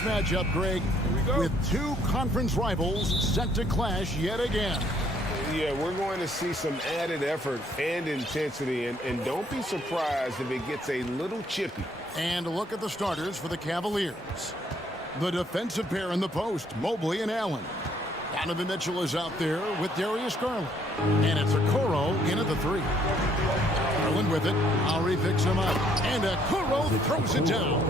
matchup, Greg, with two conference rivals set to clash yet again. Yeah, we're going to see some added effort and intensity, and don't be surprised if it gets a little chippy. And a look at the starters for the Cavaliers. The defensive pair in the post, Mobley and Allen. Donovan Mitchell is out there with Darius Garland. And it's Okoro in at the three. Garland with it. Lowry picks him up. And Okoro throws it down.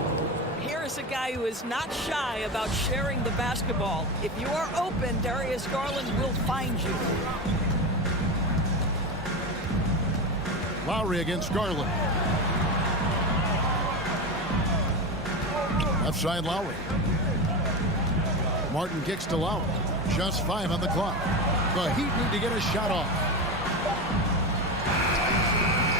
Here's a guy who is not shy about sharing the basketball. If you are open, Darius Garland will find you. Lowry against Garland. Left side Lowry. Martin kicks to Lowry. Just 5 on the clock. The Heat need to get a shot off.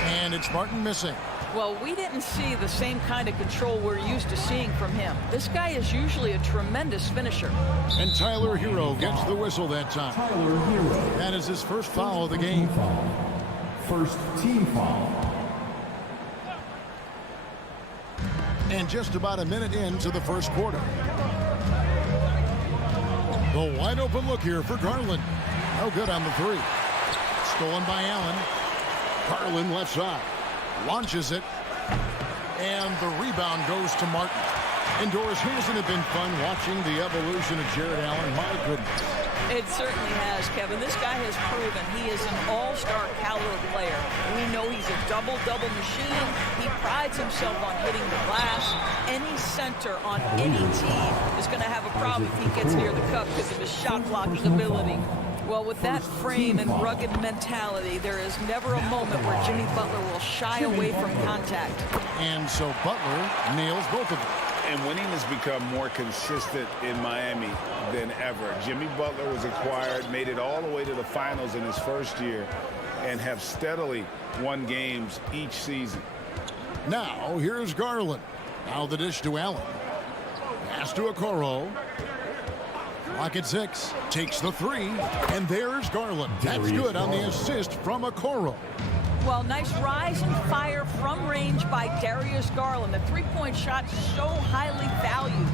And it's Martin missing. Well, we didn't see the same kind of control we're used to seeing from him. This guy is usually a tremendous finisher. And Tyler Hero gets the whistle that time. Tyler Hero. That is his first foul of the game. First team foul. And just about a minute into the first quarter. The wide open look here for Garland. No good on the three. Stolen by Allen. Garland left side. Launches it. And the rebound goes to Martin. Indoors, hasn't it been fun watching the evolution of Jared Allen? My goodness. It certainly has, Kevin. This guy has proven he is an all-star caliber player. We know he's a double-double machine. He prides himself on hitting the glass. Any center on any team is going to have a problem if he gets near the cup because of his shot-blocking ability. Well, with that frame and rugged mentality, there is never a moment where Jimmy Butler will shy away from contact. And so Butler nails both of them. And winning has become more consistent in Miami than ever. Jimmy Butler was acquired, made it all the way to the finals in his first year, and have steadily won games each season. Now, here's Garland. Now the dish to Allen. Pass to Okoro. Clock at 6. Takes the three. And there's Garland. That's good on the assist from Okoro. Well, nice rise and fire from range by Darius Garland. The three-point shot so highly valued.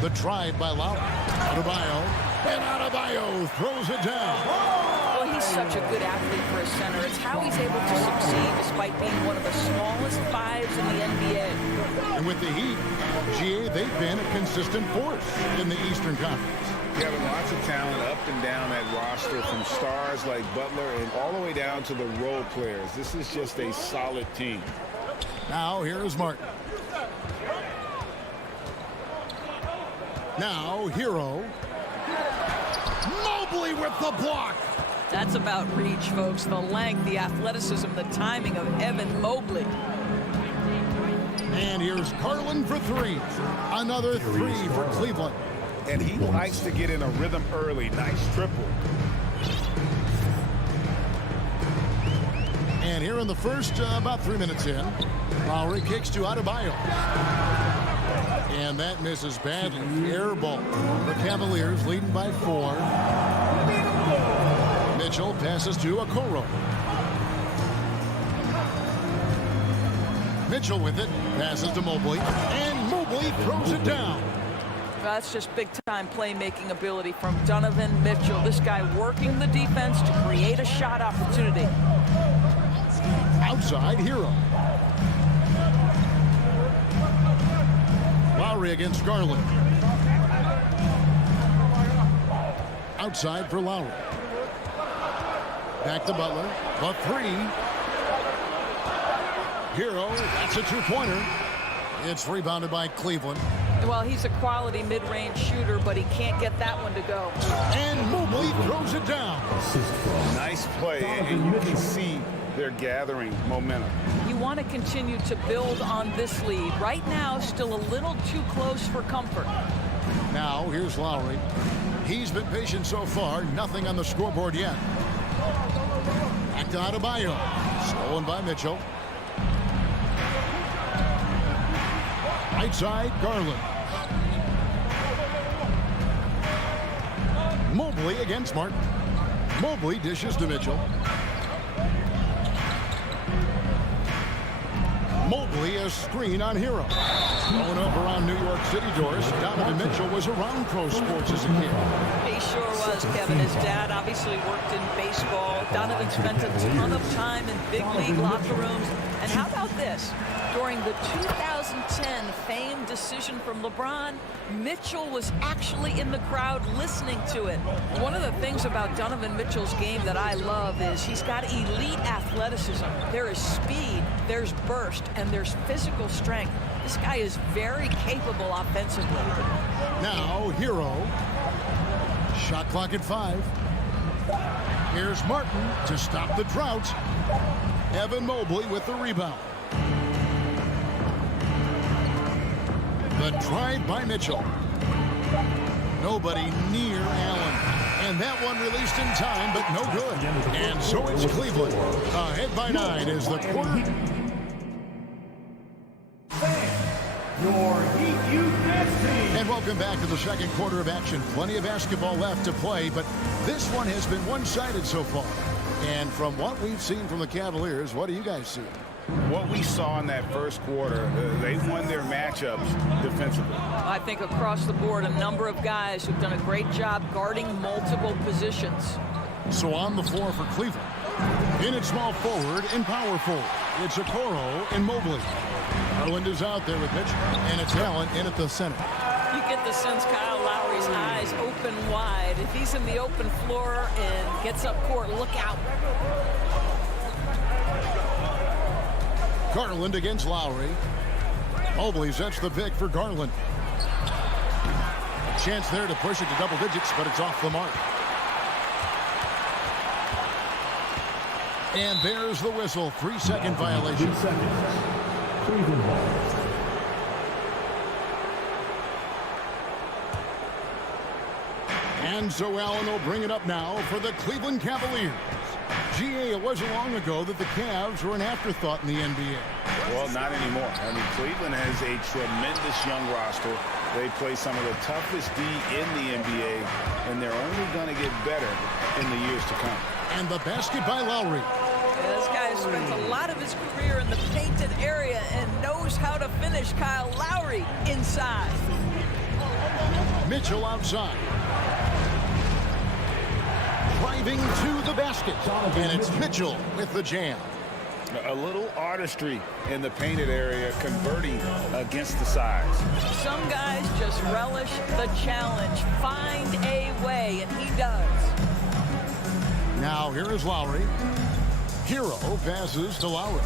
The drive by Lowry. Adebayo. And Adebayo throws it down. Well, he's such a good athlete for a center. It's how he's able to succeed despite being one of the smallest fives in the NBA. And with the Heat, GA, they've been a consistent force in the Eastern Conference. Kevin, lots of talent up and down that roster, from stars like Butler and all the way down to the role players. This is just a solid team. Now here's Martin. Now Hero. Mobley with the block. That's about reach, folks. The length, the athleticism, the timing of Evan Mobley. And here's Garland for three. Another three for Cleveland. And he likes to get in a rhythm early. Nice triple. And here in the first, about 3 minutes in, Lowry kicks to Adebayo. And that misses badly. Air ball. The Cavaliers leading by 4. Mitchell passes to Okoro. Mitchell with it. Passes to Mobley. And Mobley throws it down. That's just big-time playmaking ability from Donovan Mitchell. This guy working the defense to create a shot opportunity. Outside Hero. Lowry against Garland. Outside for Lowry. Back to Butler. The three. Hero, that's a two-pointer. It's rebounded by Cleveland. Well, he's a quality mid-range shooter, but he can't get that one to go. And Mobley throws it down. Nice play, and you can see they're gathering momentum. You want to continue to build on this lead. Right now, still a little too close for comfort. Now, here's Lowry. He's been patient so far. Nothing on the scoreboard yet. Back to Adebayo. Stolen by Mitchell. Right side, Garland. Mobley against Martin. Mobley dishes to Mitchell. Mobley a screen on Hero. Growing up around New York City, Doris, Donovan Mitchell was around pro sports as a kid. He sure was, Kevin. His dad obviously worked in baseball. Donovan spent a ton of time in big league locker rooms. And how about this? During the 2010 famed decision from LeBron, Mitchell was actually in the crowd listening to it. One of the things about Donovan Mitchell's game that I love is he's got elite athleticism. There is speed, there's burst, and there's physical strength. This guy is very capable offensively. Now, Hero. Shot clock at 5. Here's Martin to stop the drought. Evan Mobley with the rebound. The drive by Mitchell. Nobody near Allen. And that one released in time, but no good. And so it's Cleveland. Ahead by 9 is the quarter. And welcome back to the second quarter of action. Plenty of basketball left to play, but this one has been one-sided so far. And from what we've seen from the Cavaliers, what do you guys see? What we saw in that first quarter, they won their matchups defensively. I think across the board, a number of guys who've done a great job guarding multiple positions. So on the floor for Cleveland. In at small forward and power forward. It's Okoro and Mobley. Garland is out there with Mitchell, and it's Allen in at the center. You get the sense Kyle Lowry's eyes open wide. If he's in the open floor and gets up court, look out. Garland against Lowry. Mobley sets the pick for Garland. A chance there to push it to double digits, but it's off the mark. And there's the whistle. 3-second violation. 2 seconds. Cleveland ball. And so Allen will bring it up now for the Cleveland Cavaliers. GA, it wasn't long ago that the Cavs were an afterthought in the NBA. Well, not anymore. I mean, Cleveland has a tremendous young roster. They play some of the toughest D in the NBA, and they're only going to get better in the years to come. And the basket by Lowry. Yeah, this guy has spent a lot of his career in the painted area and knows how to finish. Kyle Lowry inside. Mitchell outside. Driving to the basket. And it's Mitchell with the jam. A little artistry in the painted area, converting against the size. Some guys just relish the challenge. Find a way, and he does. Now here is Lowry. Hero passes to Lowry.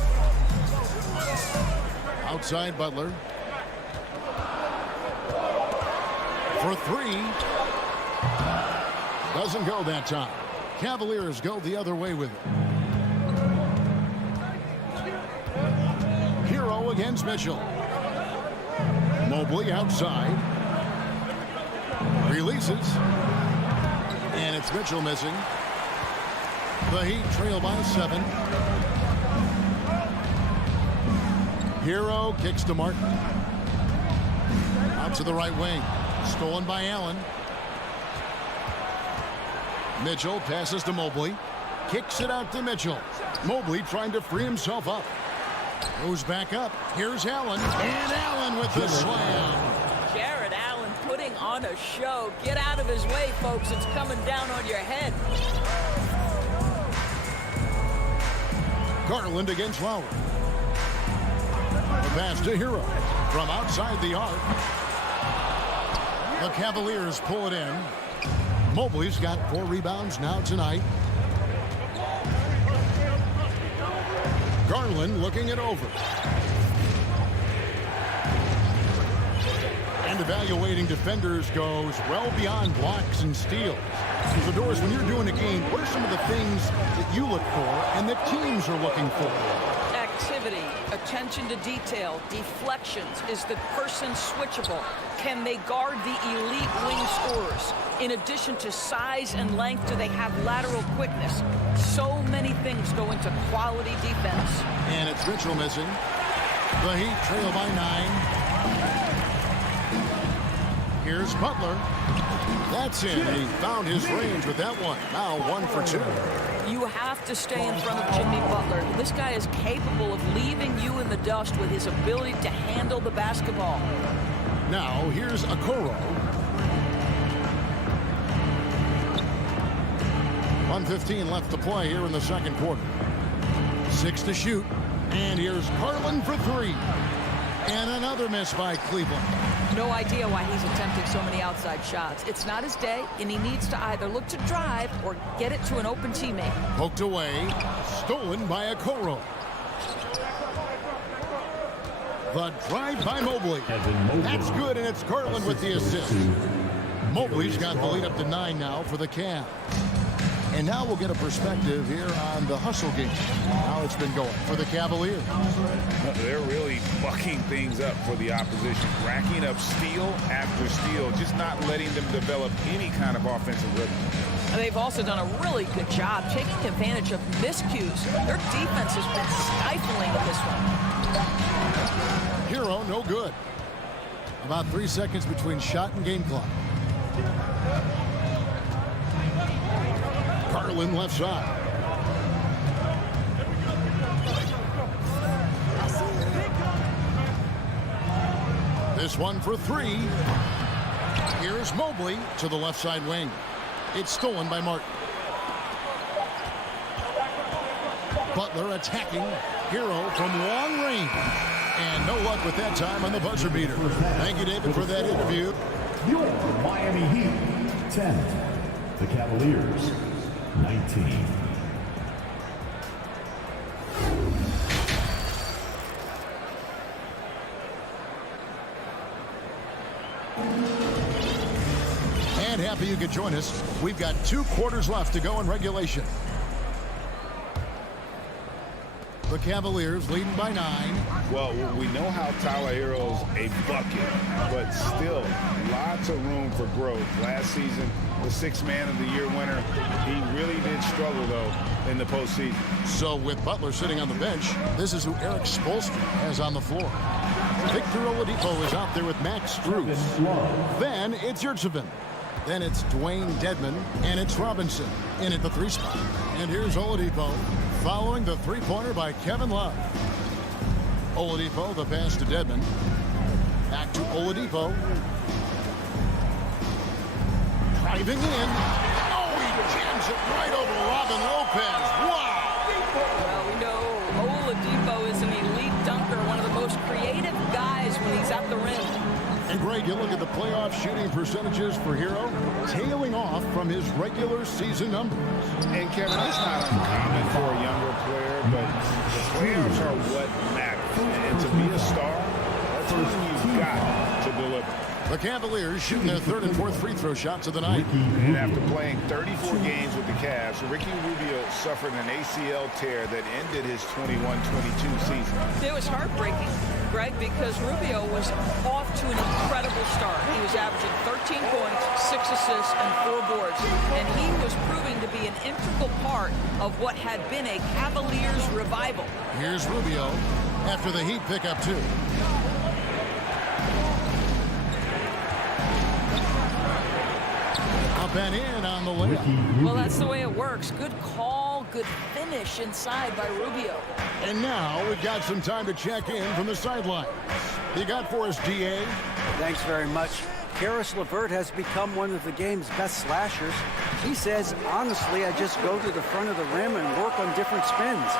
Outside Butler. For 3. Doesn't go that time. Cavaliers go the other way with it. Hero against Mitchell. Mobley outside. Releases. And it's Mitchell missing. The Heat trail by 7. Hero kicks to Martin. Out to the right wing. Stolen by Allen. Mitchell passes to Mobley. Kicks it out to Mitchell. Mobley trying to free himself up. Goes back up. Here's Allen. And Allen with the slam. Jared Allen putting on a show. Get out of his way, folks. It's coming down on your head. Garland against Lowry. The pass to Hero from outside the arc. The Cavaliers pull it in. Mobley's got 4 rebounds now tonight. Garland looking it over. And evaluating defenders goes well beyond blocks and steals. So Doris, when you're doing a game, what are some of the things that you look for and that teams are looking for? Activity, attention to detail, deflections. Is the person switchable? Can they guard the elite wing scorers? In addition to size and length, do they have lateral quickness? So many things go into quality defense. And it's Mitchell missing. The Heat trail by 9. Here's Butler. That's in. He found his range with that one. Now 1 for 2. You have to stay in front of Jimmy Butler. This guy is capable of leaving you in the dust with his ability to handle the basketball. Now here's Okoro. 1:15 left to play here in the second quarter. 6 to shoot. And here's Garland for 3. And another miss by Cleveland. No idea why he's attempting so many outside shots. It's not his day, and he needs to either look to drive or get it to an open teammate. Poked away. Stolen by Okoro. The drive by Mobley. That's good, and it's Garland with the assist. Mobley's got the lead up to 9 now for the Cavs. And now we'll get a perspective here on the hustle game. How it's been going for the Cavaliers. They're really bucking things up for the opposition, racking up steal after steal, just not letting them develop any kind of offensive rhythm. And they've also done a really good job taking advantage of miscues. Their defense has been stifling in this one. Hero, no good. About 3 seconds between shot and game clock. Garland left side. This one for 3. Here's Mobley to the left side wing. It's stolen by Martin. Butler attacking. Hero from long range. And no luck with that time on the buzzer beater. Thank you, David, for that interview. Your Miami Heat 10. The Cavaliers 19. And happy you could join us. We've got 2 quarters left to go in regulation. The Cavaliers leading by 9. Well, we know how Tyler Hero's a bucket, but still lots of room for growth. Last season, the 6th Man of the Year winner. He really did struggle, though, in the postseason. So with Butler sitting on the bench, this is who Eric Spoelstra has on the floor. Victor Oladipo is out there with Max Strus. Then it's Yurtseven. Then it's Dwayne Dedmon, and it's Robinson in at the 3 spot. And here's Oladipo following the 3-pointer by Kevin Love. Oladipo, the pass to Dedmon. Back to Oladipo. Driving in. Oh, he jams it right over Robin Lopez. Wow! Well, we know Oladipo is an elite dunker, one of the most creative guys when he's at the rim. And Greg, you look at the playoff shooting percentages for Hero, tailing off from his regular season numbers. And Kevin, that's not uncommon for a younger player, but the playoffs are what matters. And to be a star, that's when you've got to deliver. The Cavaliers shooting their 3rd and 4th free throw shots of the night. And after playing 34 games with the Cavs, Ricky Rubio suffered an ACL tear that ended his 21-22 season. It was heartbreaking, Greg, because Rubio was off to an incredible start. He was averaging 13 points, 6 assists, and 4 boards. And he was proving to be an integral part of what had been a Cavaliers revival. Here's Rubio after the Heat pick up 2. Up and in on the layup. Well, that's the way it works. Good call, good finish inside by Rubio. And now we've got some time to check in from the sidelines. You got for us, DA? Thanks very much. Karis LeVert has become one of the game's best slashers. He says, honestly, I just go to the front of the rim and work on different spins.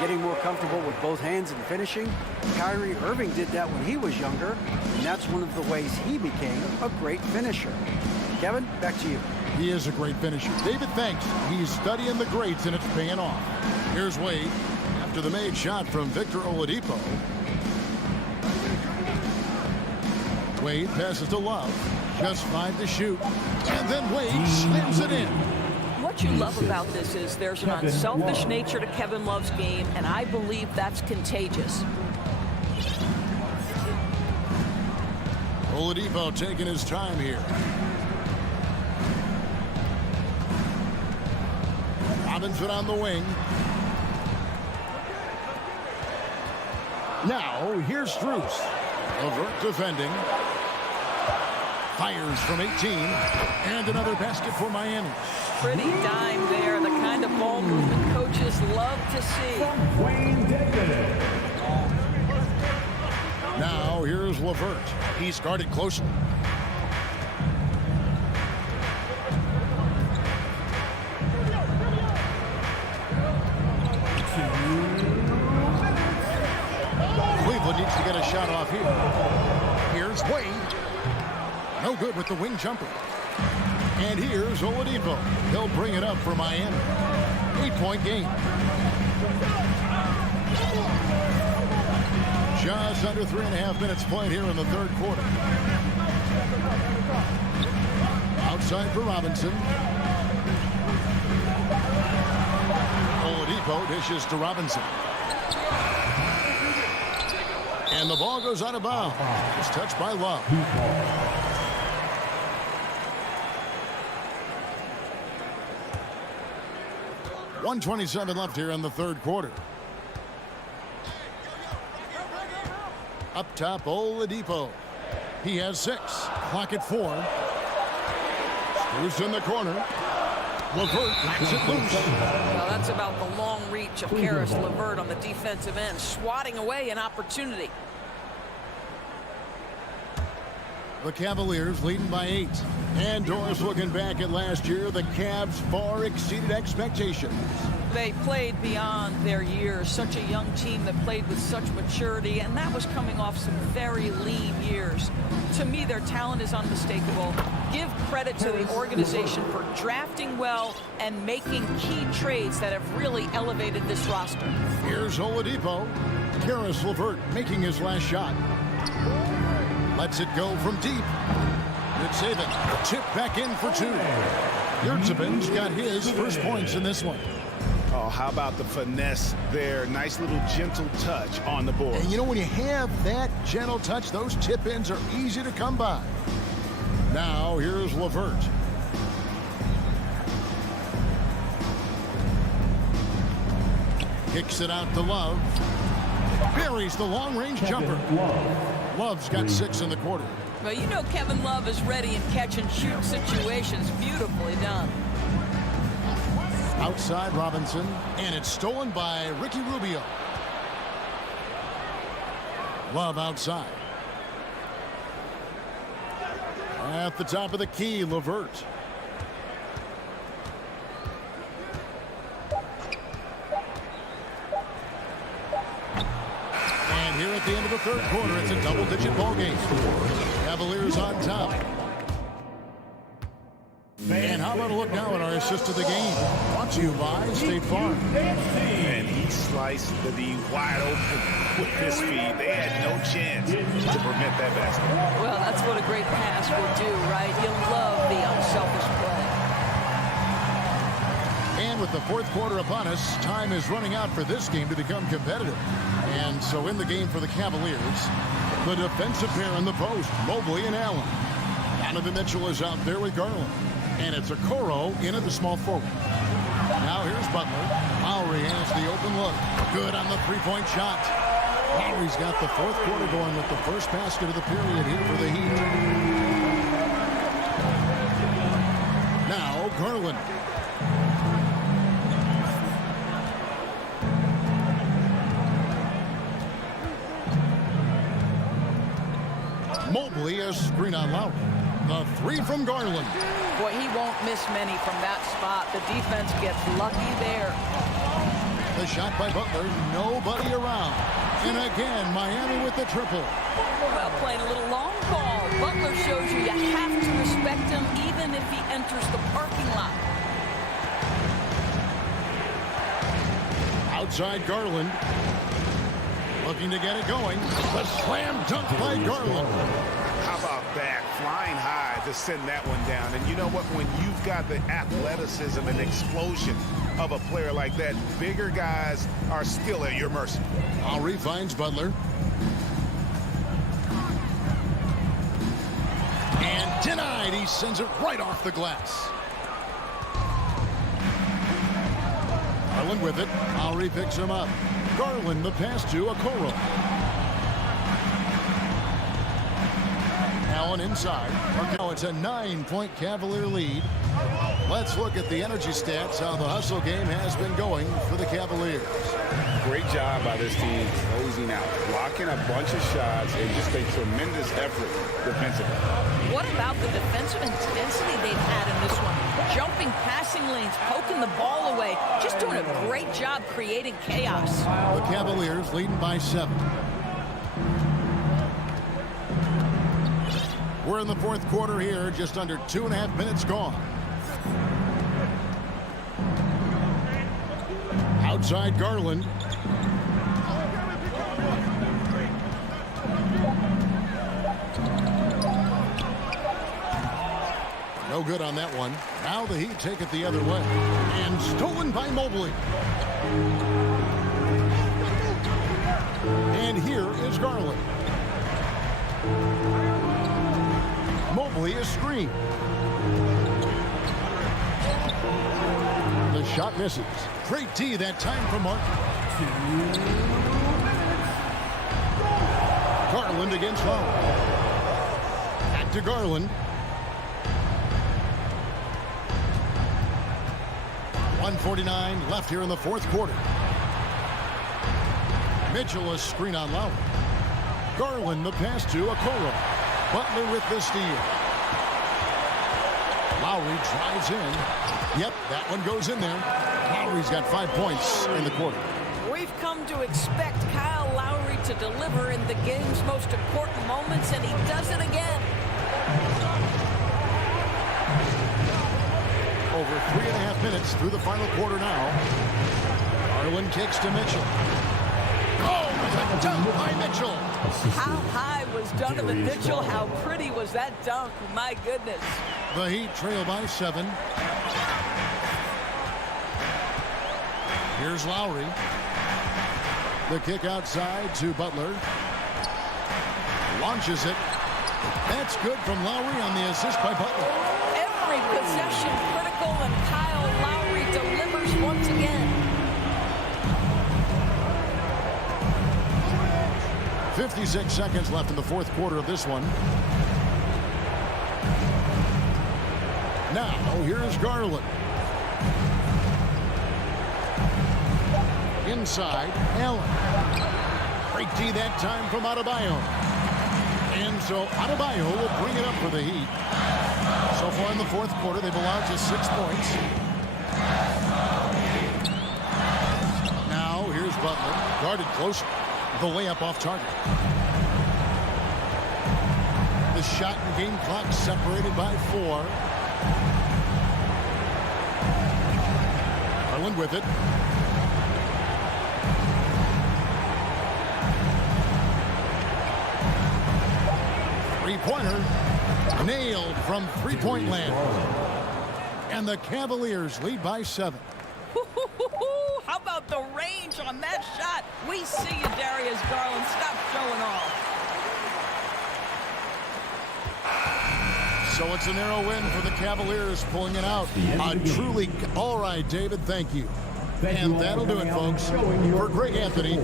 Getting more comfortable with both hands and finishing. Kyrie Irving did that when he was younger, and that's one of the ways he became a great finisher. Kevin, back to you. He is a great finisher. David thanks. He's studying the greats, and it's paying off. Here's Wade after the made shot from Victor Oladipo. Wade passes to Love. Just 5 to shoot. And then Wade slams it in. What you love about this is there's an unselfish nature to Kevin Love's game, and I believe that's contagious. Oladipo taking his time here. Robinson on the wing. Now, here's Strus. Overt defending. Fires from 18. And another basket for Miami. Pretty dime there. The kind of ball movement coaches love to see. Wayne Davis. Now here's LeVert. He's guarded closely. Cleveland needs to get a shot off here. Here's Wade. No good with the wing jumper. And here's Oladipo. He'll bring it up for Miami. 8-point game. Just under 3.5 minutes played here in the third quarter. Outside for Robinson. Oladipo dishes to Robinson. And the ball goes out of bounds. It's touched by Love. 1:27 left here in the third quarter. Up top, Oladipo. He has 6. Clock at 4. Screws in the corner. LeVert knocks it loose. Well, that's about the long reach of Caris LeVert on the defensive end, swatting away an opportunity. The Cavaliers leading by 8. And Doris looking back at last year, the Cavs far exceeded expectations. They played beyond their years. Such a young team that played with such maturity, and that was coming off some very lean years. To me, their talent is unmistakable. Give credit to the organization for drafting well and making key trades that have really elevated this roster. Here's Oladipo. Caris LeVert making his last shot. Lets it go from deep. Good saving. Tip back in for 2. Yurtseven's got his first points in this one. Oh, how about the finesse there? Nice little gentle touch on the board. And you know, when you have that gentle touch, those tip-ins are easy to come by. Now, here's LeVert. Kicks it out to Love. Buries the long-range jumper. Love's got 6 in the quarter. Well, you know Kevin Love is ready in catch-and-shoot situations. Beautifully done. Outside Robinson, and it's stolen by Ricky Rubio. Love outside. At the top of the key, LeVert. And here at the end of the third quarter, it's a double-digit ball game. Cavaliers on top. And how about a look now at our assist of the game? Brought to you by State Farm. And he sliced the D wide open with his feed. They had no chance to prevent that basket. Well, that's what a great pass will do, right? You love the unselfish play. And with the fourth quarter upon us, time is running out for this game to become competitive. And so in the game for the Cavaliers, the defensive pair in the post, Mobley and Allen. Donovan Mitchell is out there with Garland. And it's Okoro in at the small forward. Now here's Butler. Lowry has the open look. Good on the three-point shot. Lowry's got the fourth quarter going with the first basket of the period here for the Heat. Now Garland. Mobley a screen on Lowry. The 3 from Garland. Boy, he won't miss many from that spot. The defense gets lucky there. The shot by Butler, nobody around. And again, Miami with the triple. Well, playing a little long ball. Butler shows you have to respect him even if he enters the parking lot. Outside Garland. Looking to get it going. The slam dunk by Garland. How about that? Flying high to send that one down. And you know what? When you've got the athleticism and explosion of a player like that, bigger guys are still at your mercy. Lowry finds Butler. And denied. He sends it right off the glass. Garland with it. Lowry picks him up. Garland the pass to Okoro. Now Allen inside. Now it's a 9-point Cavalier lead. Let's look at the energy stats, how the hustle game has been going for the Cavaliers. Great job by this team closing out, blocking a bunch of shots, and just a tremendous effort defensively. What about the defensive intensity they've had in this one? Jumping passing lanes, poking the ball away, just doing a great job creating chaos. The Cavaliers leading by 7. We're in the fourth quarter here, just under 2.5 minutes gone. Outside Garland. No good on that one. Now the Heat take it the other way. And stolen by Mobley. And here is Garland. Mobley is screened. The shot misses. Great D that time from Mark. Garland against Lowry. Back to Garland. 1:49 left here in the fourth quarter. Mitchell a screen on Lowry. Garland the pass to Okoro. Butler with the steal. Lowry drives in. Yep, that one goes in there. Lowry's got 5 points in the quarter. We've come to expect Kyle Lowry to deliver in the game's most important moments, and he does it again. Over 3.5 minutes through the final quarter now. Garland kicks to Mitchell. Oh, a dunk by Mitchell. How high was Donovan Mitchell? How pretty was that dunk? My goodness. The Heat trail by 7. Here's Lowry. The kick outside to Butler. Launches it. That's good from Lowry on the assist by Butler. Every possession critical, and Kyle Lowry delivers once again. 56 seconds left in the fourth quarter of this one. Now, here's Garland. Inside, Allen. Great D that time from Adebayo. And so Adebayo will bring it up for the Heat. So far in the fourth quarter, they've allowed just 6 points. Now, here's Butler. Guarded close. The layup off target. The shot and game clock separated by 4. Garland with it. Three-pointer. Nailed from three-point land. And the Cavaliers lead by 7. How about the range on that shot? We see you, Darius Garland. Stop showing off. So it's a narrow win for the Cavaliers, pulling it out. Truly, all right, David, thank you. And that'll do it, folks. For Greg Anthony.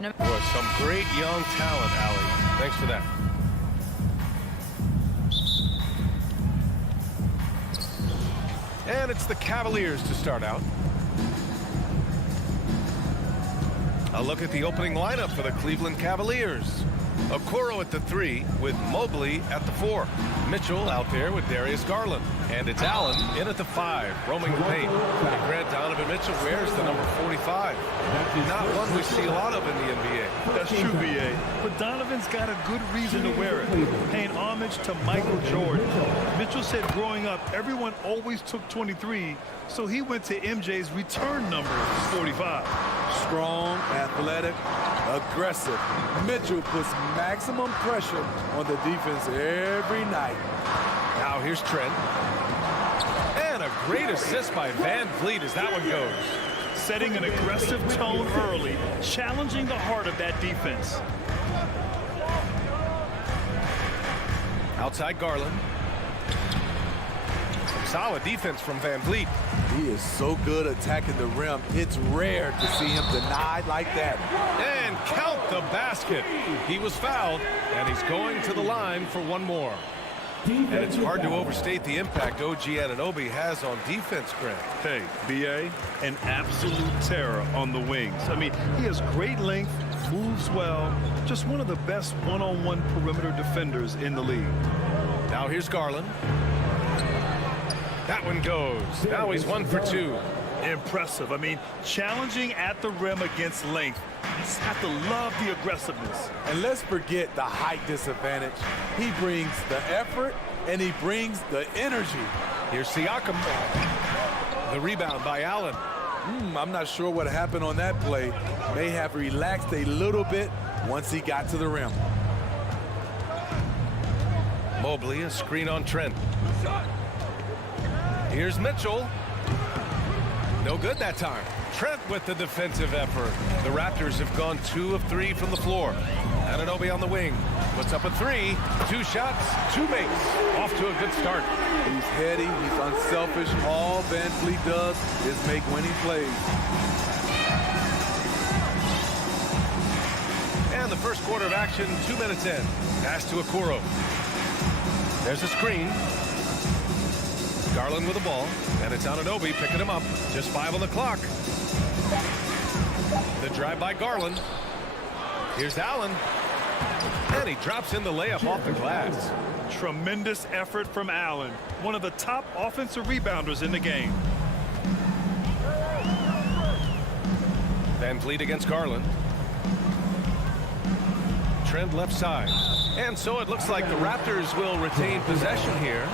Boy, some great young talent, Allie. Thanks for that. And it's the Cavaliers to start out. A look at the opening lineup for the Cleveland Cavaliers. Okoro at the 3 with Mobley at the 4. Mitchell out there with Darius Garland. And it's Allen in at the 5, roaming the paint. And Grant Donovan Mitchell wears the number 45. Not one we see a lot of in the NBA. That's true, B.A. But Donovan's got a good reason to wear it, paying homage to Michael Jordan. Mitchell said growing up, everyone always took 23, so he went to MJ's return number, 45. Strong, athletic, aggressive. Mitchell puts maximum pressure on the defense every night. Now here's Trent. And a great assist by Van Vliet as that one goes. Setting an aggressive tone early, challenging the heart of that defense. Outside Garland. Solid defense from Van Vliet. He is so good attacking the rim. It's rare to see him denied like that. And count the basket. He was fouled, and he's going to the line for one more. And it's hard to overstate the impact OG Anunoby has on defense, Grant. Hey, B.A., an absolute terror on the wings. I mean, he has great length, moves well, just one of the best one-on-one perimeter defenders in the league. Now here's Garland. That one goes. Now he's 1 for 2. Impressive. I mean, challenging at the rim against length. You just have to love the aggressiveness. And let's forget the height disadvantage. He brings the effort and he brings the energy. Here's Siakam. The rebound by Allen. I'm not sure what happened on that play. May have relaxed a little bit once he got to the rim. Mobley, a screen on Trent. Here's Mitchell. No good that time. Trent with the defensive effort. The Raptors have gone 2 of 3 from the floor. Anunoby on the wing. Puts up a 3. 2 shots, 2 makes. Off to a good start. He's heady. He's unselfish. All Van Vliet does is make winning plays. And the first quarter of action, 2 minutes in. Pass to Okoro. There's a screen. Garland with the ball, and it's Anunoby picking him up. Just 5 on the clock. The drive by Garland. Here's Allen. And he drops in the layup off the glass. Tremendous effort from Allen, one of the top offensive rebounders in the game. Van Vliet against Garland. Trent left side. And so it looks like the Raptors will retain possession here.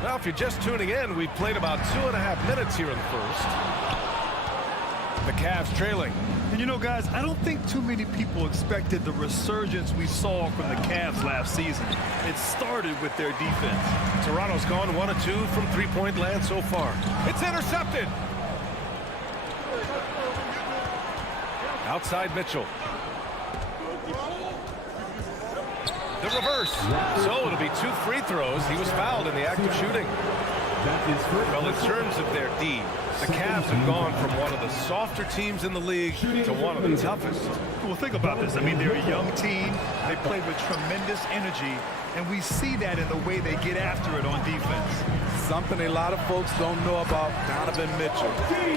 Well, if you're just tuning in, we've played about 2.5 minutes here in the first. The Cavs trailing. And you know, guys, I don't think too many people expected the resurgence we saw from the Cavs last season. It started with their defense. Toronto's gone 1 of 2 from three-point land so far. It's intercepted. Outside Mitchell. The reverse. So it'll be 2 free throws. He was fouled in the act of shooting. Well, in terms of their D, the Cavs have gone from one of the softer teams in the league to one of the toughest. Well, think about this. I mean, they're a young team. They play with tremendous energy, and we see that in the way they get after it on defense. Something a lot of folks don't know about Donovan Mitchell.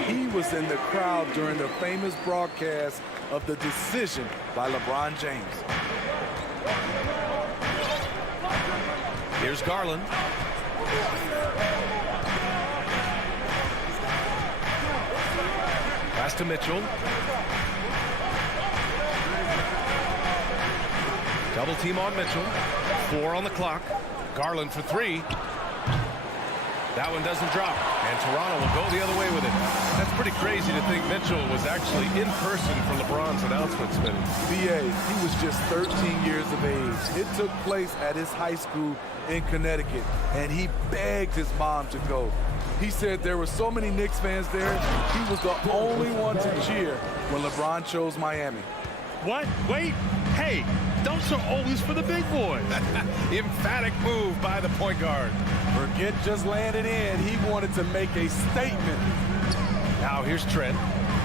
He was in the crowd during the famous broadcast of the decision by LeBron James. Here's Garland. Pass to Mitchell. Double team on Mitchell. 4 on the clock. Garland for 3. That one doesn't drop, and Toronto will go the other way with it. That's pretty crazy to think Mitchell was actually in person for LeBron's announcement, Smitty. B.A., he was just 13 years of age. It took place at his high school in Connecticut, and he begged his mom to go. He said there were so many Knicks fans there, he was the only one to cheer when LeBron chose Miami. What? Wait, Hey, dunks are always for the big boys. Emphatic move by the point guard. Forget just laying it in. He wanted to make a statement. Now here's Trent.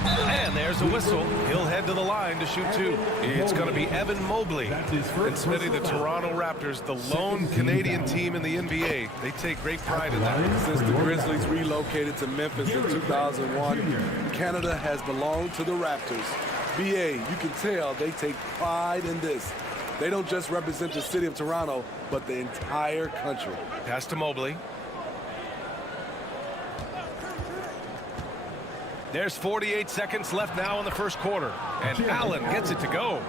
And there's a whistle. He'll head to the line to shoot two. It's going to be Evan Mobley. And Smitty, the Toronto Raptors, the lone Canadian team in the NBA. They take great pride in that. Since the Grizzlies relocated to Memphis in 2001, Canada has belonged to the Raptors. BA, you can tell they take pride in this. They don't just represent the city of Toronto, but the entire country. Pass to Mobley. There's 48 seconds left now in the first quarter. And Allen gets it to go.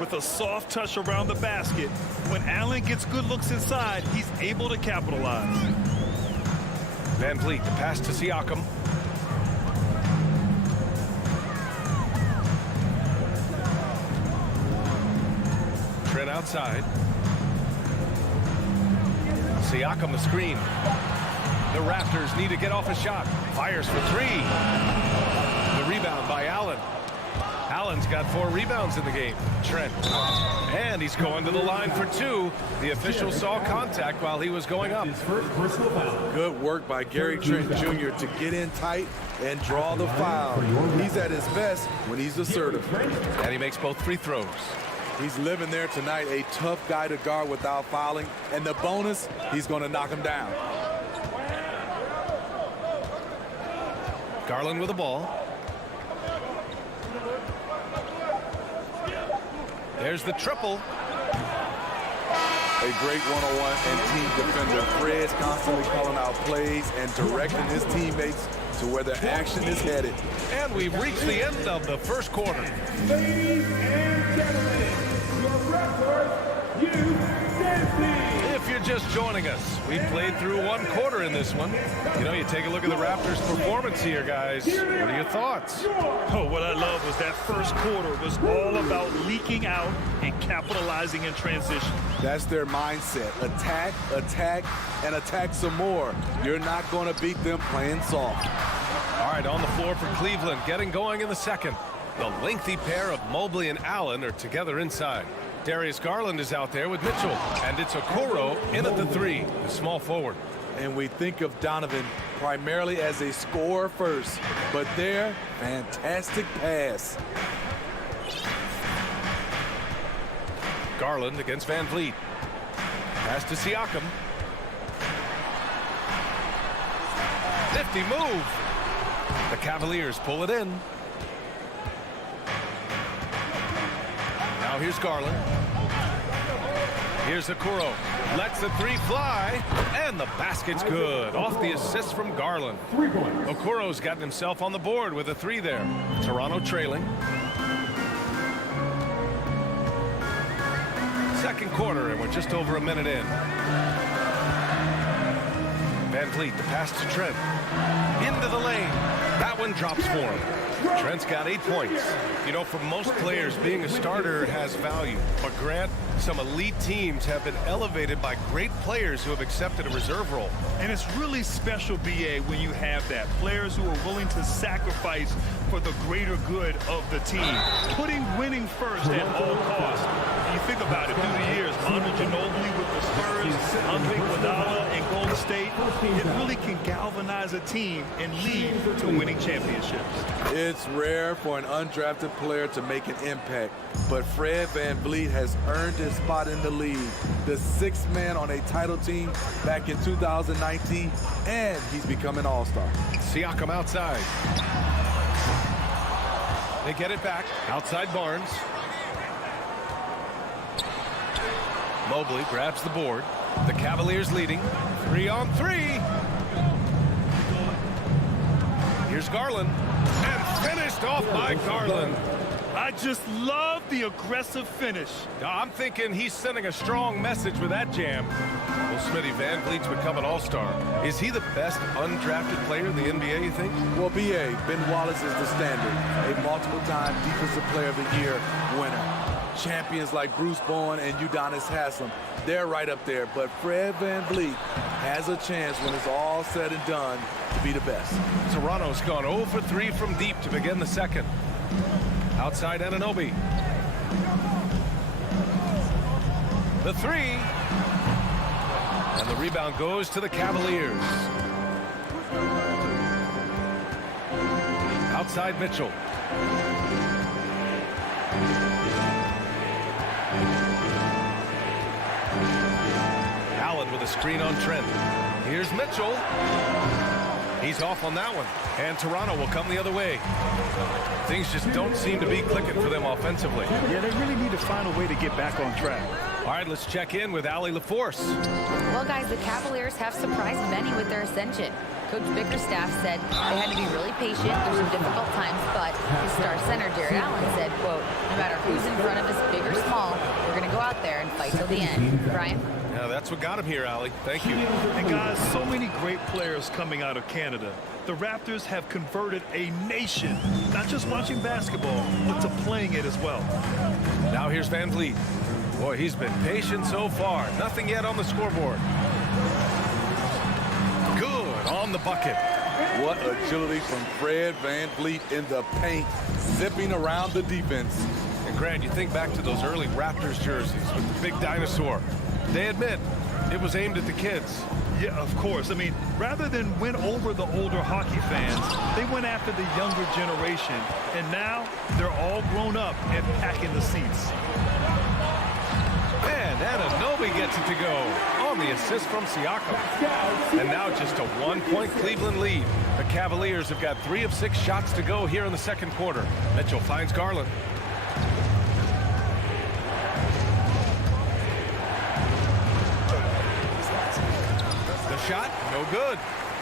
With a soft touch around the basket, when Allen gets good looks inside, he's able to capitalize. Van Vliet, the pass to Siakam. Trent outside. Siakam the screen. The Raptors need to get off a shot. Fires for three. The rebound by Allen. Allen's got 4 rebounds in the game. Trent. And he's going to the line for 2. The official saw contact while he was going up. Good work by Gary Trent Jr. to get in tight and draw the foul. He's at his best when he's assertive. And he makes both free throws. He's living there tonight, a tough guy to guard without fouling. And the bonus, he's going to knock him down. Garland with the ball. There's the triple. A great one-on-one and team defender. Fred's constantly calling out plays and directing his teammates to where the action is headed. And we've reached the end of the first quarter. Ladies and gentlemen, your Raptors, If you're just joining us, we played through 1 quarter in this one. You know, you take a look at the Raptors' performance here, guys. What are your thoughts? Oh, what I love was that first quarter was all about leaking out and capitalizing in transition. That's their mindset. Attack, attack, and attack some more. You're not going to beat them playing soft. All right, on the floor for Cleveland, getting going in the second. The lengthy pair of Mobley and Allen are together inside. Darius Garland is out there with Mitchell, and it's Okoro in at the 3, the small forward. And we think of Donovan primarily as a scorer first, but there, fantastic pass. Garland against Van Vliet. Pass to Siakam. Nifty move. The Cavaliers pull it in. Now here's Garland. Here's Okoro. Lets the 3 fly. And the basket's good. Off the assist from Garland. Okoro's gotten himself on the board with a 3 there. Toronto trailing. Second quarter, and we're just over a minute in. Van Vliet, the pass to Trent. Into the lane. That one drops for him. Trent's got 8 points. You know, for most players, being a starter has value. But Grant, some elite teams have been elevated by great players who have accepted a reserve role. And it's really special, BA, when you have that. Players who are willing to sacrifice for the greater good of the team. Putting winning first at all costs. You think about it, through the years, Manu Ginobili with the Spurs, Andre Iguodala and Golden State, it really can galvanize a team and lead to winning championships. It's rare for an undrafted player to make an impact, but Fred Van Vliet has earned his spot in the league. The 6th man on a title team back in 2019, and he's become an all-star. Siakam outside. They get it back. Outside Barnes. Mobley grabs the board. The Cavaliers leading. 3-on-3. Here's Garland. And finished off by Garland. I just love the aggressive finish. I'm thinking he's sending a strong message with that jam. Well, Smitty, Van Vliet's become an all-star. Is he the best undrafted player in the NBA, you think? Well, B.A., Ben Wallace is the standard. A multiple-time Defensive Player of the Year winner. Champions like Bruce Bowen and Udonis Haslem, they're right up there. But Fred Van Vliet has a chance when it's all said and done to be the best. Toronto's gone 0 for 3 from deep to begin the second. Outside Anunoby. The three. And the rebound goes to the Cavaliers. Outside Mitchell. Allen with a screen on Trent. Here's Mitchell. He's off on that one. And Toronto will come the other way. Things just don't seem to be clicking for them offensively. Yeah, they really need to find a way to get back on track. All right, let's check in with Allie LaForce. Well, guys, the Cavaliers have surprised many with their ascension. Coach Bickerstaff said they had to be really patient through some difficult times, but his star center, Jared Allen, said, quote, no matter who's in front of us, big or small, we're going to go out there and fight till the end. Brian? Yeah, that's what got him here, Allie. Thank you. And guys, so many great players coming out of Canada. The Raptors have converted a nation, not just watching basketball, but to playing it as well. Now here's Van Vliet. Boy, he's been patient so far. Nothing yet on the scoreboard. Good on the bucket. What agility from Fred Van Vliet in the paint, zipping around the defense. And Grant, you think back to those early Raptors jerseys with the big dinosaur. They admit it was aimed at the kids. Yeah, of course. I mean, rather than win over the older hockey fans, they went after the younger generation. And now they're all grown up and packing the seats. And Anunoby gets it to go on the assist from Siakam. And now just a 1-point Cleveland lead. The Cavaliers have got 3 of 6 shots to go here in the second quarter. Mitchell finds Garland. The shot, no good.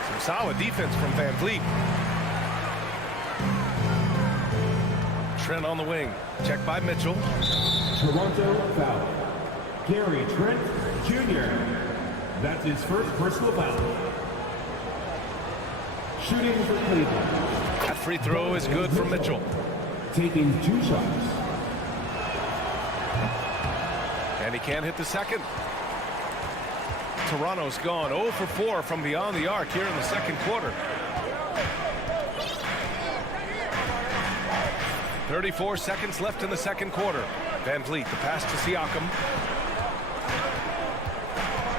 Some solid defense from Van Vliet. Trent on the wing. Checked by Mitchell. Toronto foul. Gary Trent Jr. That's his first personal foul. Shooting for Cleveland. That free throw is good from Mitchell. Taking 2 shots. And he can't hit the second. Toronto's gone 0 for 4 from beyond the arc here in the second quarter. 34 seconds left in the second quarter. Van Vliet, the pass to Siakam.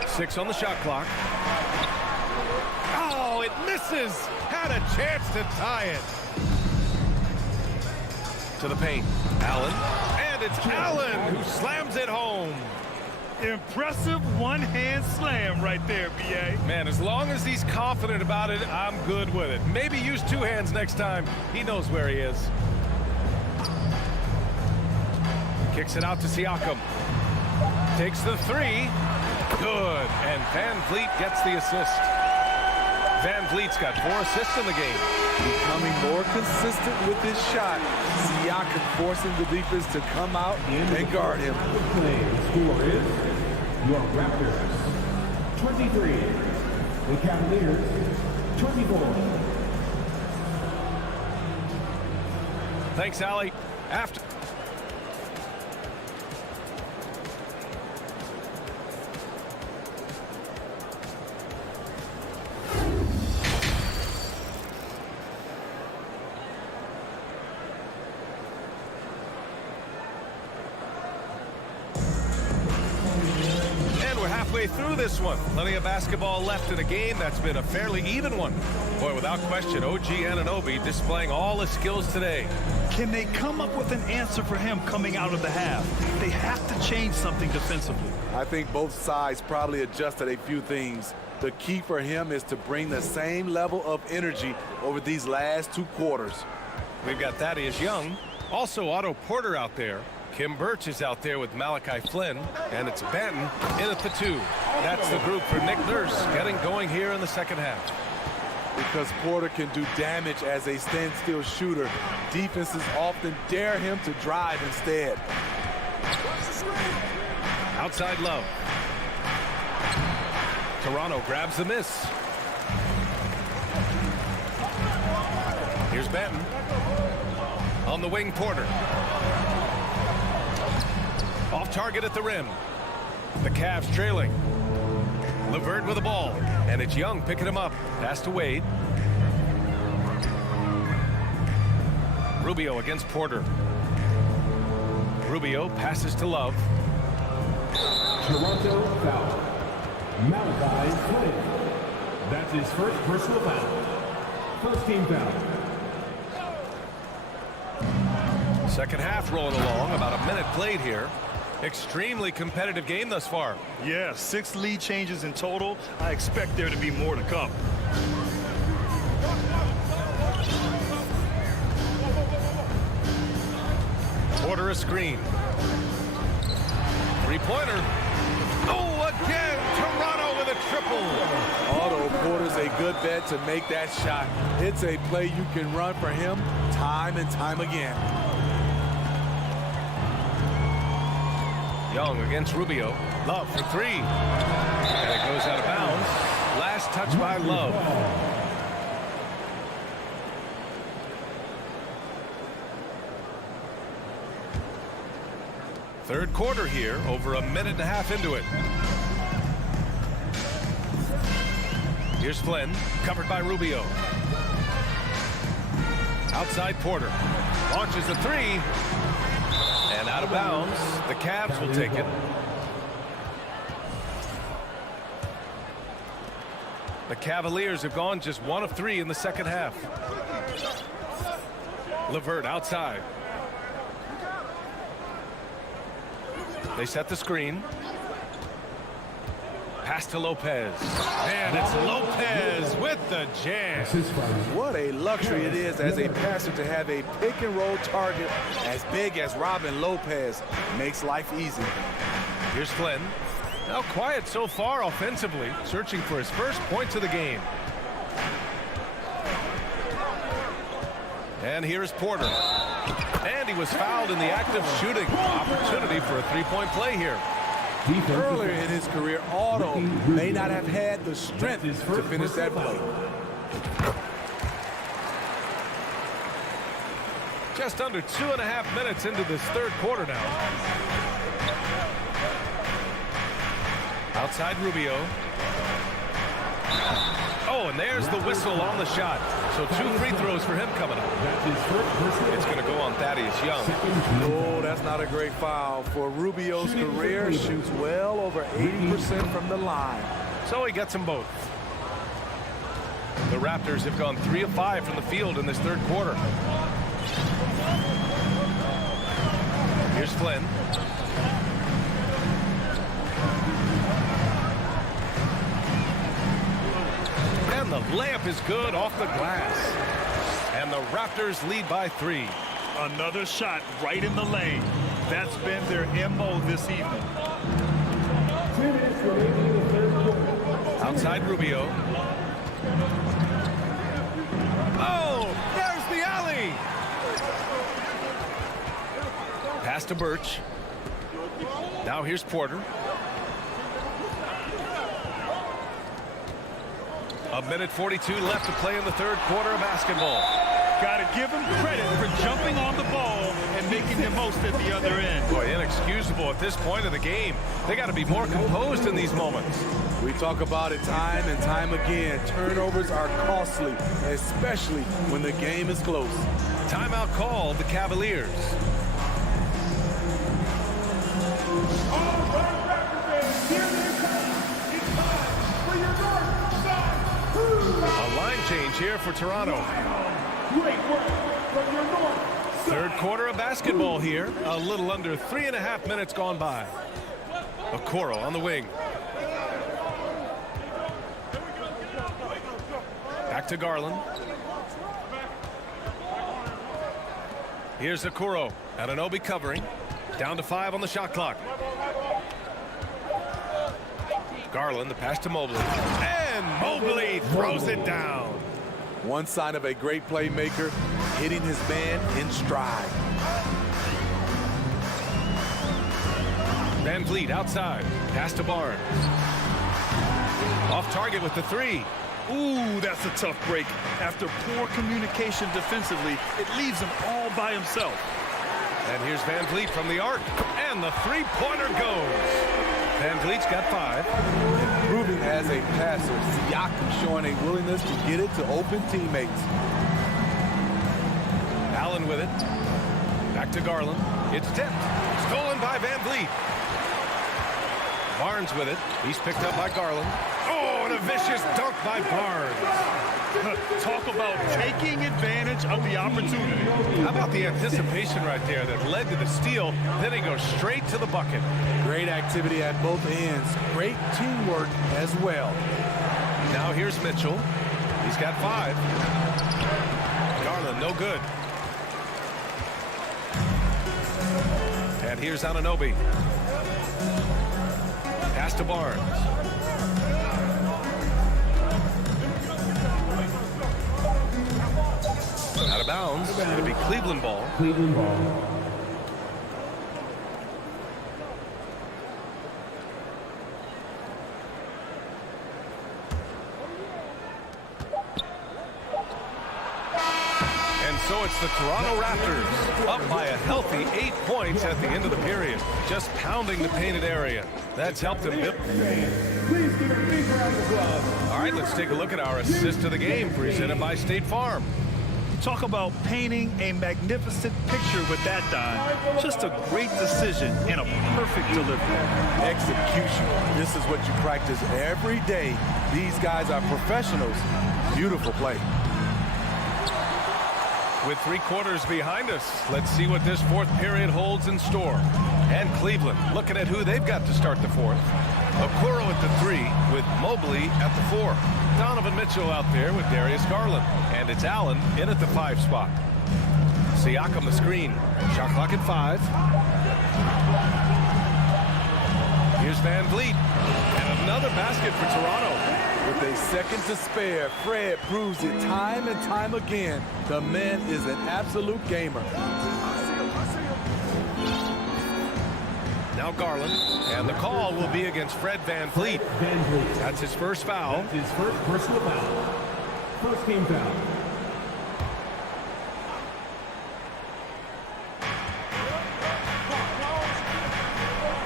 6 on the shot clock. Oh, it misses! Had a chance to tie it. To the paint. Allen. And it's Allen who slams it home. Impressive one-hand slam right there, B.A. Man, as long as he's confident about it, I'm good with it. Maybe use 2 hands next time. He knows where he is. Kicks it out to Siakam. Takes the 3. Good. And Van Vliet gets the assist. Van Vliet's got 4 assists in the game. Becoming more consistent with his shot. Siakam forcing the defense to come out and guard him. The score is your Raptors 23. The Cavaliers 24. Thanks, Allie. After. Through this one. Plenty of basketball left in a game that's been a fairly even one. Boy, without question, OG Anunoby displaying all his skills today. Can they come up with an answer for him coming out of the half? They have to change something defensively. I think both sides probably adjusted a few things. The key for him is to bring the same level of energy over these last 2 quarters. We've got Thaddeus Young. Also Otto Porter out there. Kim Birch is out there with Malachi Flynn, and it's Banton in at the 2. That's the group for Nick Nurse getting going here in the second half. Because Porter can do damage as a standstill shooter, defenses often dare him to drive instead. Outside Love. Toronto grabs the miss. Here's Banton. On the wing, Porter. Off target at the rim. The Cavs trailing. LeVert with the ball. And it's Young picking him up. Pass to Wade. Rubio against Porter. Rubio passes to Love. Toronto foul. Malachi Flynn. That's his first personal foul. First team foul. Second half rolling along, about a minute played here. Extremely competitive game thus far. Yeah, 6 lead changes in total. I expect there to be more to come. Porter a screen. Three-pointer. Oh, again, Toronto with a triple. Although Porter's a good bet to make that shot. It's a play you can run for him time and time again. Young against Rubio. Love for 3. And it goes out of bounds. Last touch by Love. Third quarter here, over a minute and a half into it. Here's Flynn, covered by Rubio. Outside Porter. Launches a 3. And out of bounds. The Cavs will take it. The Cavaliers have gone just 1 of 3 in the second half. LeVert outside. They set the screen. Pass to Lopez. And it's Lopez with the jam. What a luxury it is as a passer to have a pick-and-roll target as big as Robin Lopez. Makes life easy. Here's Flynn. Now quiet so far offensively, searching for his first points of the game. And here's Porter. And he was fouled in the act of shooting. Opportunity for a three-point play here. Earlier in his career, Otto may not have had the strength to finish that play. Just under 2.5 minutes into this third quarter now. Outside Rubio. Oh, and there's the whistle on the shot. So 2 free throws for him coming up. It's going to go on Thaddeus Young. Oh, that's not a great foul. For Rubio's career, shoots well over 80% from the line. So he gets them both. The Raptors have gone 3 of 5 from the field in this third quarter. Here's Flynn. And the layup is good off the glass. And the Raptors lead by 3. Another shot right in the lane. That's been their MO this evening. Outside Rubio. Oh, there's the alley. Pass to Birch. Now here's Porter. A minute 42 left to play in the third quarter of basketball. Got to give him credit for jumping on the ball and making the most at the other end. Boy, inexcusable at this point of the game. They got to be more composed in these moments. We talk about it time and time again. Turnovers are costly, especially when the game is close. Timeout called the Cavaliers. A line change here for Toronto. Third quarter of basketball here. A little under 3.5 minutes gone by. Okoro on the wing. Back to Garland. Here's Okoro. Anunoby covering. Down to 5 on the shot clock. Garland, the pass to Mobley. And Mobley throws it down. One sign of a great playmaker, hitting his man in stride. Van Vliet outside. Pass to Barnes. Off target with the 3. Ooh, that's a tough break. After poor communication defensively, it leaves him all by himself. And here's Van Vliet from the arc. And the three-pointer goes. Van Vliet's got 5. Improving as a passer, Siakam showing a willingness to get it to open teammates. Allen with it. Back to Garland. It's tipped. Stolen by Van Vliet. Barnes with it. He's picked up by Garland. Oh, and a vicious dunk by Barnes. Talk about taking advantage of the opportunity. How about the anticipation right there that led to the steal? Then he goes straight to the bucket. Great activity at both ends. Great teamwork as well. Now here's Mitchell. He's got 5. Garland, no good. And here's Anunoby. Pass to Barnes. Out of bounds. It'll be Cleveland ball. Cleveland ball. So it's the Toronto Raptors up by a healthy 8 points at the end of the period. Just pounding the painted area. That's helped them build. Please give a big round of applause. All right, let's take a look at our assist of the game presented by State Farm. Talk about painting a magnificent picture with that dime. Just a great decision and a perfect delivery. Execution. This is what you practice every day. These guys are professionals. Beautiful play. With 3 quarters behind us, let's see what this 4th period holds in store. And Cleveland looking at who they've got to start the 4th. Okoro at the 3 with Mobley at the 4. Donovan Mitchell out there with Darius Garland. And it's Allen in at the 5 spot. Siakam the screen. Shot clock at 5. Here's Van Vliet. And another basket for Toronto. With a second to spare, Fred proves it time and time again. The man is an absolute gamer. Now Garland, and the call will be against Fred Van Vliet. That's his first foul. That's his first personal foul. First team foul.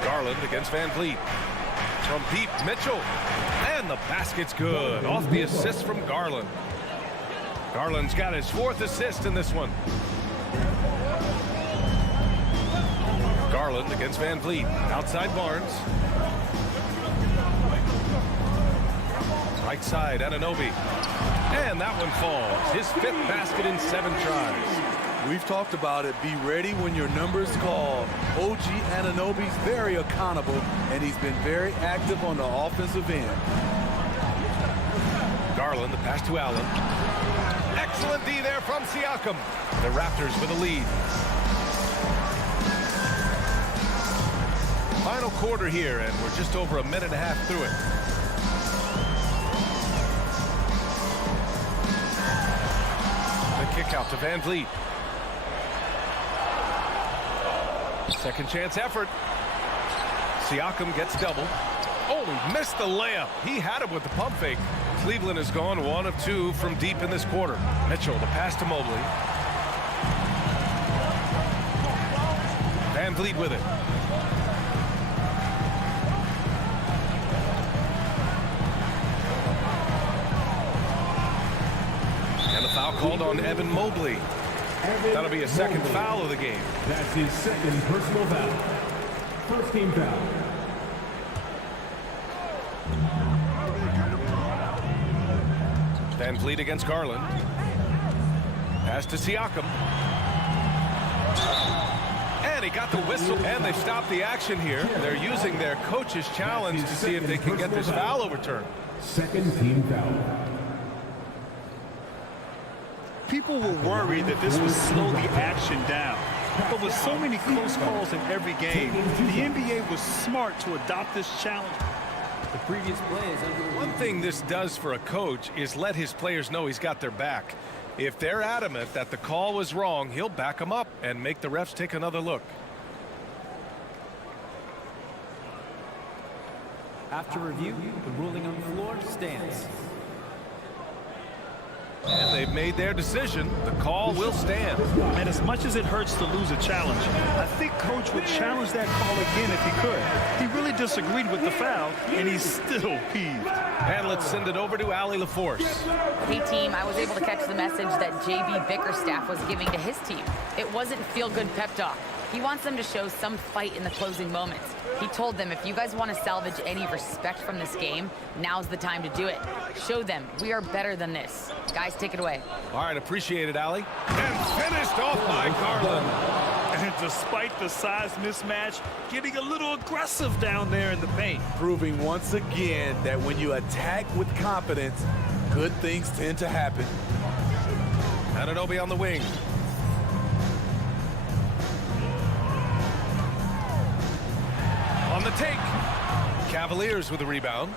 Garland against Van Vliet. From Pete Mitchell. And the basket's good. Off the assist from Garland. Garland's got his 4th assist in this one. Garland against Van Vliet. Outside Barnes. Right side, Anunoby. And that one falls. His 5th basket in 7 tries. We've talked about it. Be ready when your number is called. OG Anunoby's very accountable, and he's been very active on the offensive end. Garland, the pass to Allen. Excellent D there from Siakam. The Raptors with a lead. Final quarter here, and we're just over a minute and a half through it. The kick out to Van Vliet. Second chance effort. Siakam gets double. Oh, he missed the layup. He had it with the pump fake. Cleveland has gone 1 of 2 from deep in this quarter. Mitchell, the pass to Mobley. Van Vliet with it. And a foul called on Evan Mobley. That'll be a second foul of the game. That's his 2nd personal foul. First team foul. Van Vliet against Garland. Pass to Siakam. And he got the whistle. And they stopped the action here. They're using their coach's challenge to see if they can get this foul overturned. Second team foul. People were worried that this would slow the action down. But with so many close calls in every game, the NBA was smart to adopt this challenge. The previous play is under One thing this does for a coach is let his players know he's got their back. If they're adamant that the call was wrong, he'll back them up and make the refs take another look. After review, the ruling on the floor stands. And they've made their decision. The call will stand. And as much as it hurts to lose a challenge, I think Coach would challenge that call again if he could. He really disagreed with the foul, and he's still peeved. And let's send it over to Allie LaForce. Hey, team, I was able to catch the message that J.B. Bickerstaff was giving to his team. It wasn't feel-good pep talk. He wants them to show some fight in the closing moments. He told them, if you guys want to salvage any respect from this game, now's the time to do it. Show them we are better than this. Guys, take it away. All right, appreciate it, Allie. And finished off by Garland. And despite the size mismatch, getting a little aggressive down there in the paint. Proving once again that when you attack with confidence, good things tend to happen. Anunoby on the wing. On the take. Cavaliers with a rebound.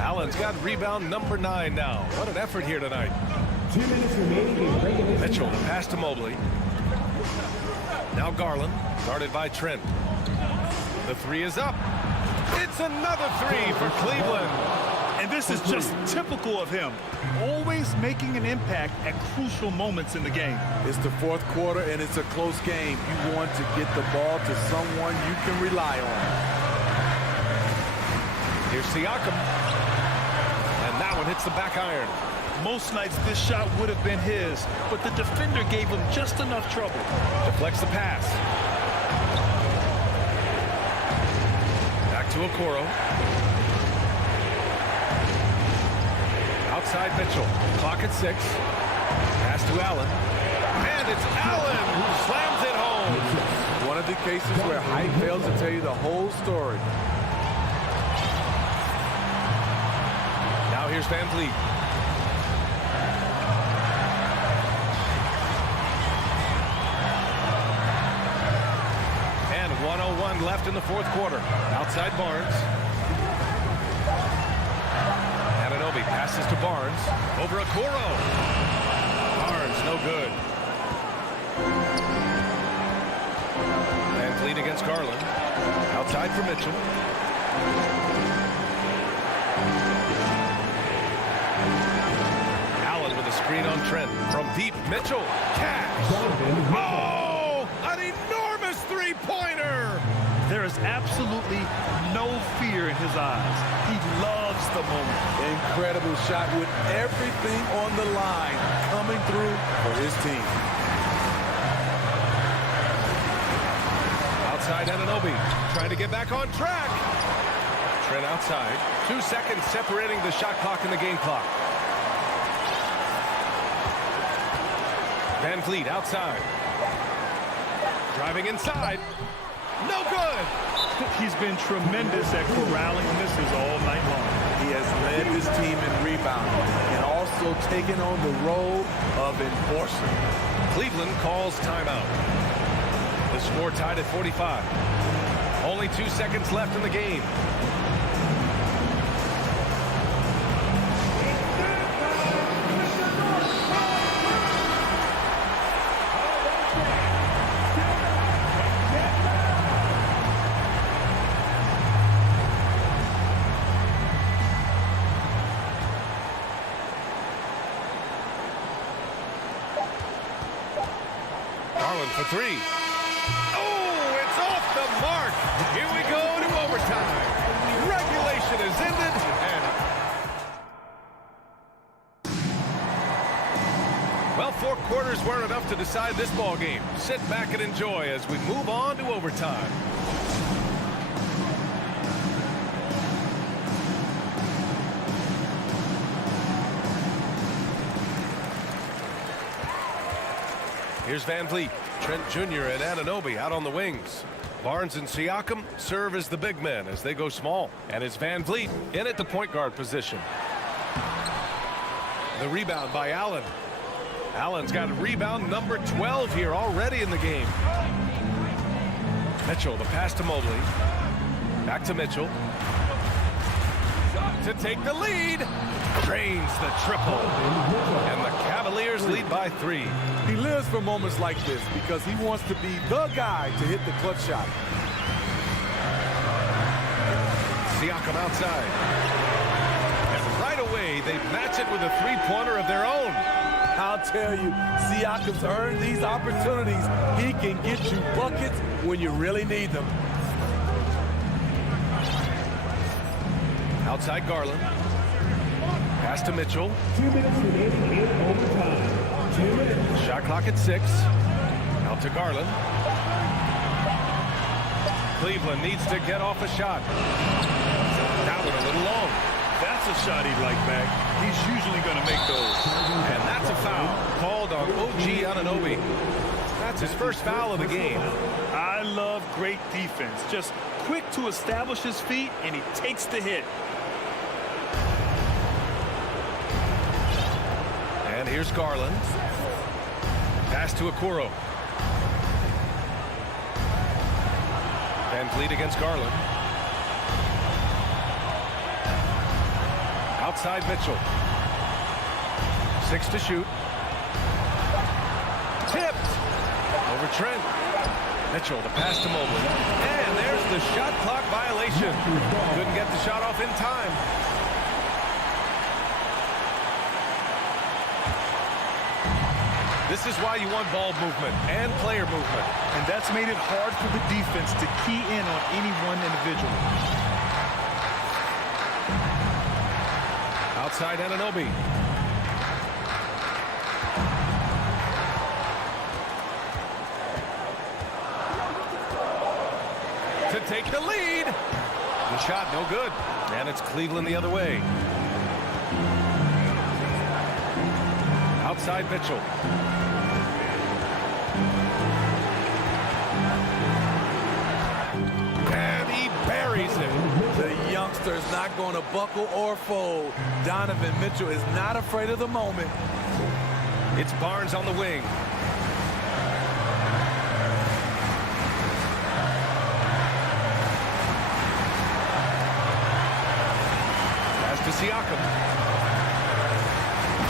Allen's got rebound number 9 now. What an effort here tonight. 2 minutes remaining. Mitchell, the pass to Mobley. Now Garland, guarded by Trent. The 3 is up. It's another 3 for Cleveland. And this is just typical of him. Always making an impact at crucial moments in the game. It's the fourth quarter, and it's a close game. You want to get the ball to someone you can rely on. Here's Siakam. And that one hits the back iron. Most nights this shot would have been his, but the defender gave him just enough trouble. Deflects the pass. Back to Okoro. Outside Mitchell. Clock at 6. Pass to Allen. And it's Allen who slams it home. One of the cases where height fails to tell you the whole story. Now here's Van Vliet. And 1:01 left in the fourth quarter. Outside Barnes. Anunoby passes to Barnes. Over Okoro. Barnes, no good. Van Vliet against Garland. Outside for Mitchell. Allen with a screen on Trent. From deep, Mitchell. Cash. Oh! An enormous three-pointer! There is absolutely no fear in his eyes. He loves the moment. Incredible shot with everything on the line coming through for his team. Outside Anunoby, trying to get back on track. Trent outside. 2 seconds separating the shot clock and the game clock. Van Vliet outside. Driving inside. No good. He's been tremendous at corralling misses all night long. He has led his team in rebounding and also taken on the role of enforcer. Cleveland calls timeout. The score tied at 45. Only 2 seconds left in the game. For 3. Oh, it's off the mark. Here we go to overtime. Regulation is ended. Well, 4 quarters weren't enough to decide this ball game. Sit back and enjoy as we move on to overtime. Here's Van Vliet, Trent Jr. and Anunoby out on the wings. Barnes and Siakam serve as the big men as they go small. And it's Van Vliet in at the point guard position. The rebound by Allen. Allen's got rebound number 12 here already in the game. Mitchell, the pass to Mobley. Back to Mitchell. To take the lead. Drains the triple. And the Cavaliers lead by 3. He lives for moments like this because he wants to be the guy to hit the clutch shot. Siakam outside. And right away, they match it with a three-pointer of their own. I'll tell you, Siakam's earned these opportunities. He can get you buckets when you really need them. Outside Garland. Pass to Mitchell. 2 minutes remaining in overtime. 2 minutes. Shot clock at 6. Out to Garland. Cleveland needs to get off a shot. That one a little long. That's a shot he'd like back. He's usually going to make those. And that's a foul called on OG Anunoby. That's his first foul of the game. I love great defense. Just quick to establish his feet, and he takes the hit. And here's Garland. Pass to Okoro. Van Vliet against Garland. Outside Mitchell. 6 to shoot. Tipped. Over Trent. Mitchell, the pass to Mobley. And there's the shot clock violation. Couldn't get the shot off in time. This is why you want ball movement and player movement. And that's made it hard for the defense to key in on any one individual. Outside Anunoby. To take the lead. The shot no good. And it's Cleveland the other way. Outside Mitchell. And he buries it. The youngster's not going to buckle or fold. Donovan Mitchell is not afraid of the moment. It's Barnes on the wing. Pass to Siakam.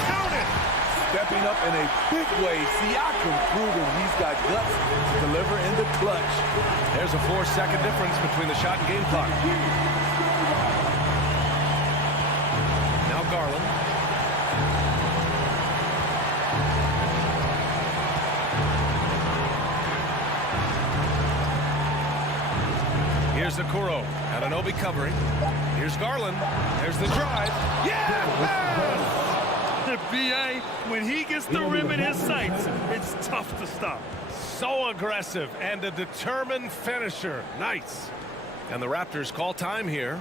Count it! Stepping up in a big way, Siakam proving he's got guts to deliver in the clutch. There's a 4-second difference between the shot and game clock. Now Garland. Here's Okoro. Anunoby covering. Here's Garland. There's the drive. Yeah! The BA, when he gets the rim in his sights, it's tough to stop. So aggressive and a determined finisher. Nice. And the Raptors call time here.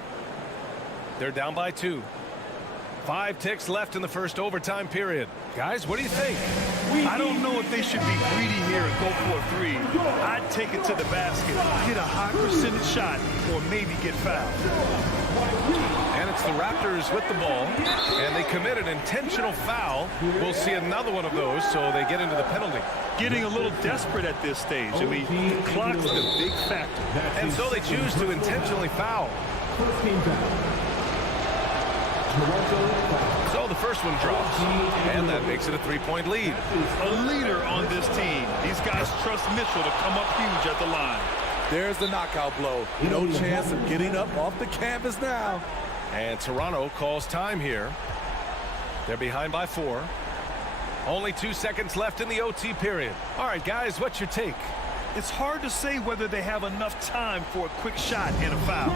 They're down by 2. 5 ticks left in the first overtime period. Guys, what do you think? I don't know if they should be greedy here and go for a 3. I'd take it to the basket, hit a high percentage shot, or maybe get fouled. And it's the Raptors with the ball, and they commit an intentional foul. We'll see another one of those, so they get into the penalty. Getting a little desperate at this stage. I mean, the clock's the big factor. And so they choose to intentionally foul. First team foul. So the first one drops, and that makes it a 3-point lead. A leader on this team. These guys trust Mitchell to come up huge at the line. There's the knockout blow. No chance of getting up off the canvas now. And Toronto calls time here. They're behind by 4. Only 2 seconds left in the OT period. All right, guys, what's your take? It's hard to say whether they have enough time for a quick shot and a foul.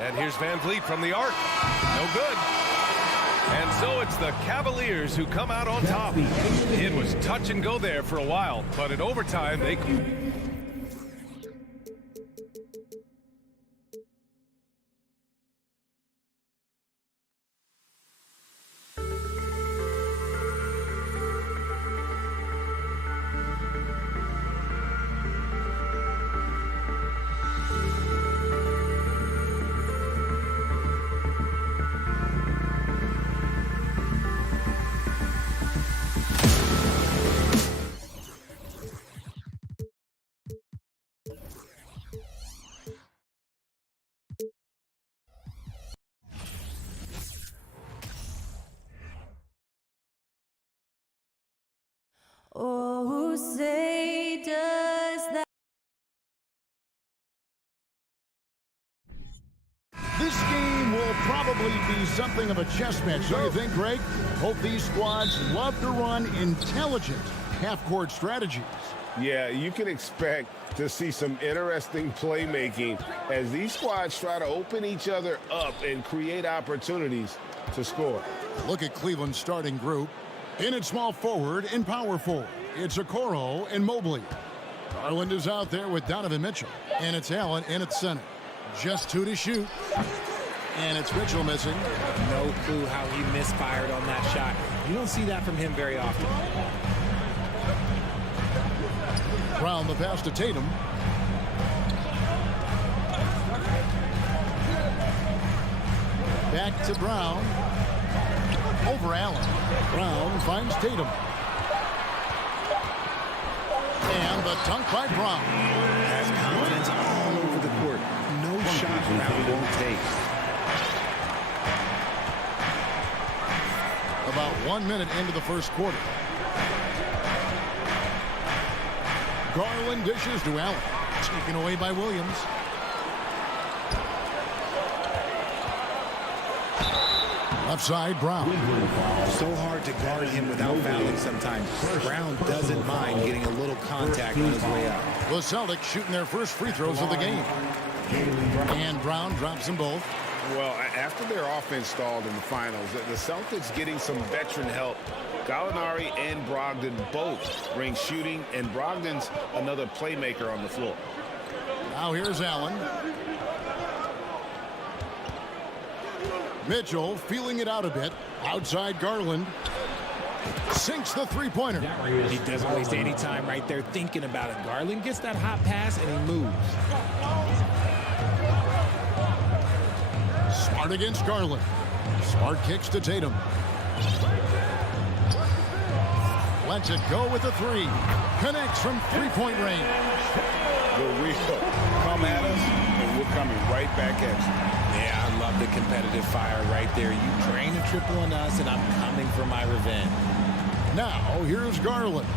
And here's Van Vliet from the arc. No good. And so it's the Cavaliers who come out on top. It was touch and go there for a while, but in overtime, they... Oh, say does that. This game will probably be something of a chess match, don't you think, Greg? Both these squads love to run intelligent half-court strategies. Yeah, you can expect to see some interesting playmaking as these squads try to open each other up and create opportunities to score. Look at Cleveland's starting group. In at small forward and power forward, it's Okoro and Mobley. Garland is out there with Donovan Mitchell. And it's Allen in at center. Just 2 to shoot. And it's Mitchell missing. No clue how he misfired on that shot. You don't see that from him very often. Brown the pass to Tatum. Back to Brown. Over Allen. Brown finds Tatum. And the dunk by Brown. Has confidence all over the court. No shot that he won't take. About 1 minute into the first quarter. Garland dishes to Allen. Taken away by Williams. Left side, Brown. So hard to guard him without fouling sometimes. Brown doesn't mind getting a little contact on his way up. The Celtics shooting their first free throws of the game. And Brown drops them both. Well, after their offense stalled in the finals, the Celtics getting some veteran help. Gallinari and Brogdon both bring shooting, and Brogdon's another playmaker on the floor. Now here's Allen. Mitchell feeling it out a bit. Outside Garland. Sinks the three-pointer. He doesn't waste any time right there thinking about it. Garland gets that hot pass and he moves. Smart against Garland. Smart kicks to Tatum. Lets it go with the three. Connects from three-point range. The wheel. Come at us, and we're coming right back at you. Yeah, I love the competitive fire right there. You drain a triple on us, and I'm coming for my revenge. Now, here's Garland.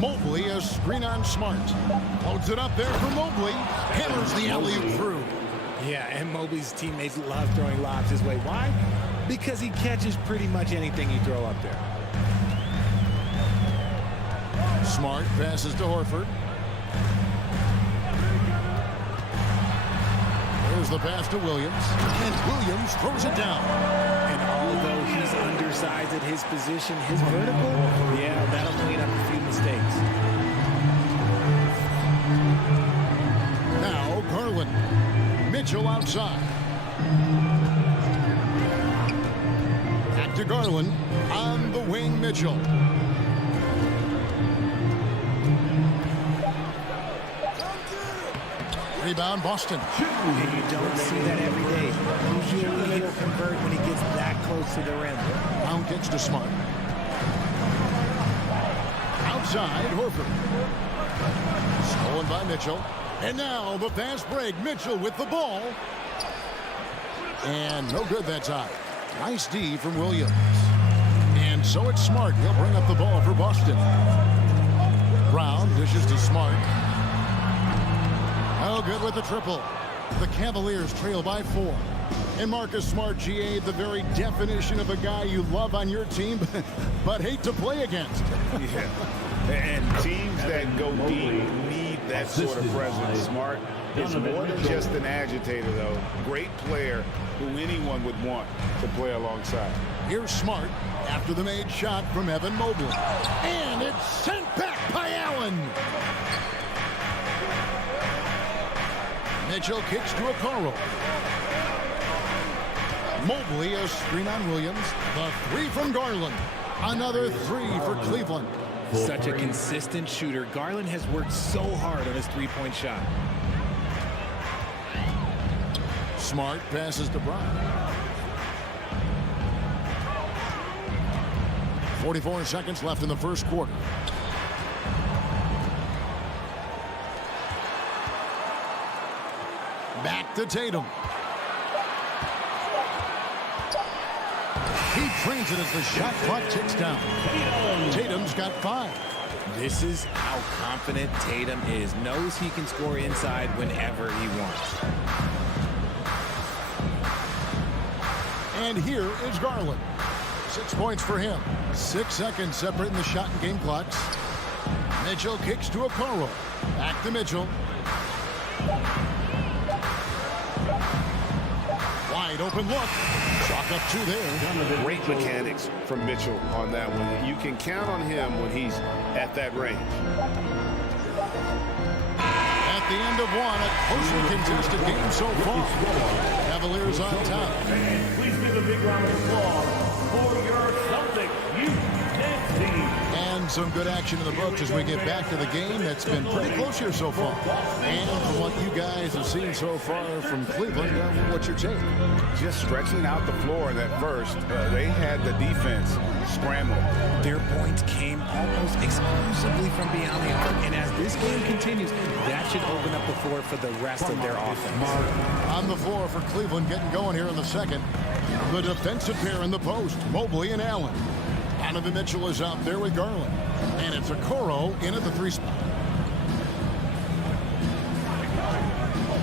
Mobley, a screen on Smart. Loads it up there for Mobley. Hammers the alley-oop through. Yeah, and Mobley's teammates love throwing lobs his way. Why? Because he catches pretty much anything you throw up there. Smart passes to Horford. There's the pass to Williams. And Williams throws it down. And although he's undersized at his position, his vertical, yeah, that'll clean up a few mistakes. Now Garland. Mitchell outside. Back to Garland. On the wing, Mitchell. Rebound, Boston. And you don't see that every day. Usually he'll convert when he gets that close to the rim. Brown kicks to Smart. Outside, Horford. Stolen by Mitchell. And now the fast break. Mitchell with the ball. And no good that time. Nice D from Williams. And so it's Smart. He'll bring up the ball for Boston. Brown dishes to Smart. Oh, good with the triple. The Cavaliers trail by 4. And Marcus Smart, GA, the very definition of a guy you love on your team, but hate to play against. Yeah. And teams that go deep need that sort of presence. Smart is more than just an agitator, though. Great player who anyone would want to play alongside. Here's Smart after the made shot from Evan Mobley. And it's sent back by Allen. Mitchell kicks to Okoro. Mobley, a screen on Williams. The three from Garland. Another three for Cleveland. Such a consistent shooter. Garland has worked so hard on his three-point shot. Smart passes to Brown. 44 seconds left in the first quarter. Back to Tatum. He trains it as the shot clock ticks down. Tatum's got 5. This is how confident Tatum is. Knows he can score inside whenever he wants. And here is Garland. 6 points for him. 6 seconds separating the shot and game clocks. Mitchell kicks to Okoro. Back to Mitchell. open look. Chalk up 2 there. Great mechanics from Mitchell on that one. You can count on him when he's at that range. At the end of one, a closely contested game so far. Cavaliers on top. Please give a big round of applause for your Celtics youth team. And some good action in the books as we get back to the game. That's been pretty close here so far. And from what you guys have seen so far from Cleveland, what's your take? Just stretching out the floor in that first. They had the defense scramble. Their points came almost exclusively from beyond the arc. And as this game continues, that should open up the floor for the rest of their offense. On the floor for Cleveland, getting going here in the second. The defensive pair in the post, Mobley and Allen. Donovan Mitchell is out there with Garland. And it's Okoro in at the 3 spot.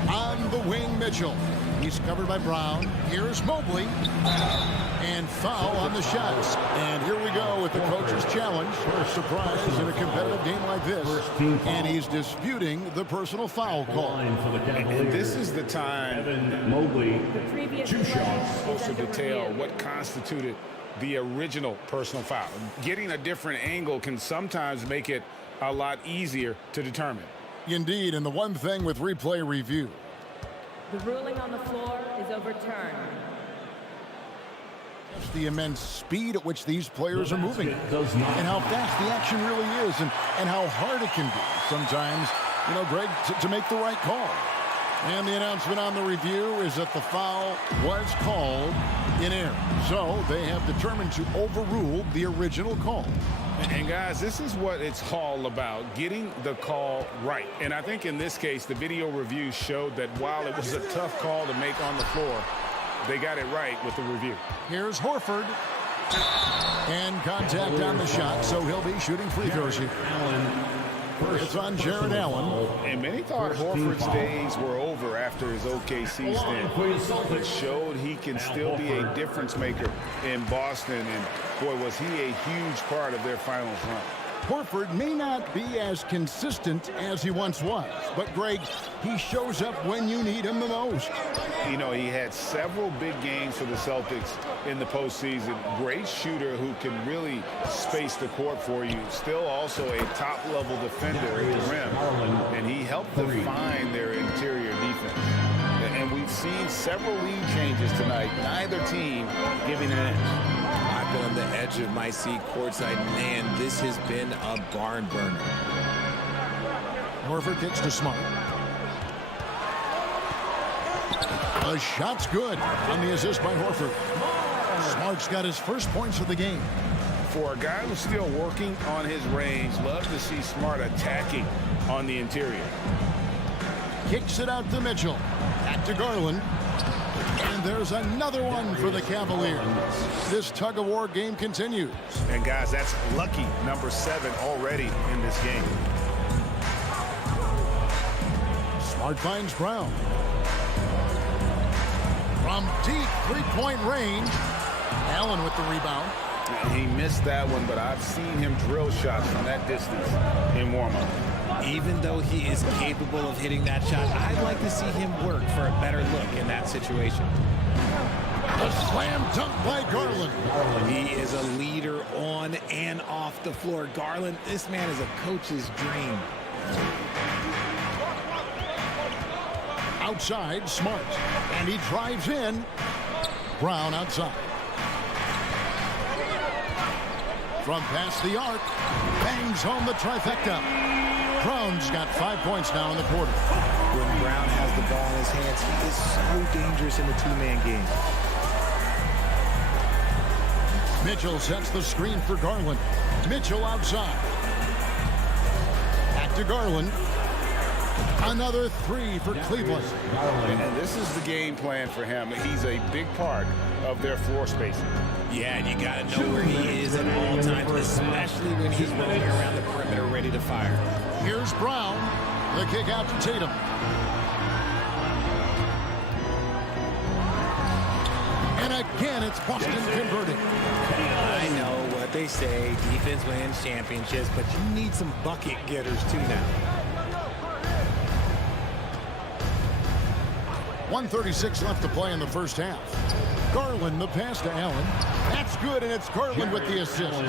On the wing, Mitchell. He's covered by Brown. Here's Mobley. And foul on the shots. And here we go with the coach's challenge. First surprise in a competitive game like this. And he's disputing the personal foul call. And this is the time Mobley, The previous 2 shots. supposed to detail what constituted the original personal foul. Getting a different angle can sometimes make it a lot easier to determine. Indeed, and the one thing with replay review. The ruling on the floor is overturned. Just the immense speed at which these players are moving and how fast the action really is and how hard it can be sometimes, Greg, to make the right call. And the announcement on the review is that the foul was called in error. So they have determined to overrule the original call. And guys, this is what it's all about, getting the call right. And I think in this case, the video review showed that while it was a tough call to make on the floor, they got it right with the review. Here's Horford. And contact on the shot, so he'll be shooting free throws here. It's on Jared Allen. And many thought Horford's days were over after his OKC stint. It showed he can still be a difference maker in Boston. And, boy, was he a huge part of their finals run. Horford may not be as consistent as he once was, but, Greg, he shows up when you need him the most. He had several big games for the Celtics in the postseason. Great shooter who can really space the court for you. Still also a top-level defender at the rim, and he helped define their interior defense. And we've seen several lead changes tonight. Neither team giving an edge. I've been on the edge of my seat courtside. Man, this has been a barn burner. Horford gets to Smart. The shot's good on the assist by Horford. Smart's got his first points of the game. For a guy who's still working on his range, love to see Smart attacking on the interior. Kicks it out to Mitchell. Back to Garland. And there's another one for the Cavaliers. This tug-of-war game continues. And, guys, that's lucky number 7 already in this game. Smart finds Brown. From deep three-point range. Allen with the rebound. He missed that one, but I've seen him drill shots from that distance in warm-up. Even though he is capable of hitting that shot, I'd like to see him work for a better look in that situation. A slam dunk by Garland. He is a leader on and off the floor. Garland, this man is a coach's dream. Outside, Smart. And he drives in. Brown outside. From past the arc, bangs home the trifecta. Brown's got 5 points now in the quarter. When Brown has the ball in his hands, he is so dangerous in the two-man game. Mitchell sets the screen for Garland. Mitchell outside. Back to Garland. Another 3 for Cleveland. And this is the game plan for him. He's a big part of their floor spacing. Yeah, and you got to know where he is at all times, especially when he's rolling around the perimeter ready to fire. Here's Brown. The kick out to Tatum. And again, it's Boston converting. I know what they say, defense wins championships, but you need some bucket getters too now. 1:36 left to play in the first half. Garland, the pass to Allen. That's good, and it's Garland with the assist.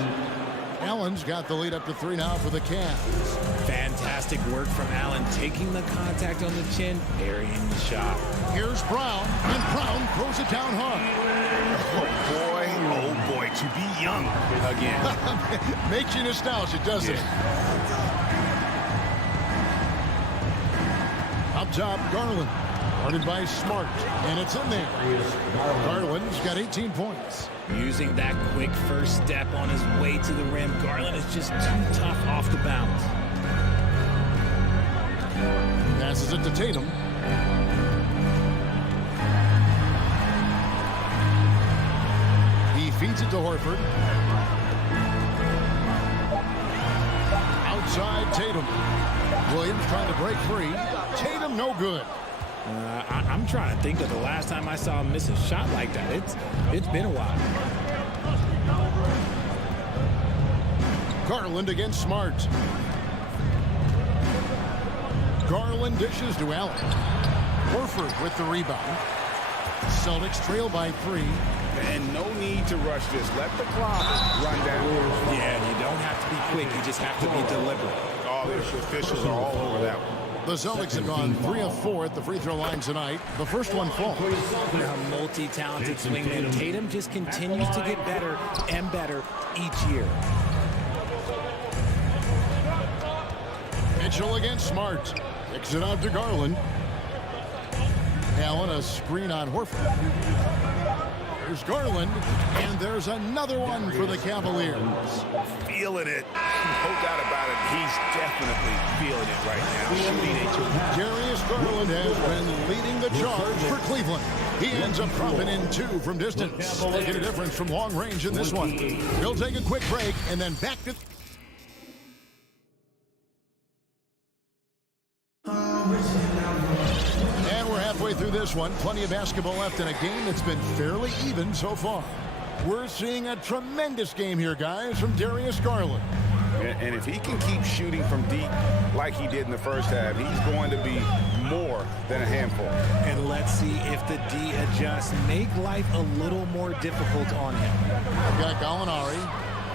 Allen's got the lead up to 3 now for the Cavs. Fantastic work from Allen, taking the contact on the chin, burying the shot. Here's Brown, and Brown throws it down hard. Oh boy, to be young again. Makes you nostalgic, doesn't it? Up top, Garland. Guarded by Smart, and it's in there. Garland's got 18 points. Using that quick first step on his way to the rim, Garland is just too tough off the bounce. Passes it to Tatum. He feeds it to Horford. Outside Tatum. Williams trying to break free. Tatum no good. I'm trying to think of the last time I saw him miss a shot like that. It's been a while. Garland against Smart. Garland dishes to Allen. Horford with the rebound. Celtics trail by 3. And no need to rush this. Let the clock run down. Yeah, you don't have to be quick. You just have to be deliberate. All the officials are all over that one. The Celtics have gone 3 of 4 at the free throw line tonight. The first one falls. A multi-talented swingman. Tatum just continues to get better and better each year. Mitchell against Smart. Kicks it out to Garland. Allen, a screen on Horford. There's Garland, and there's another one for the Cavaliers. Feeling it. No doubt about it. He's definitely feeling it right now. Darius Garland has been leading the charge for Cleveland. He ends up dropping in 2 from distance, making a difference from long range in this one. We'll take a quick break and then back to... And we're halfway through this one. Plenty of basketball left in a game that's been fairly even so far. We're seeing a tremendous game here, guys, from Darius Garland. And if he can keep shooting from deep like he did in the first half, he's going to be more than a handful. And let's see if the D adjusts, make life a little more difficult on him. I've got Gallinari,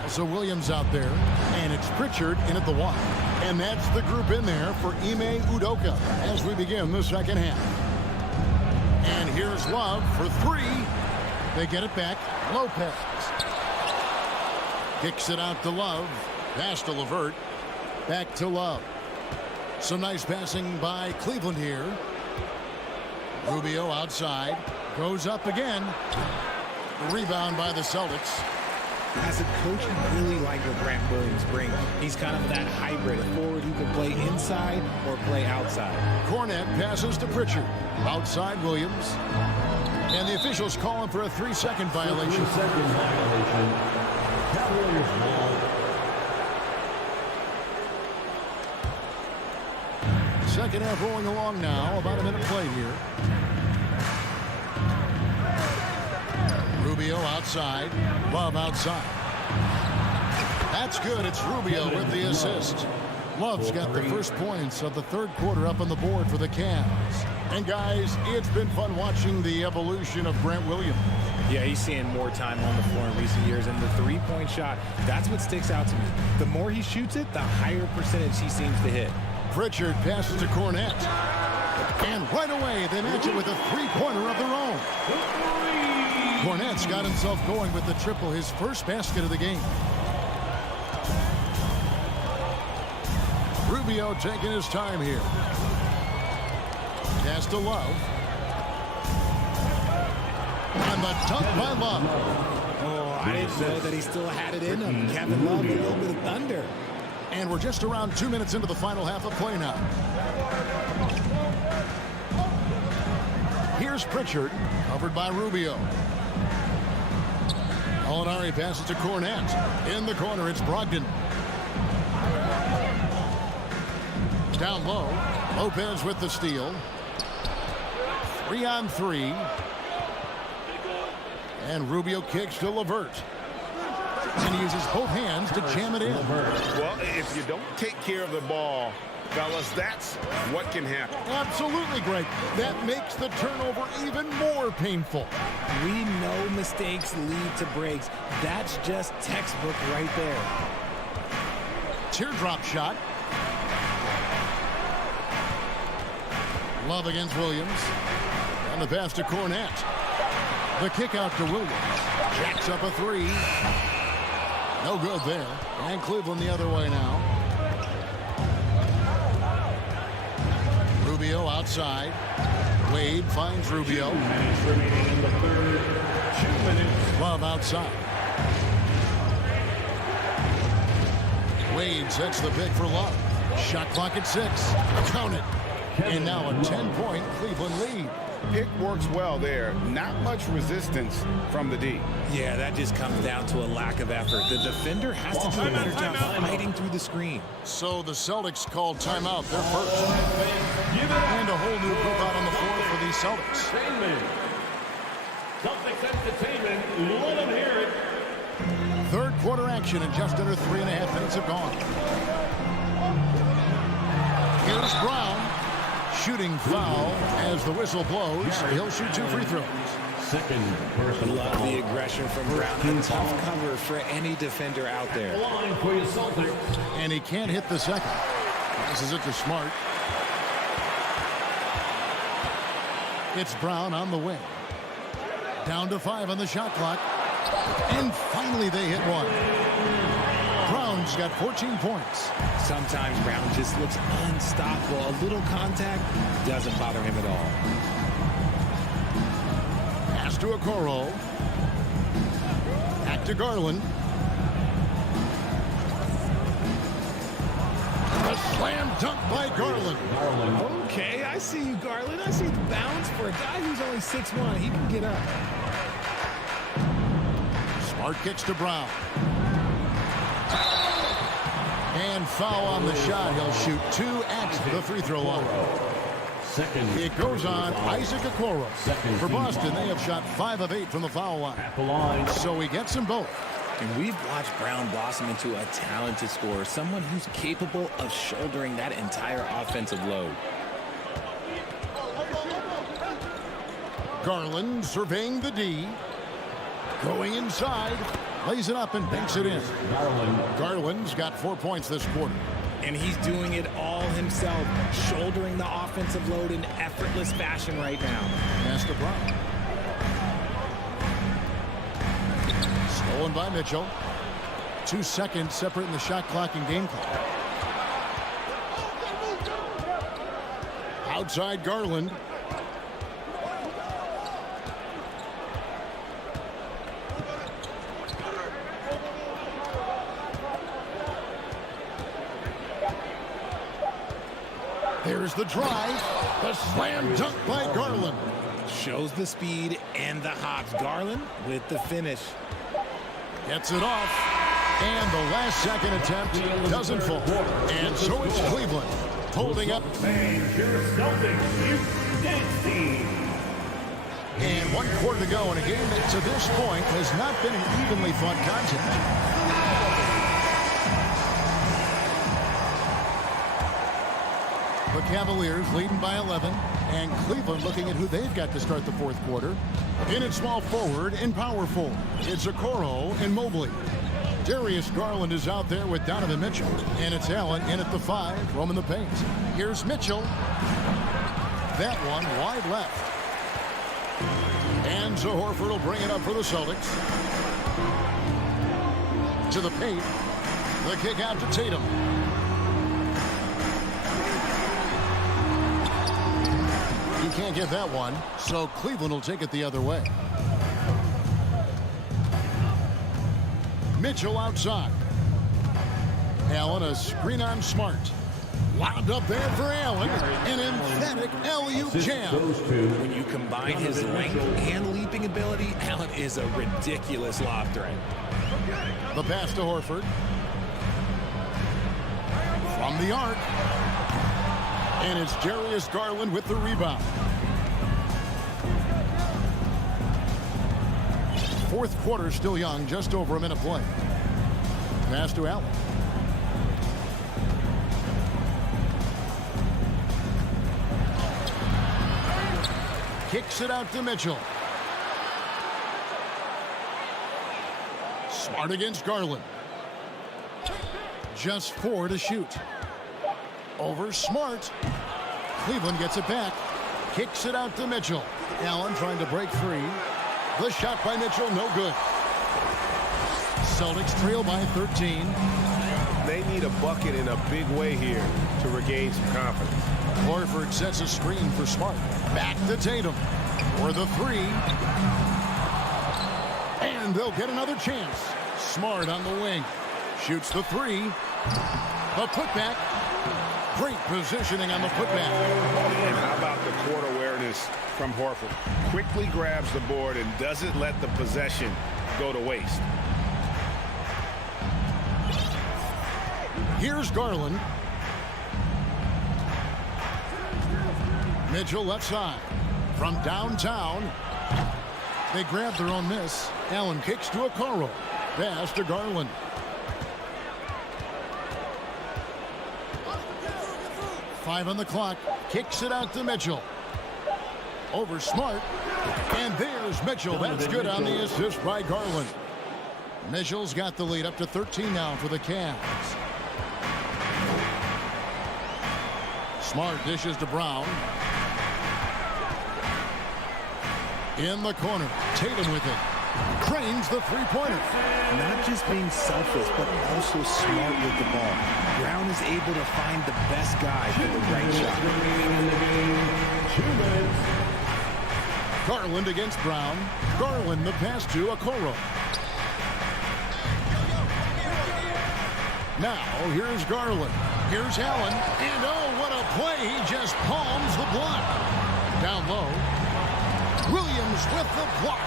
also Williams out there, and it's Pritchard in at the 1. And that's the group in there for Ime Udoka as we begin the second half. And here's Love for 3. They get it back. Lopez kicks it out to Love. Pass to LeVert. Back to Love. Some nice passing by Cleveland here. Rubio outside. Goes up again. Rebound by the Celtics. As a coach, you really like what Grant Williams brings. He's kind of that hybrid, a forward who can play inside or play outside. Cornet passes to Pritchard. Outside Williams. And the officials calling for a 3-second violation. 3-second violation. Cavaliers ball. Second half rolling along now. About a minute played here. Rubio outside. Love outside. That's good. It's Rubio with the assist. Love's got the first points of the third quarter up on the board for the Cavs. And guys, it's been fun watching the evolution of Grant Williams. Yeah, he's seeing more time on the floor in recent years, and the three-point shot, that's what sticks out to me. The more he shoots it, the higher percentage he seems to hit. Pritchard passes to Cornet. And right away, they match it with a three-pointer of their own. Cornet's got himself going with the triple, his first basket of the game. Rubio taking his time here. Pass to Love. And the dunk by Love. Oh, I didn't know that he still had it in him. Kevin Love, a little bit of thunder. And we're just around 2 minutes into the final half of play now. Here's Pritchard, covered by Rubio. Gallinari passes to Cornet. In the corner, it's Brogdon. Down low, Lopez with the steal. 3-on-3. And Rubio kicks to LeVert. And he uses both hands to jam it in. Well, if you don't take care of the ball Fellas, that's what can happen. Absolutely, Greg. That makes the turnover even more painful. We know mistakes lead to breaks. That's just textbook right there. Teardrop shot. Love against Williams. And the pass to Cornette. The kick out to Williams. Jacks up a three. No good there. And Cleveland the other way now. Rubio outside. Wade finds Rubio. 2 minutes remaining in the third. 2 minutes. Love outside. Wade sets the pick for Love. Shot clock at 6. Count it. And now a 10-point Cleveland lead. Pick works well there. Not much resistance from the D. Yeah, that just comes down to a lack of effort. The defender has to do a better job fighting through the screen. So the Celtics called timeout, their first. And a whole new group out on the floor for the Celtics. Celtics entertainment, let them hear it. Third quarter action in just under 3.5 minutes have gone. Here's Brown. Shooting foul as the whistle blows. He'll shoot 2 free throws. Second personal Love the aggression from Brown. A tough cover for any defender out there. line for your Celtics. And he can't hit the second. This is it to Smart. It's Brown on the wing. Down to 5 on the shot clock. And finally they hit one. Brown's got 14 points. Sometimes Brown just looks unstoppable. A little contact doesn't bother him at all. Pass to Okoro. Back to Garland. A slam dunk by Garland. Okay, I see you, Garland. I see the bounce for a guy who's only 6'1". He can get up. Smart kicks to Brown. And foul on the shot. He'll shoot 2 at the free throw line. It goes on Isaac Okoro. For Boston, they have shot 5 of 8 from the foul line. So he gets them both. And we've watched Brown blossom into a talented scorer, someone who's capable of shouldering that entire offensive load. Garland surveying the D. Going inside. Lays it up and banks it in. Garland's got 4 points this quarter. And he's doing it all himself, shouldering the offensive load in effortless fashion right now. Pass to Brown. Stolen by Mitchell. 2 seconds separating the shot clock and game clock. Outside Garland. There's the drive. The slam dunk by Garland. Shows the speed and the hops. Garland with the finish. Gets it off. And the last second attempt doesn't fall. And so it's Cleveland holding up. And 1 quarter to go in a game that to this point has not been an evenly fought contest. The Cavaliers leading by 11, and Cleveland looking at who they've got to start the fourth quarter. In at small forward and power forward, it's Okoro and Mobley. Darius Garland is out there with Donovan Mitchell, and it's Allen in at the 5, roaming the paint. Here's Mitchell. That one wide left. And so Horford will bring it up for the Celtics. To the paint. The kick out to Tatum. He can't get that one, so Cleveland will take it the other way. Mitchell outside. Allen, a screen on Smart. Wound up there for Allen. An emphatic alley-oop jam. When you combine his length and leaping ability, Allen is a ridiculous lob threat. The pass to Horford. From the arc. And it's Darius Garland with the rebound. Fourth quarter still young, just over a minute play. Pass to Allen. Kicks it out to Mitchell. Smart against Garland. Just 4 to shoot. Over Smart. Cleveland gets it back. Kicks it out to Mitchell. Allen trying to break free. The shot by Mitchell, no good. Celtics trail by 13. They need a bucket in a big way here to regain some confidence. Horford sets a screen for Smart. Back to Tatum for the 3. And they'll get another chance. Smart on the wing. Shoots the 3. The putback. Great positioning on the putback. And how about the court awareness from Horford? Quickly grabs the board and doesn't let the possession go to waste. Here's Garland. Mitchell left side. From downtown. They grab their own miss. Allen kicks to Okoro. Pass to Garland. Five on the clock. Kicks it out to Mitchell. Over Smart. And there's Mitchell. That's good on the assist by Garland. Mitchell's got the lead up to 13 now for the Cavs. Smart dishes to Brown. In the corner. Tatum with it. Cranes the three-pointer. Not just being selfish, but also smart with the ball. Brown is able to find the best guy for the right shot. Garland against Brown. Garland the pass to Okoro. Now here's Garland. Here's Allen. And oh, what a play. He just palms the block. Down low. Williams with the block.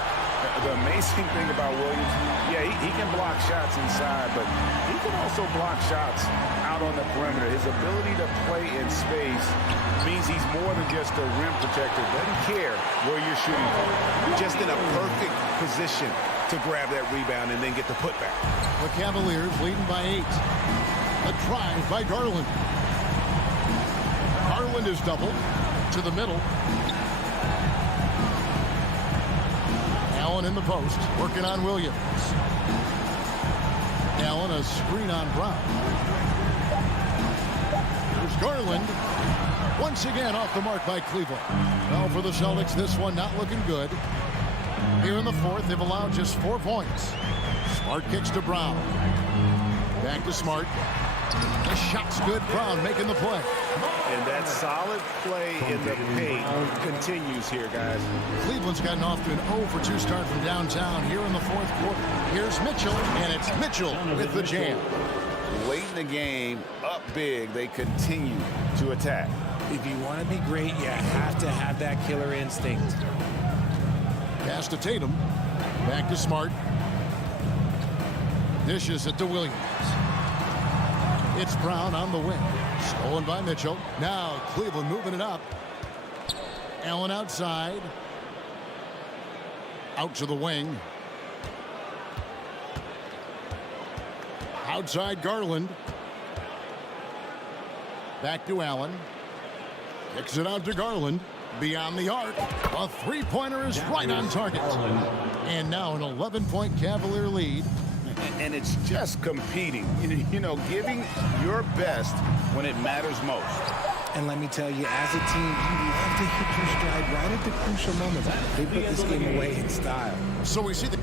The amazing thing about Williams, yeah, he can block shots inside, but he can also block shots out on the perimeter. His ability to play in space means he's more than just a rim protector. Doesn't care where you're shooting from. Just in a perfect position to grab that rebound and then get the putback. The Cavaliers leading by 8. A drive by Garland. Garland is doubled to the middle. Allen in the post, working on Williams. Allen a screen on Brown. Here's Garland. Once again off the mark by Cleveland. Well, for the Celtics, this one not looking good. Here in the fourth, they've allowed just 4 points. Smart kicks to Brown. Back to Smart. The shot's good. Brown making the play. And that solid play in the paint continues here, guys. Cleveland's gotten off to an 0-for-2 start from downtown here in the fourth quarter. Here's Mitchell, and it's Mitchell with the jam. Late in the game, up big, they continue to attack. If you want to be great, you have to have that killer instinct. Pass to Tatum. Back to Smart. Dishes it to Williams. It's Brown on the wing. Stolen by Mitchell. Now Cleveland moving it up. Allen outside. Out to the wing. Outside Garland. Back to Allen. Kicks it out to Garland. Beyond the arc. A three-pointer is right on target. And now an 11-point Cavalier lead. And it's just competing, you know, giving your best when it matters most. And let me tell you, as a team, you love to hit your stride right at the crucial moments. They put this game away in style. So we see the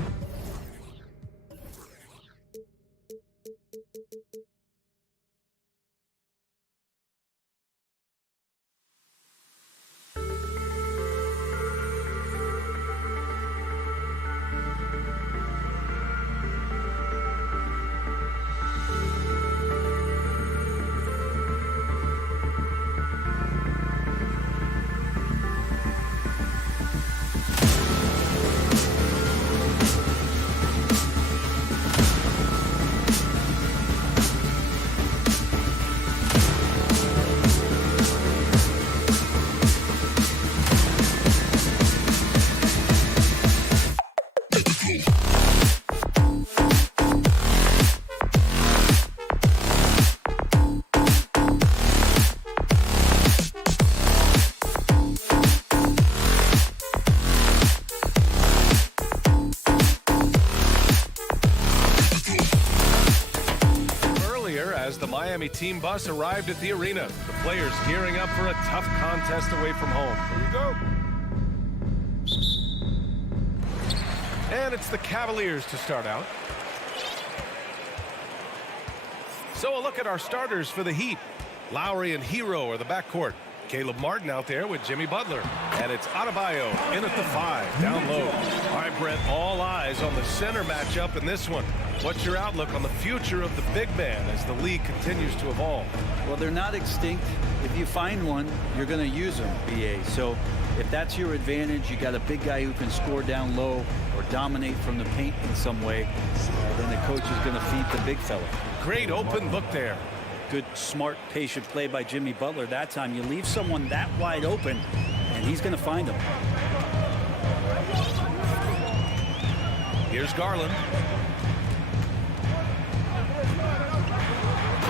Miami team bus arrived at the arena. The players gearing up for a tough contest away from home. Here we go. And it's the Cavaliers to start out. So a look at our starters for the Heat. Lowry and Hero are the backcourt. Caleb Martin out there with Jimmy Butler. And it's Adebayo in at the 5, down low. All right, Brett, all eyes on the center matchup in this one. What's your outlook on the future of the big man as the league continues to evolve? Well, they're not extinct. If you find one, you're going to use them, BA. So if that's your advantage, you got a big guy who can score down low or dominate from the paint in some way, then the coach is going to feed the big fella. Great open look there. Good, smart, patient play by Jimmy Butler that time. You leave someone that wide open, and he's going to find them. Here's Garland.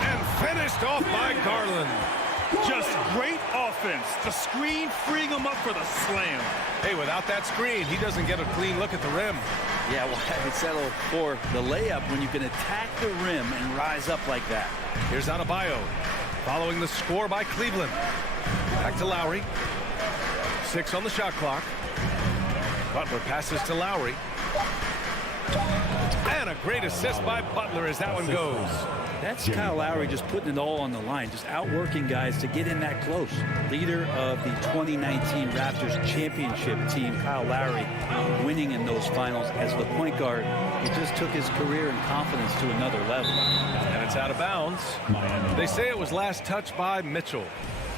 And finished off by Garland. Just great offense. The screen freeing him up for the slam. Hey, without that screen, he doesn't get a clean look at the rim. Yeah, well, I settle for the layup when you can attack the rim and rise up like that. Here's Adebayo, following the score by Cleveland. Back to Lowry. 6 on the shot clock. Butler passes to Lowry. And a great assist by Butler as that one goes. That's Kyle Lowry just putting it all on the line, just outworking guys to get in that close. Leader of the 2019 Raptors championship team, Kyle Lowry, winning in those finals as the point guard. He just took his career and confidence to another level. And it's out of bounds. They say it was last touched by Mitchell.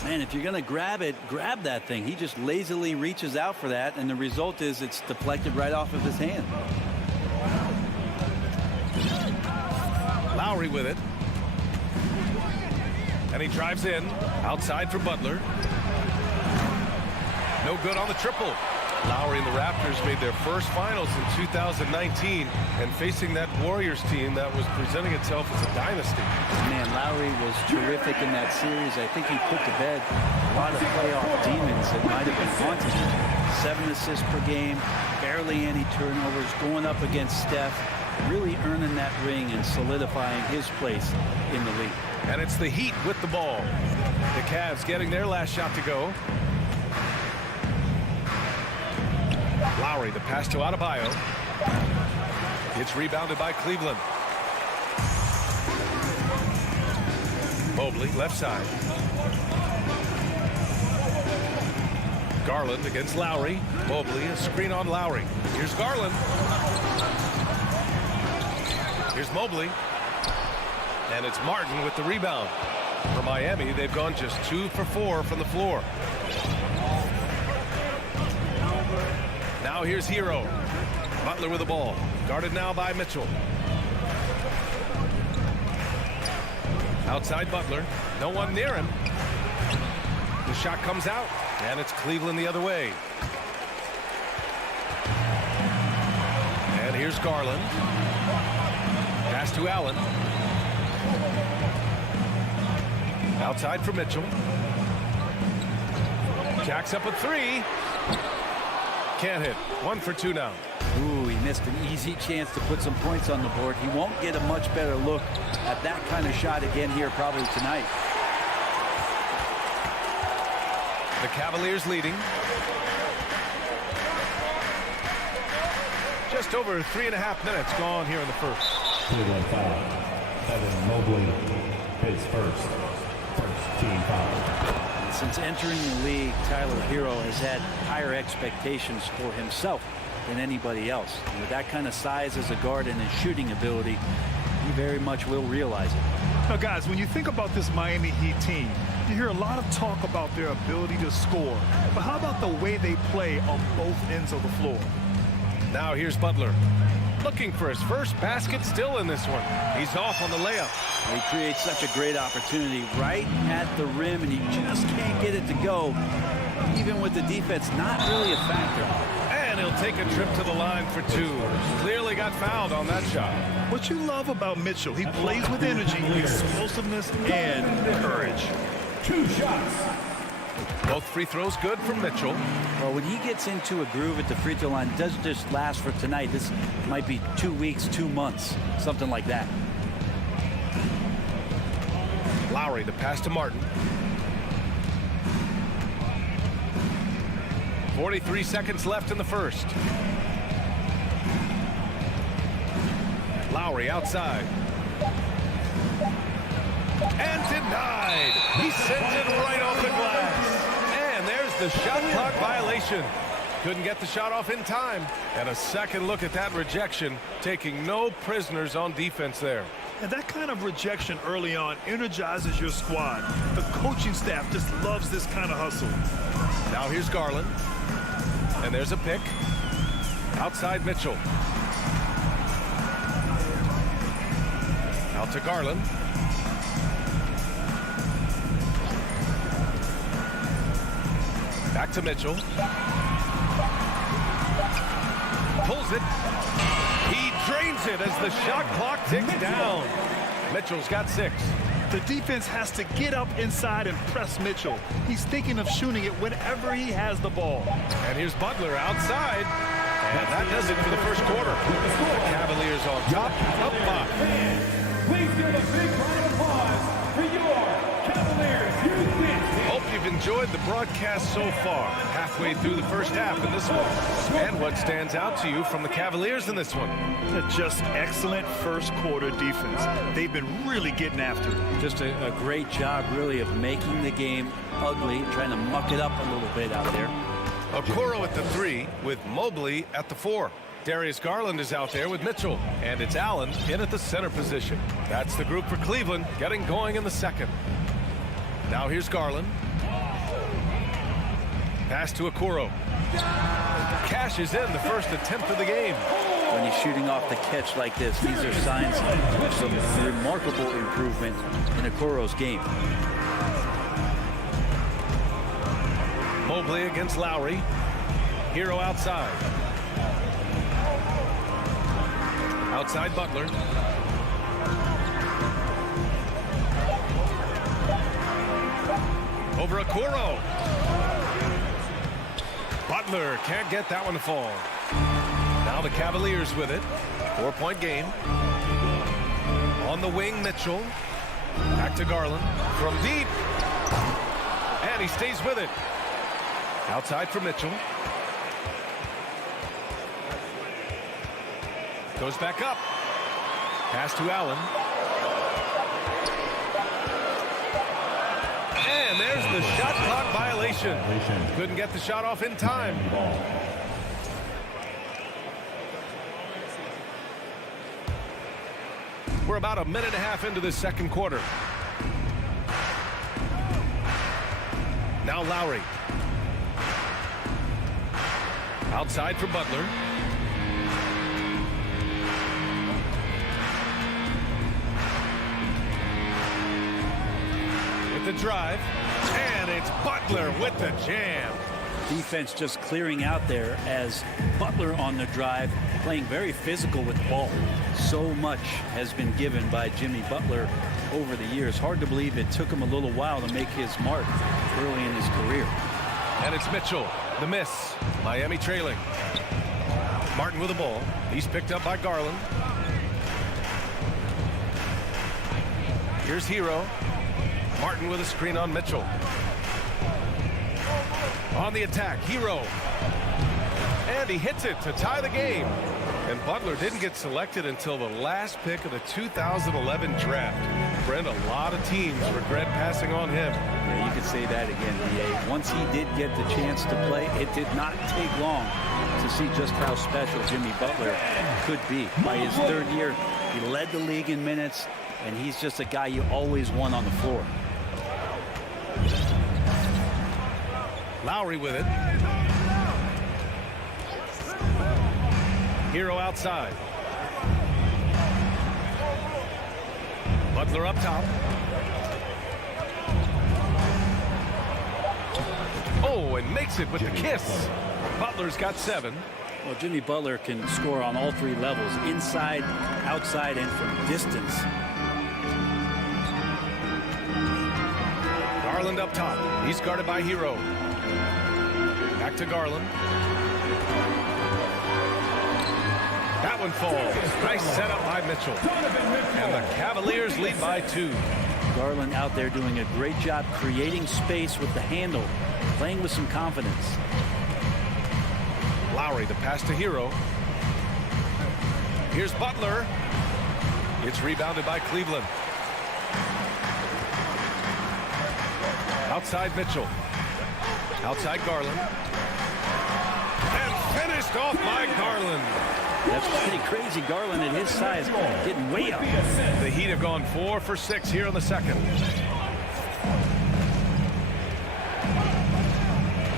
Man, if you're going to grab it, grab that thing. He just lazily reaches out for that, and the result is it's deflected right off of his hand. Lowry with it. And he drives in. Outside for Butler. No good on the triple. Lowry and the Raptors made their first finals in 2019. And facing that Warriors team that was presenting itself as a dynasty. Man, Lowry was terrific in that series. I think he put to bed a lot of playoff demons that might have been haunting him. 7 assists per game. Barely any turnovers. Going up against Steph. Really earning that ring and solidifying his place in the league. And it's the Heat with the ball. The Cavs getting their last shot to go. Lowry, the pass to Adebayo. It's rebounded by Cleveland. Mobley, left side. Garland against Lowry. Mobley, a screen on Lowry. Here's Garland. Here's Mobley. And it's Martin with the rebound. For Miami, they've gone just 2 for 4 from the floor. Now here's Hero. Butler with the ball. Guarded now by Mitchell. Outside Butler. No one near him. The shot comes out. And it's Cleveland the other way. And here's Garland. Pass to Allen. Outside for Mitchell. Jacks up a 3. Can't hit. 1 for 2 now. Ooh, he missed an easy chance to put some points on the board. He won't get a much better look at that kind of shot again here probably tonight. The Cavaliers leading. Just over 3.5 minutes gone here in the first. Cleveland foul. Evan Mobley, his first team foul. Since entering the league, Tyler Hero has had higher expectations for himself than anybody else. And with that kind of size as a guard and his shooting ability, he very much will realize it. Now, guys, when you think about this Miami Heat team, you hear a lot of talk about their ability to score. But how about the way they play on both ends of the floor? Now here's Butler. Looking for his first basket still in this one. He's off on the layup. He creates such a great opportunity right at the rim, and he just can't get it to go. Even with the defense not really a factor. And he'll take a trip to the line for 2. Clearly got fouled on that shot. What you love about Mitchell, he plays with energy, explosiveness, and courage. 2 shots. Both free throws good from Mitchell. Well, when he gets into a groove at the free throw line, it doesn't just last for tonight. This might be 2 weeks, 2 months, something like that. Lowry, the pass to Martin. 43 seconds left in the first. Lowry outside. And denied. He sends it right off the glass. And there's the shot clock violation. Couldn't get the shot off in time. And a second look at that rejection, taking no prisoners on defense there. And that kind of rejection early on energizes your squad. The coaching staff just loves this kind of hustle. Now here's Garland. And there's a pick. Outside Mitchell. Out to Garland. Back to Mitchell. Pulls it. He drains it as the shot clock ticks down. Mitchell's got 6. The defense has to get up inside and press Mitchell. He's thinking of shooting it whenever he has the ball. And here's Butler outside. And that does it for the first quarter. The Cavaliers on top, up 5. Please give a big round of applause for your Cavaliers. Hope you've enjoyed the broadcast so far. Halfway through the first half in this one. And what stands out to you from the Cavaliers in this one? Just excellent first quarter defense. They've been really getting after it. Just a great job, really, of making the game ugly, trying to muck it up a little bit out there. Okoro at the 3 with Mobley at the 4. Darius Garland is out there with Mitchell. And it's Allen in at the center position. That's the group for Cleveland getting going in the second. Now here's Garland. Pass to Okoro. Cashes in the first attempt of the game. When he's shooting off the catch like this, these are signs of some remarkable improvement in Okoro's game. Mobley against Lowry. Hero outside. Outside Butler. Over Okoro. Butler can't get that one to fall. Now the Cavaliers with it. 4-point game. On the wing, Mitchell. Back to Garland. From deep. And he stays with it. Outside for Mitchell. Goes back up. Pass to Allen. And there's the shot clock violation. Couldn't get the shot off in time. We're about a minute and a half into the second quarter. Now Lowry. Outside for Butler. With the drive. And it's Butler with the jam. Defense just clearing out there as Butler on the drive, playing very physical with the ball. So much has been given by Jimmy Butler over the years. Hard to believe it took him a little while to make his mark early in his career. And it's Mitchell. The miss. Miami trailing. Martin with the ball. He's picked up by Garland. Here's Hero. Martin with a screen on Mitchell. On the attack, Hero. And he hits it to tie the game. And Butler didn't get selected until the last pick of the 2011 draft. Brent, a lot of teams regret passing on him. Yeah, you could say that again, D.A. Once he did get the chance to play, it did not take long to see just how special Jimmy Butler could be. By his third year, he led the league in minutes, and he's just a guy you always want on the floor. Lowry with it. Hero outside. Butler up top. Oh, and makes it with the kiss. Butler's got 7. Well, Jimmy Butler can score on all 3 levels, inside, outside, and from distance. Garland up top. He's guarded by Hero. Back to Garland. That one falls. Nice setup by Mitchell. And the Cavaliers lead by 2. Garland out there doing a great job creating space with the handle, playing with some confidence. Lowry, the pass to Hero. Here's Butler. It's rebounded by Cleveland. Outside Mitchell. Outside Garland. And finished off by Garland. That's pretty crazy. Garland at his size getting way up. The Heat have gone 4 for 6 here in the second.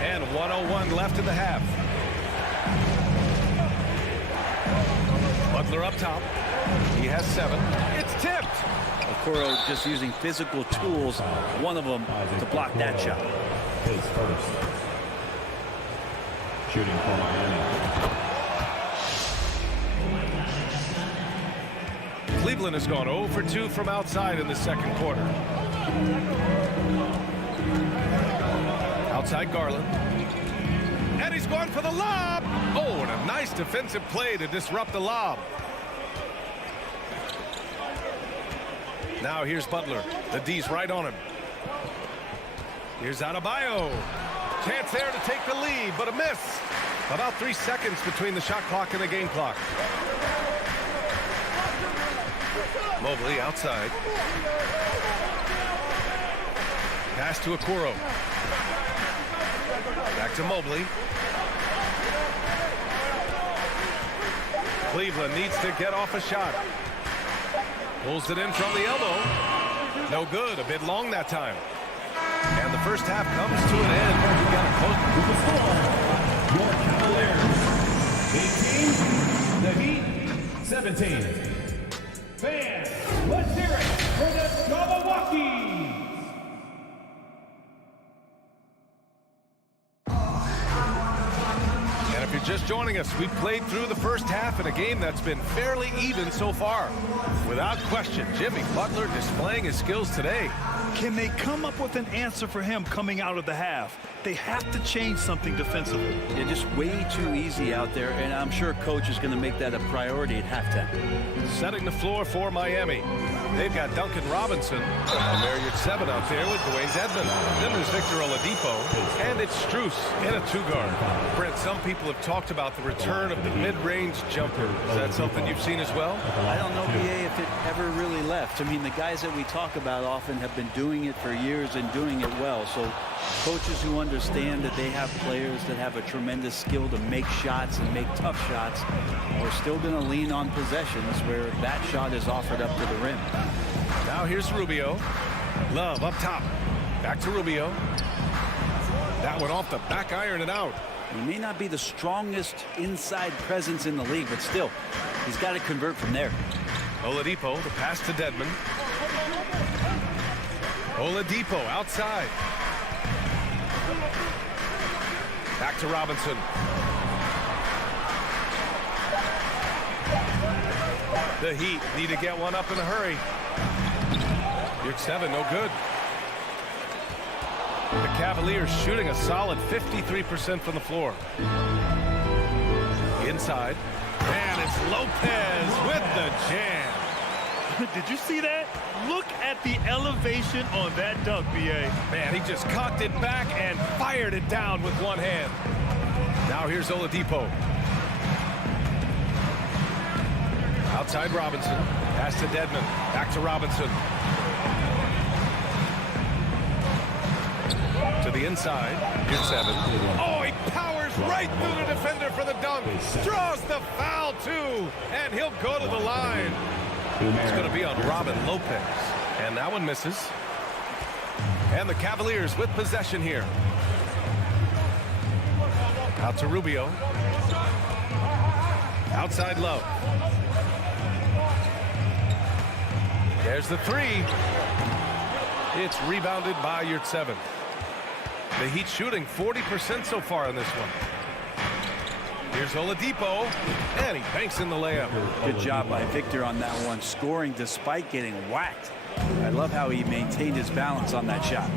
And 1:01 left in the half. Butler up top. He has 7. It's tipped. Okoro just using physical tools, one of them to block that shot. His first. Shooting for Miami. Cleveland has gone 0 for 2 from outside in the second quarter. Outside Garland. And he's going for the lob. Oh, and a nice defensive play to disrupt the lob. Now here's Butler. The D's right on him. Here's Adebayo. Chance there to take the lead, but a miss. About 3 seconds between the shot clock and the game clock. Mobley outside. Pass to Okoro. Back to Mobley. Cleveland needs to get off a shot. Pulls it in from the elbow. No good. A bit long that time. And the first half comes to an end. We got a close. Your Cavaliers 18, the Heat 17. Fans, let's hear it for the Milwaukee. And if you're just joining us, we've played through the first half in a game that's been fairly even so far. Without question, Jimmy Butler displaying his skills today. Can they come up with an answer for him coming out of the half? They have to change something defensively. They're just way too easy out there, and I'm sure coach is going to make that a priority at halftime. Setting the floor for Miami. They've got Duncan Robinson, and they're your 7 out there with Dwayne Dedmon. Then there's Victor Oladipo, and it's Strus in a 2-guard. Brent, some people have talked about the return of the mid-range jumper. Is that something you've seen as well? I don't know, BA, if it ever really left. I mean, the guys that we talk about often have been doing it for years and doing it well. So coaches who understand that they have players that have a tremendous skill to make shots and make tough shots are still going to lean on possessions where that shot is offered up to the rim. Now here's Rubio. Love up top. Back to Rubio. That one off the back iron and out. He may not be the strongest inside presence in the league, but still, he's got to convert from there. Oladipo, the pass to Dedmon. Oladipo outside. Back to Robinson. The Heat need to get one up in a hurry. You're 7, no good. The Cavaliers shooting a solid 53% from the floor. Inside. And it's Lopez with the jam. Did you see that? Look at the elevation on that dunk, BA. Man, he just cocked it back and fired it down with one hand. Now here's Oladipo. Outside Robinson. Pass to Dedmon. Back to Robinson. To the inside. Here's 7. Oh, he powers right through the defender for the dunk. Draws the foul, too. And he'll go to the line. It's going to be on Robin Lopez. And that one misses. And the Cavaliers with possession here. Out to Rubio. Outside Love. There's the 3. It's rebounded by your 7. The Heat shooting 40% so far in this one. Here's Oladipo, and he banks in the layup. Good job by Victor on that one, scoring despite getting whacked. I love how he maintained his balance on that shot.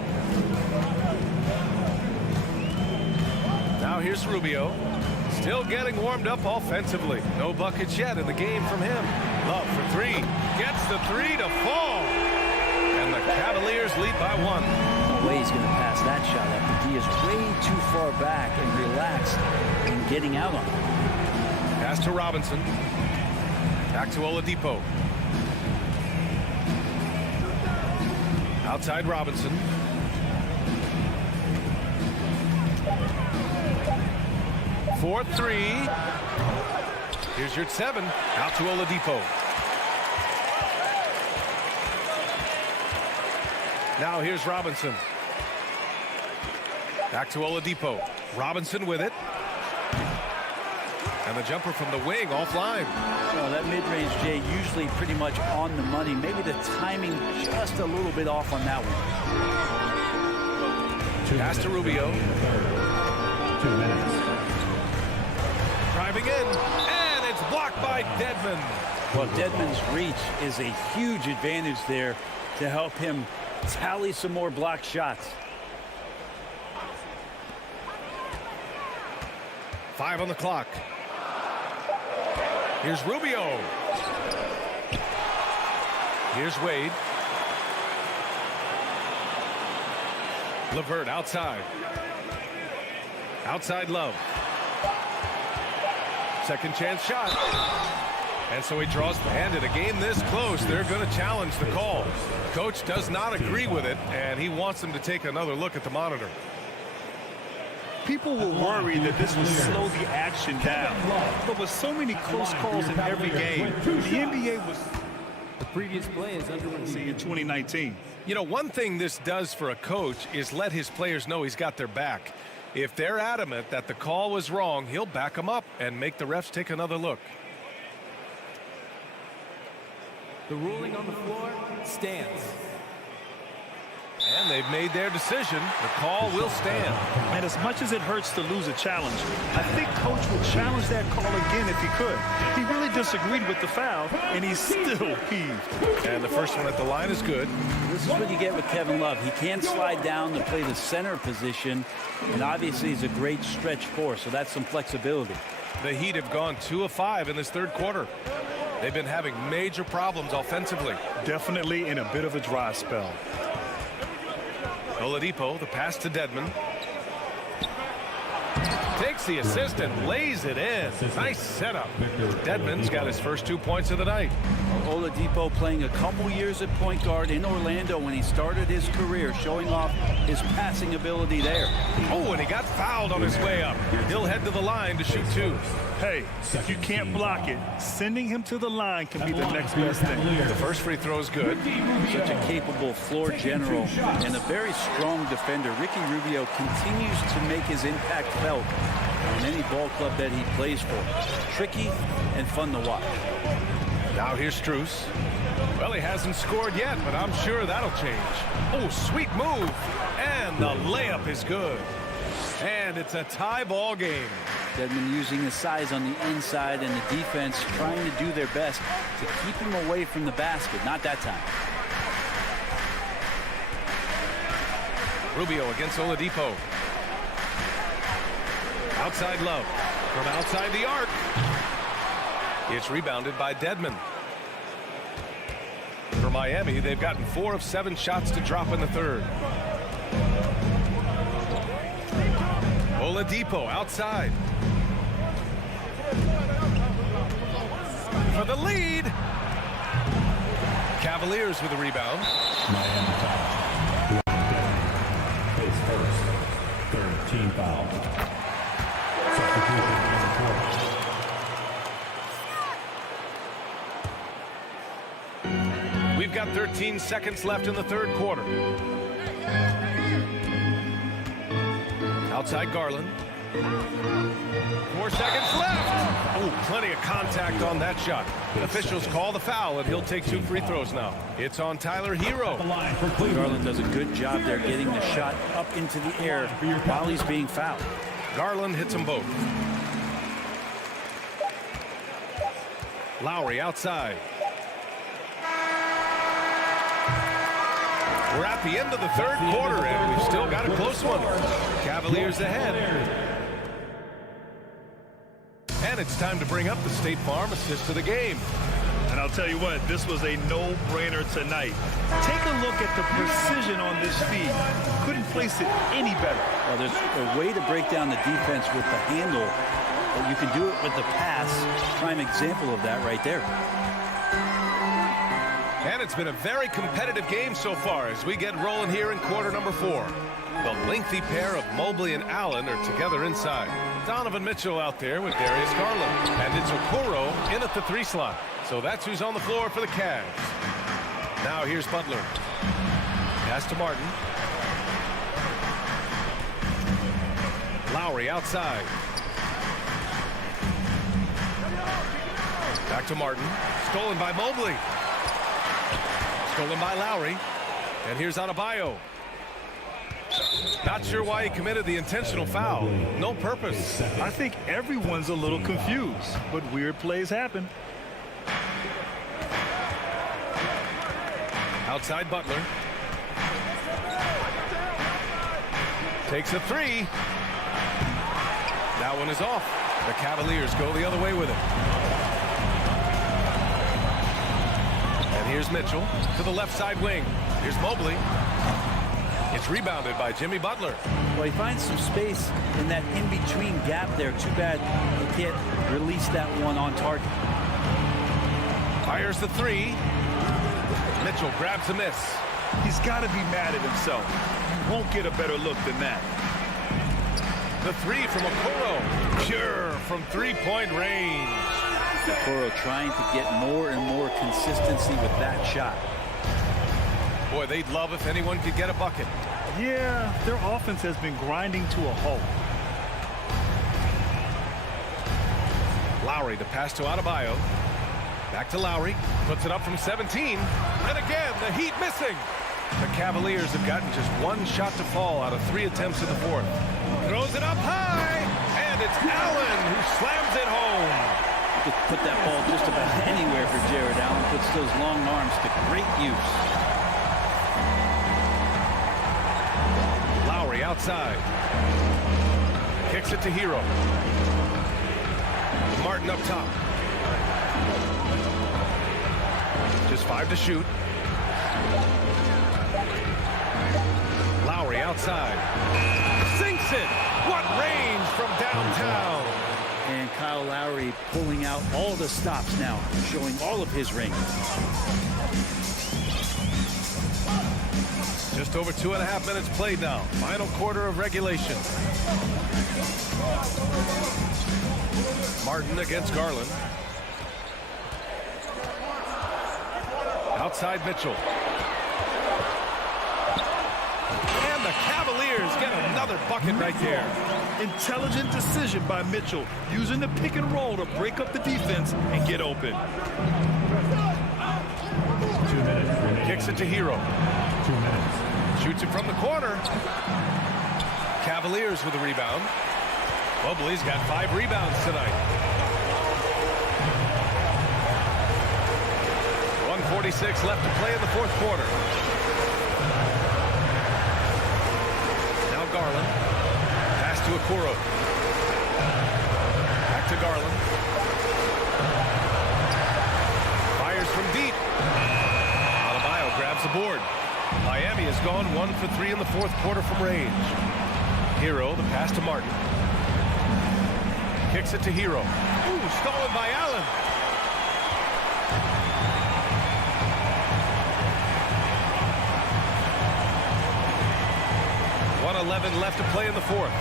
Now here's Rubio. Still getting warmed up offensively. No buckets yet in the game from him. Love for 3. Gets the 3 to fall. And the Cavaliers lead by 1. No way he's going to pass that shot up. He is way too far back and relaxed in getting out on it. Pass to Robinson. Back to Oladipo. Outside Robinson. For 3. Here's your 7. Out to Oladipo. Now here's Robinson. Back to Oladipo. Robinson with it. And the jumper from the wing offline. Well, that mid-range, Jay, usually pretty much on the money. Maybe the timing just a little bit off on that one. Pass to Rubio. 2 minutes. Driving in. And it's blocked by Dedmon. Well, Dedmon's reach is a huge advantage there to help him tally some more blocked shots. 5 on the clock. Here's Rubio. Here's Wade. LeVert outside. Outside Love. Second chance shot. And so he draws the hand. In a game this close, they're going to challenge the call. Coach does not agree with it, and he wants them to take another look at the monitor. People were worried that this would slow the action down. But with so many close calls in every game, the NBA was... The previous play is underway in 2019. You know, one thing this does for a coach is let his players know he's got their back. If they're adamant that the call was wrong, he'll back them up and make the refs take another look. The ruling on the floor stands. And they've made their decision. The call will stand. And as much as it hurts to lose a challenge, I think Coach will challenge that call again if he could. He really disagreed with the foul, and he's still peeved. And the first one at the line is good. This is what you get with Kevin Love. He can slide down to play the center position, and obviously he's a great stretch four, so that's some flexibility. The Heat have gone 2 of 5 in this third quarter. They've been having major problems offensively. Definitely in a bit of a dry spell. Oladipo, the pass to Dedmon. Takes the assist and lays it in. Nice setup. Dedmon's got his first 2 points of the night. Oladipo playing a couple years at point guard in Orlando when he started his career, showing off his passing ability there. Oh, and he got fouled on his way up. He'll head to the line to shoot 2. Hey, if you can't block it, sending him to the line can be the next best thing. The first free throw is good. Such a capable floor general and a very strong defender. Ricky Rubio continues to make his impact felt in any ball club that he plays for. Tricky and fun to watch. Now here's Strus. Well, he hasn't scored yet, but I'm sure that'll change. Oh, sweet move. And the layup is good. And it's a tie ball game. Dedmon using his size on the inside and the defense trying to do their best to keep him away from the basket. Not that time. Rubio against Oladipo. Outside Love. From outside the arc. It's rebounded by Dedmon. For Miami, they've gotten 4 of 7 shots to drop in the third. Oladipo outside. For the lead. Cavaliers with a rebound. Miami foul. His first. Third team foul. Substitution in the court. We've got 13 seconds left in the third quarter. Outside Garland. 4 seconds left. Oh, plenty of contact on that shot. Officials call the foul, and he'll take 2 free throws now. It's on Tyler Hero. Garland does a good job there getting the shot up into the air while he's being fouled. Garland hits them both. Lowry outside. We're at the end of the third quarter, and we've still got a close one. Cavaliers ahead. And it's time to bring up the State Farm assist of the game. And I'll tell you what, this was a no-brainer tonight. Take a look at the precision on this feed. Couldn't place it any better. Well, there's a way to break down the defense with the handle, but you can do it with the pass. Prime example of that right there. And it's been a very competitive game so far as we get rolling here in quarter number 4. The lengthy pair of Mobley and Allen are together inside. Donovan Mitchell out there with Darius Garland. And it's Okoro in at the 3 slot. So that's who's on the floor for the Cavs. Now here's Butler. Pass to Martin. Lowry outside. Back to Martin. Stolen by Mobley. Stolen by Lowry. And here's Adebayo. Not sure why he committed the intentional foul. No purpose. I think everyone's a little confused, but weird plays happen. Outside Butler. Takes a 3. That one is off. The Cavaliers go the other way with it. And here's Mitchell to the left side wing. Here's Mobley. It's rebounded by Jimmy Butler. Well, he finds some space in that in-between gap there. Too bad he can't release that one on target. Fires the 3. Mitchell grabs a miss. He's got to be mad at himself. You won't get a better look than that. The 3 from Okoro. Pure from three-point range. Okoro trying to get more and more consistency with that shot. Boy, they'd love if anyone could get a bucket. Yeah, their offense has been grinding to a halt. Lowry, the pass to Adebayo. Back to Lowry. Puts it up from 17. And again, the Heat missing. The Cavaliers have gotten just one shot to fall out of 3 attempts in the 4th. Throws it up high. And it's Allen who slams it home. You could put that ball just about anywhere for Jared Allen. Puts those long arms to great use. Lowry outside. Kicks it to Hero. Martin up top. Just 5 to shoot. Lowry outside. Sinks it. What range from downtown. And Kyle Lowry pulling out all the stops now, showing all of his range. Just over 2.5 minutes played now. Final quarter of regulation. Martin against Garland. Outside Mitchell. And the Cavaliers get another bucket right there. Intelligent decision by Mitchell, using the pick and roll to break up the defense and get open. 2 minutes remaining. Kicks it to Hero. 2 minutes. Shoots it from the corner. Cavaliers with a rebound. Mobley's got 5 rebounds tonight. 1:46 left to play in the 4th quarter. Now Garland. Pass to Okoro. Back to Garland. Fires from deep. Adebayo grabs the board. Miami has gone 1 for 3 in the 4th quarter from range. Hero, the pass to Martin. Kicks it to Hero. Ooh, stolen by Allen. .11 left to play in the 4th.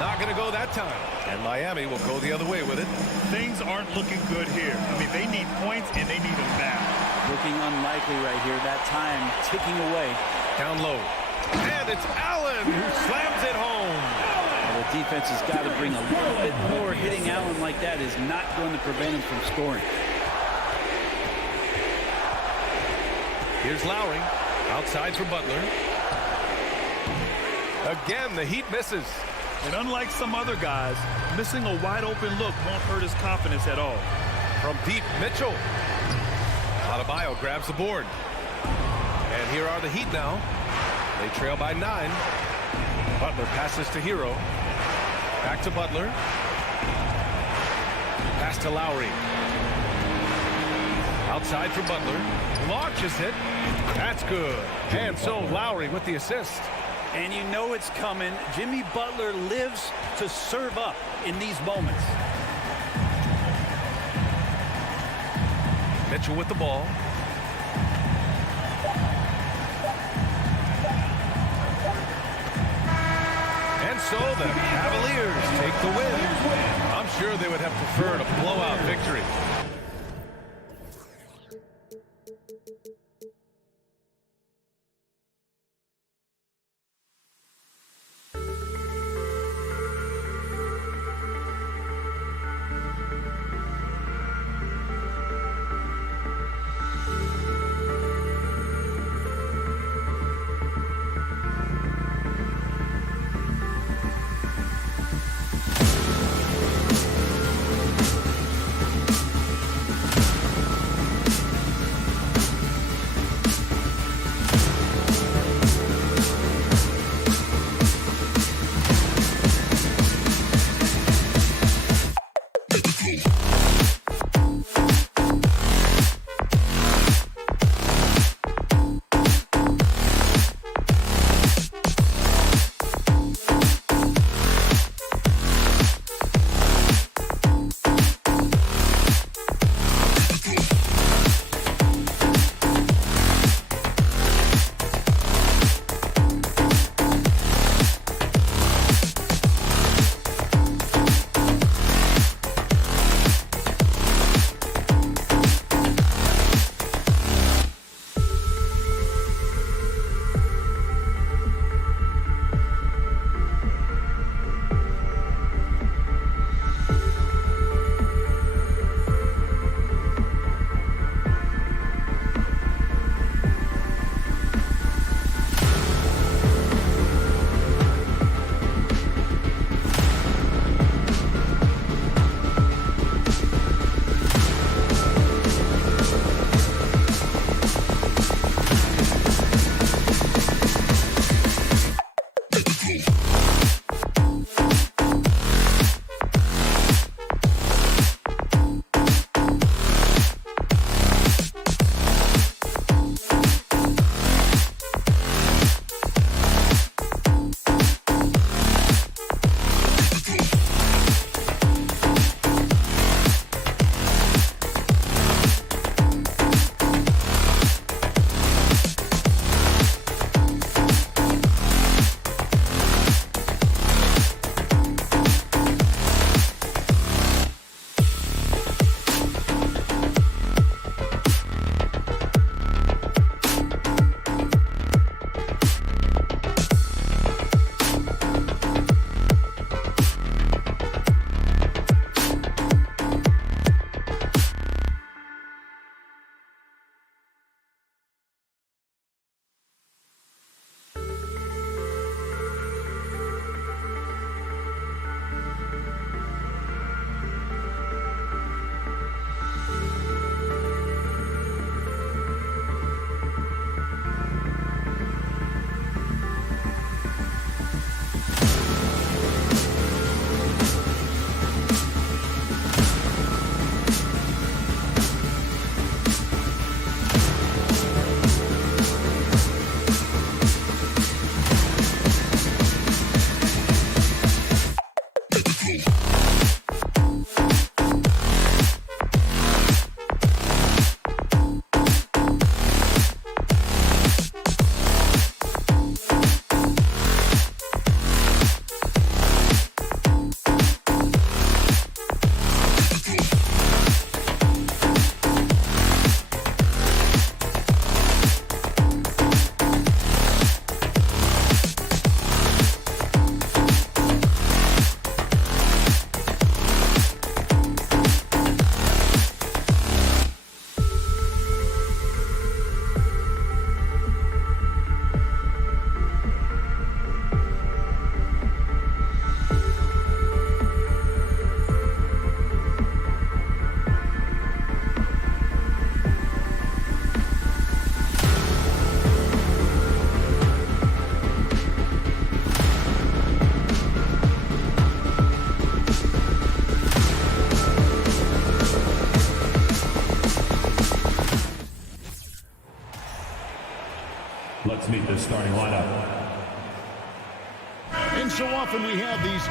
Not going to go that time. And Miami will go the other way with it. Things aren't looking good here. I mean, they need points, and they need them now. Looking unlikely right here. That time ticking away. Down low. And it's Allen who slams it home. Well, the defense has got to bring a little bit more. Hitting Allen like that is not going to prevent him from scoring. Here's Lowry. Outside for Butler. Again, the Heat misses. And unlike some other guys, missing a wide-open look won't hurt his confidence at all. From deep, Mitchell. Adebayo grabs the board. And here are the Heat now. They trail by 9. Butler passes to Hero. Back to Butler. Pass to Lowry. Outside for Butler. Launches it. That's good. And so Lowry with the assist. And you know it's coming. Jimmy Butler lives to serve up in these moments. Mitchell with the ball. And so the Cavaliers take the win. I'm sure they would have preferred a blowout victory.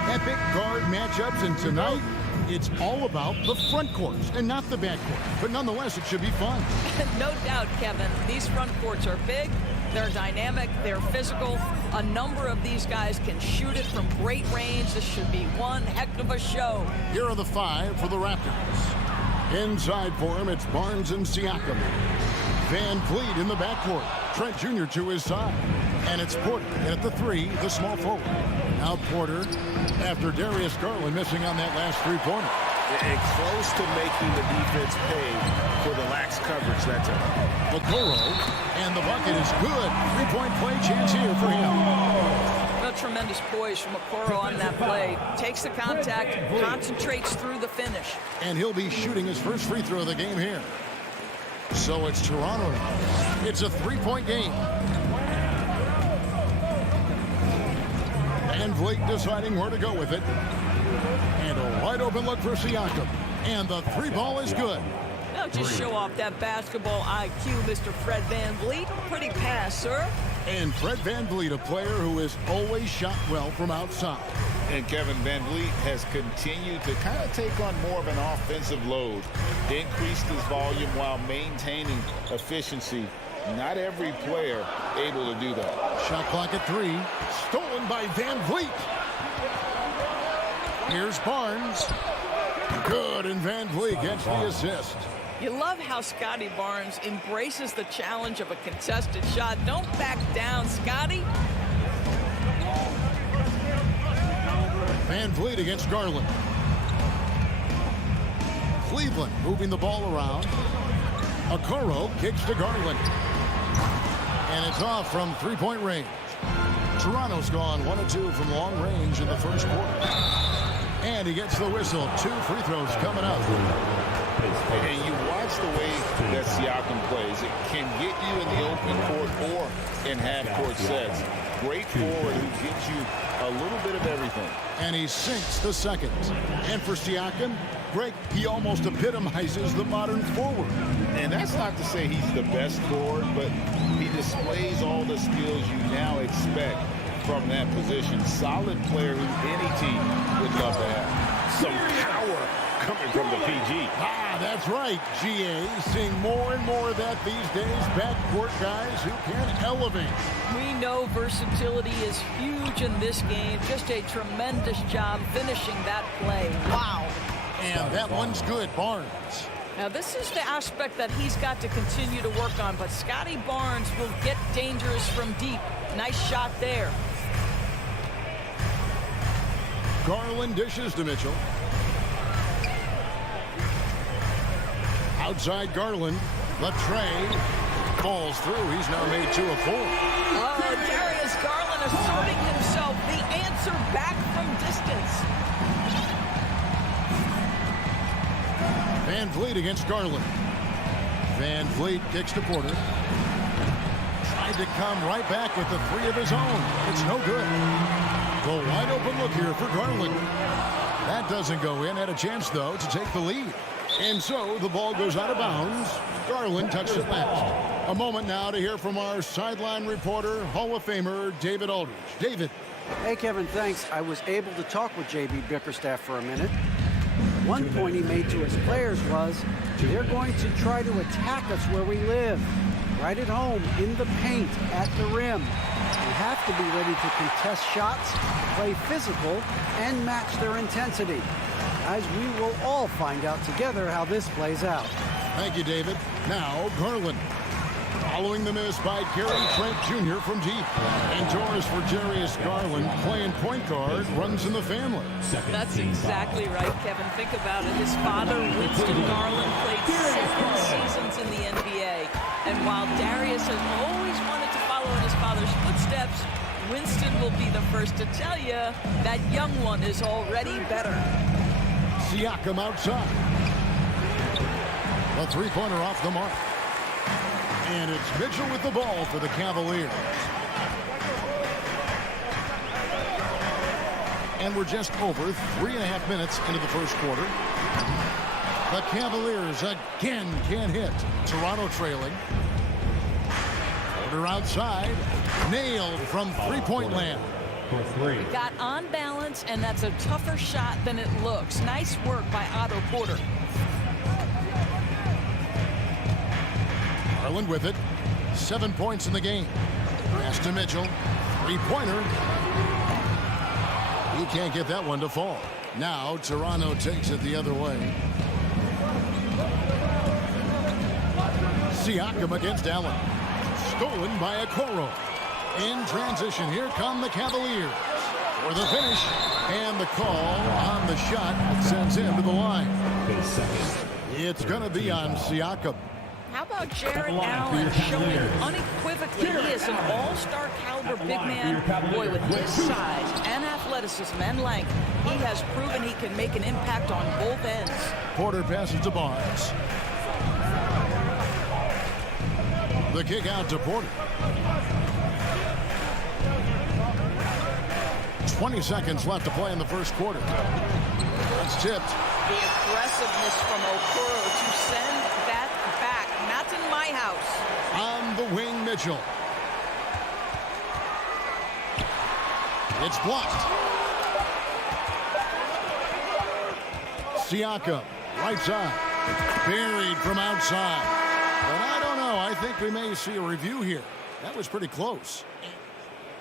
epic guard matchups, and tonight it's all about the front courts and not the back court. But nonetheless, it should be fun. No doubt, Kevin. These front courts are big, they're dynamic, they're physical. A number of these guys can shoot it from great range. This should be one heck of a show. Here are the 5 for the Raptors. Inside for him, it's Barnes and Siakam. Van Vliet in the backcourt. Trent Jr. to his side. And it's Porter at the 3, the small forward. Now Porter, after Darius Garland missing on that last three-pointer. And close to making the defense pay for the lax coverage that time. Okoro, and the bucket is good. Three-point play chance here for him. A tremendous poise from Okoro on that play. Takes the contact, concentrates through the finish. And he'll be shooting his first free throw of the game here. So it's Toronto now. It's a three-point game. Van Vliet deciding where to go with it. And a wide open look for Siakam. And the three ball is good. Now just show off that basketball IQ, Mr. Fred Van Vliet. Pretty pass, sir. And Fred Van Vliet, a player who has always shot well from outside. And Kevin Van Vliet has continued to kind of take on more of an offensive load. Increased his volume while maintaining efficiency. Not every player able to do that. Shot clock at 3. Stolen by Van Vliet. Here's Barnes. Good, and Van Vliet gets the assist. You love how Scotty Barnes embraces the challenge of a contested shot. Don't back down, Scotty. Van Vliet against Garland. Cleveland moving the ball around. Okoro kicks to Garland. And it's off from three-point range. Toronto's gone 1 of 2 from long range in the first quarter. And he gets the whistle. 2 free throws coming up. And you watch the way that Siakam plays. It can get you in the open court or in half-court sets. Great forward who gives you a little bit of everything. And he sinks the second. And for Siakam, Greg, he almost epitomizes the modern forward. And that's not to say he's the best forward, but he displays all the skills you now expect from that position. Solid player who any team would love to have. Some power coming from the PG. That's right, GA. Seeing more and more of that these days. Backcourt guys who can elevate. We know versatility is huge in this game. Just a tremendous job finishing that play. Wow. And that one's good, Barnes. Now, this is the aspect that he's got to continue to work on, but Scotty Barnes will get dangerous from deep. Nice shot there. Garland dishes to Mitchell. Outside Garland. Latre falls through. He's now made 2 of 4. Oh, Darius Garland asserting himself. The answer back from distance. Van Vliet against Garland. Van Vliet kicks to Porter. Tried to come right back with the 3 of his own. It's no good. The wide open look here for Garland. That doesn't go in. Had a chance, though, to take the lead. And so the ball goes out of bounds. Garland touched it last. A moment now to hear from our sideline reporter, Hall of Famer David Aldridge. David. Hey, Kevin, thanks. I was able to talk with J.B. Bickerstaff for a minute. One point he made to his players was, they're going to try to attack us where we live. Right at home, in the paint, at the rim. We have to be ready to contest shots, play physical, and match their intensity. Guys, we will all find out together how this plays out. Thank you, David. Now, Garland. Following the miss by Gary Trent Jr. from deep. And Torres for Darius Garland, playing point guard, runs in the family. That's exactly right, Kevin. Think about it. His father, Winston Garland, played 7 seasons in the NBA. And while Darius has always wanted to follow in his father's footsteps, Winston will be the first to tell you that young one is already better. Siakam outside. A three-pointer off the mark. And it's Mitchell with the ball for the Cavaliers. And we're just over 3.5 minutes into the first quarter. The Cavaliers again can't hit. Toronto trailing. Porter outside. Nailed from three-point land. for 3. He got on balance, and that's a tougher shot than it looks. Nice work by Otto Porter. Garland with it. 7 points in the game. Pass to Mitchell. Three-pointer. He can't get that one to fall. Now Toronto takes it the other way. Siakam against Allen. Stolen by Okoro. In transition, here come the Cavaliers for the finish. And the call on the shot sends him to the line. It's going to be on Siakam. How about Jared Allen showing unequivocally he is an all-star caliber big man? Boy, with his size and athleticism and length, he has proven he can make an impact on both ends. Porter passes to Barnes. The kick out to Porter. 20 seconds left to play in the first quarter. That's tipped. The aggressiveness from Okoro to send that back. Not in my house. On the wing, Mitchell. It's blocked. Siakam, right side. Buried from outside. But I don't know. I think we may see a review here. That was pretty close.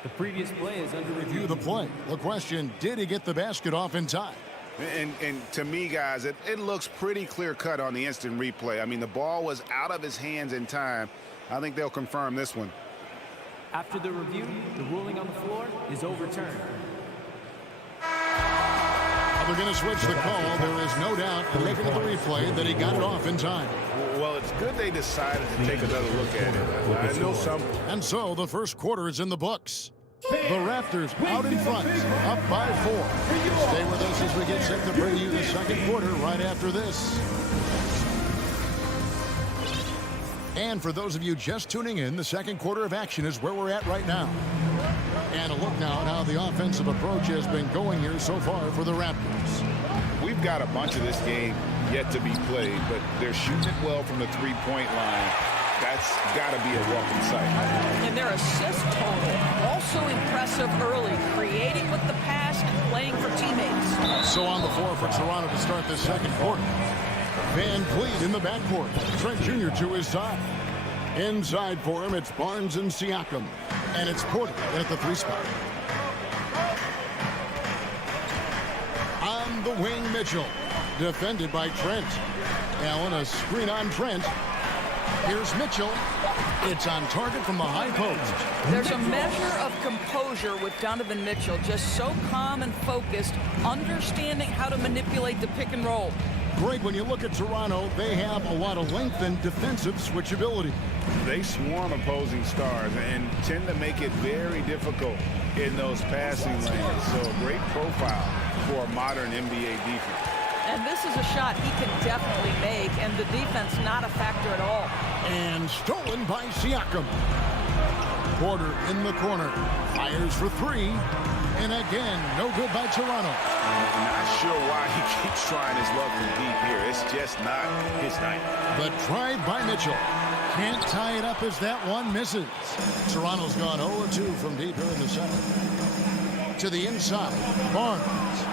The previous play is under Review the play. The question, did he get the basket off in time? And to me, guys, it looks pretty clear-cut on the instant replay. I mean, the ball was out of his hands in time. I think they'll confirm this one. After the review, the ruling on the floor is overturned. They're going to switch the call. There is no doubt, looking at the replay, that he got it off in time. Well, it's good they decided to take another look at it. I know some. And so the first quarter is in the books. The Raptors out in front, up by 4. Stay with us as we get set to bring you the second quarter right after this. And for those of you just tuning in, the second quarter of action is where we're at right now. And a look now at how the offensive approach has been going here so far for the Raptors. We've got a bunch of this game yet to be played, but they're shooting it well from the three-point line. That's got to be a welcome sight. And their assist total, also impressive early, creating with the pass and playing for teammates. So on the floor for Toronto to start this second quarter. Van Vliet in the backcourt. Trent Jr. to his side. Inside for him, it's Barnes and Siakam. And it's Porter at the 3 spot. On the wing, Mitchell. Defended by Trent. Allen, a screen on Trent. Here's Mitchell. It's on target from the high post. There's a measure of composure with Donovan Mitchell, just so calm and focused, understanding how to manipulate the pick and roll. Greg, when you look at Toronto, they have a lot of length and defensive switchability. They swarm opposing stars and tend to make it very difficult in those passing lanes. So a great profile for a modern NBA defense. And this is a shot he can definitely make, and the defense not a factor at all. And stolen by Siakam. Porter in the corner. Fires for 3. And again, no good by Toronto. Not sure why he keeps trying his luck from deep here. It's just not his night. The drive by Mitchell. Can't tie it up as that one misses. Toronto's gone 0-2 from deep here in the second. To the inside, Barnes.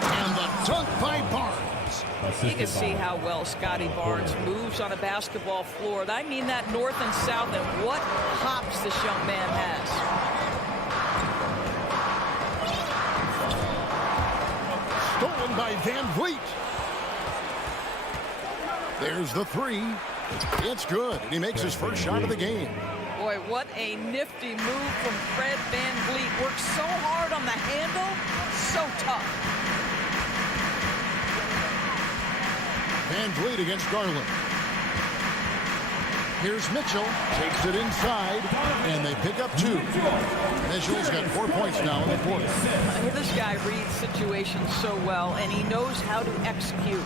And the dunk by Barnes. You can see how well Scotty Barnes moves on a basketball floor. I mean that north and south, and what hops this young man has. Stolen by Van Vliet. There's the 3. It's good, and he makes his first shot of the game. Boy, what a nifty move from Fred Van Vliet. Works so hard on the handle, so tough. Van Vliet against Garland. Here's Mitchell. Takes it inside, and they pick up 2. Mitchell's got 4 points now in the quarter. This guy reads situations so well, and he knows how to execute.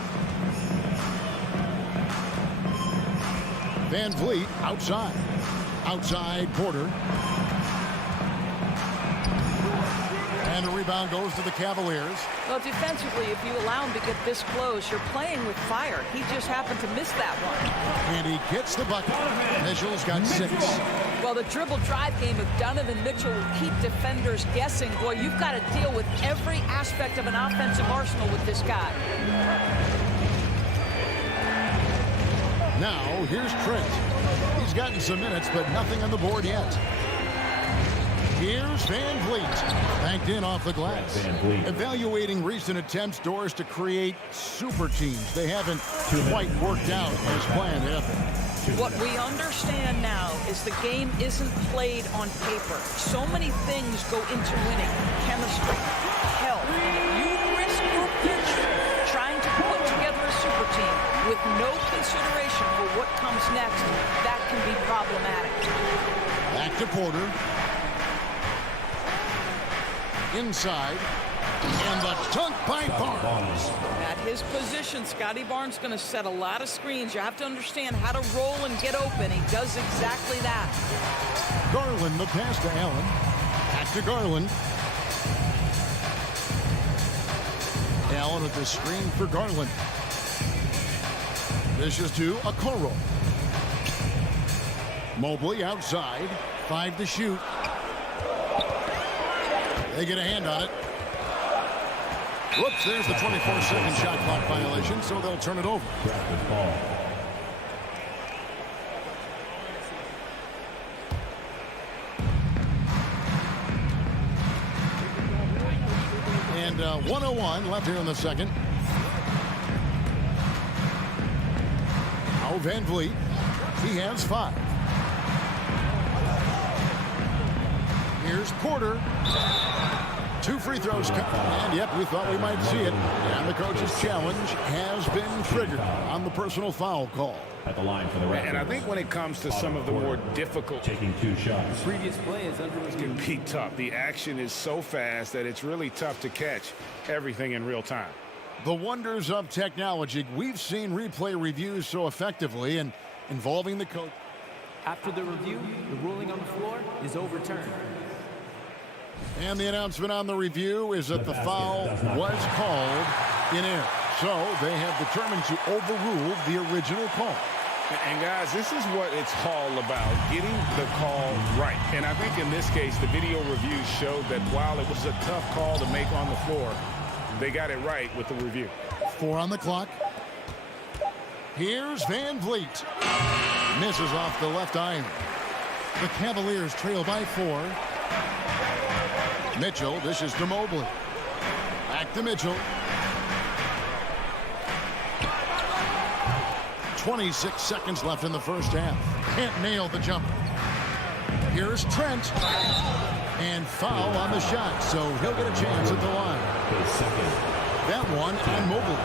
Van Vliet outside. Outside Porter. And a rebound goes to the Cavaliers. Well, defensively, if you allow him to get this close, you're playing with fire. He just happened to miss that one. And he gets the bucket. Mitchell's got 6. Well, the dribble drive game of Donovan Mitchell will keep defenders guessing. Boy, you've got to deal with every aspect of an offensive arsenal with this guy. Now, here's Trent. He's gotten some minutes, but nothing on the board yet. Here's Van Vliet, banked in off the glass. Evaluating recent attempts, Doors, to create super teams. They haven't quite worked out as planned, have they? What we understand now is the game isn't played on paper. So many things go into winning. Chemistry, health. You risk your future trying to put together a super team with no consideration for what comes next. That can be problematic. Back to Porter. Inside. And the dunk by Barnes. At his position, Scotty Barnes going to set a lot of screens. You have to understand how to roll and get open. He does exactly that. Garland, the pass to Allen. Back to Garland. Allen with the screen for Garland. This is to Okoro. Mobley outside. 5 to shoot. They get a hand on it. Whoops, there's the 24-second shot clock violation, so they'll turn it over. And 1:01 left here in the second. Now Van Vliet, he has 5. Here's Porter. 2 free throws, and yep, we thought we might see it. And the coach's challenge has been triggered on the personal foul call. At the line for the Raptors. And I think when it comes to some of the more difficult taking 2 shots. Previous play is under review. Can be tough. The action is so fast that it's really tough to catch everything in real time. The wonders of technology. We've seen replay reviews so effectively and involving the coach. After the review, the ruling on the floor is overturned. And the announcement on the review is that the foul was called in error. So they have determined to overrule the original call. And guys, this is what it's all about, getting the call right. And I think in this case, the video reviews showed that while it was a tough call to make on the floor, they got it right with the review. 4 on the clock. Here's Van Vliet. Misses off the left iron. The Cavaliers trail by 4. Mitchell, this is to Mobley. Back to Mitchell. 26 seconds left in the first half. Can't nail the jumper. Here's Trent. And foul on the shot, so he'll get a chance at the line. That one on Mobley.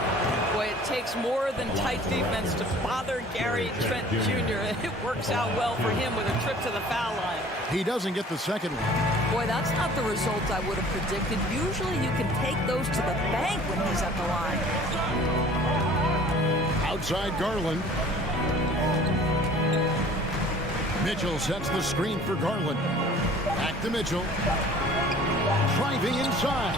Boy, it takes more than tight defense to bother Gary Trent Jr. It works out well for him with a trip to the foul line. He doesn't get the second one. Boy, that's not the result I would have predicted. Usually you can take those to the bank when he's at the line. Outside Garland. Mitchell sets the screen for Garland. Back to Mitchell. Driving inside.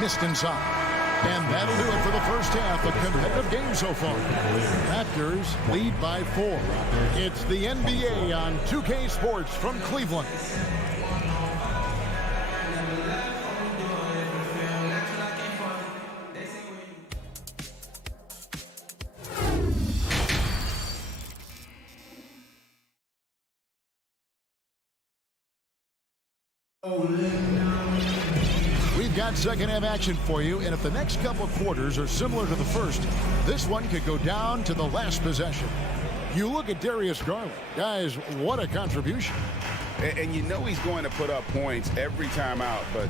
Missed inside. And that'll do it for the first half. A competitive game so far. Raptors lead by 4. It's the NBA on 2K Sports from Cleveland. We've got second half action for you, and if the next couple of quarters are similar to the first, this one could go down to the last possession. You look at Darius Garland. Guys, what a contribution. And you know he's going to put up points every time out, but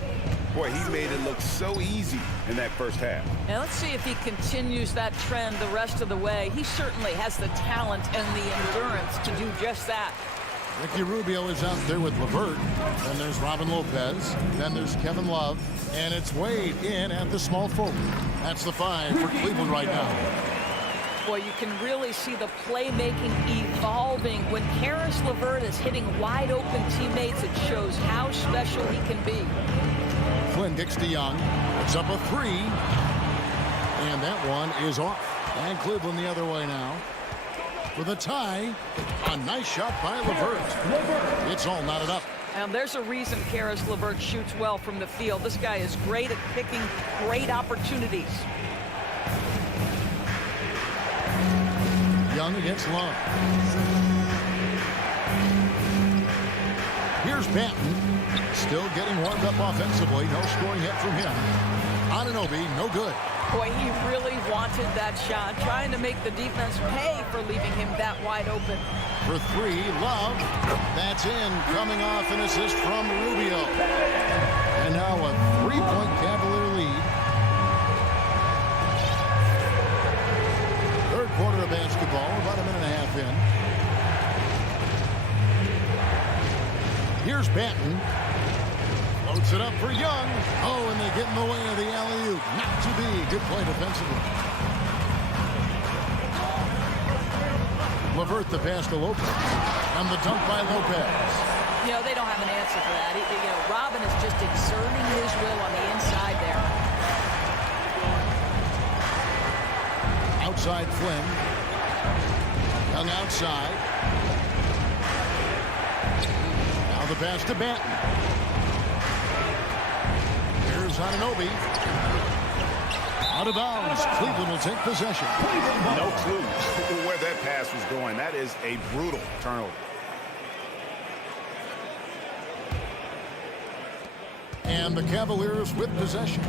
boy, he made it look so easy in that first half. Now let's see if he continues that trend the rest of the way. He certainly has the talent and the endurance to do just that. Ricky Rubio is out there with LeVert. Then there's Robin Lopez. Then there's Kevin Love. And it's Wade in at the small forward. That's the 5 for Cleveland right now. Boy, you can really see the playmaking evolving. When Karis LeVert is hitting wide open teammates, it shows how special he can be. Flynn kicks to Young. It's up a three. And that one is off. And Cleveland the other way now. For the tie, a nice shot by LeVert. It's all knotted up. And there's a reason Caris LeVert shoots well from the field. This guy is great at picking great opportunities. Young against Love. Here's Banton. Still getting warmed up offensively. No scoring hit from him. Anunoby, no good. Boy, he really wanted that shot, trying to make the defense pay for leaving him that wide open. For three, Love. That's in, coming off an assist from Rubio. And now a three-point Cavalier lead. Third quarter of basketball, about a minute and a half in. Here's Banton. Floats it up for Young. Oh, and they get in the way of the alley-oop. Not to be. Good play defensively. LeVert the pass to Lopez. And the dunk by Lopez. You know, they don't have an answer for that. Robin is just exerting his will on the inside there. Outside Flynn. Young outside. Now the pass to Banton. Here's Anunoby. Out of bounds. Cleveland will take possession. No clue where that pass was going. That is a brutal turnover. And the Cavaliers with possession.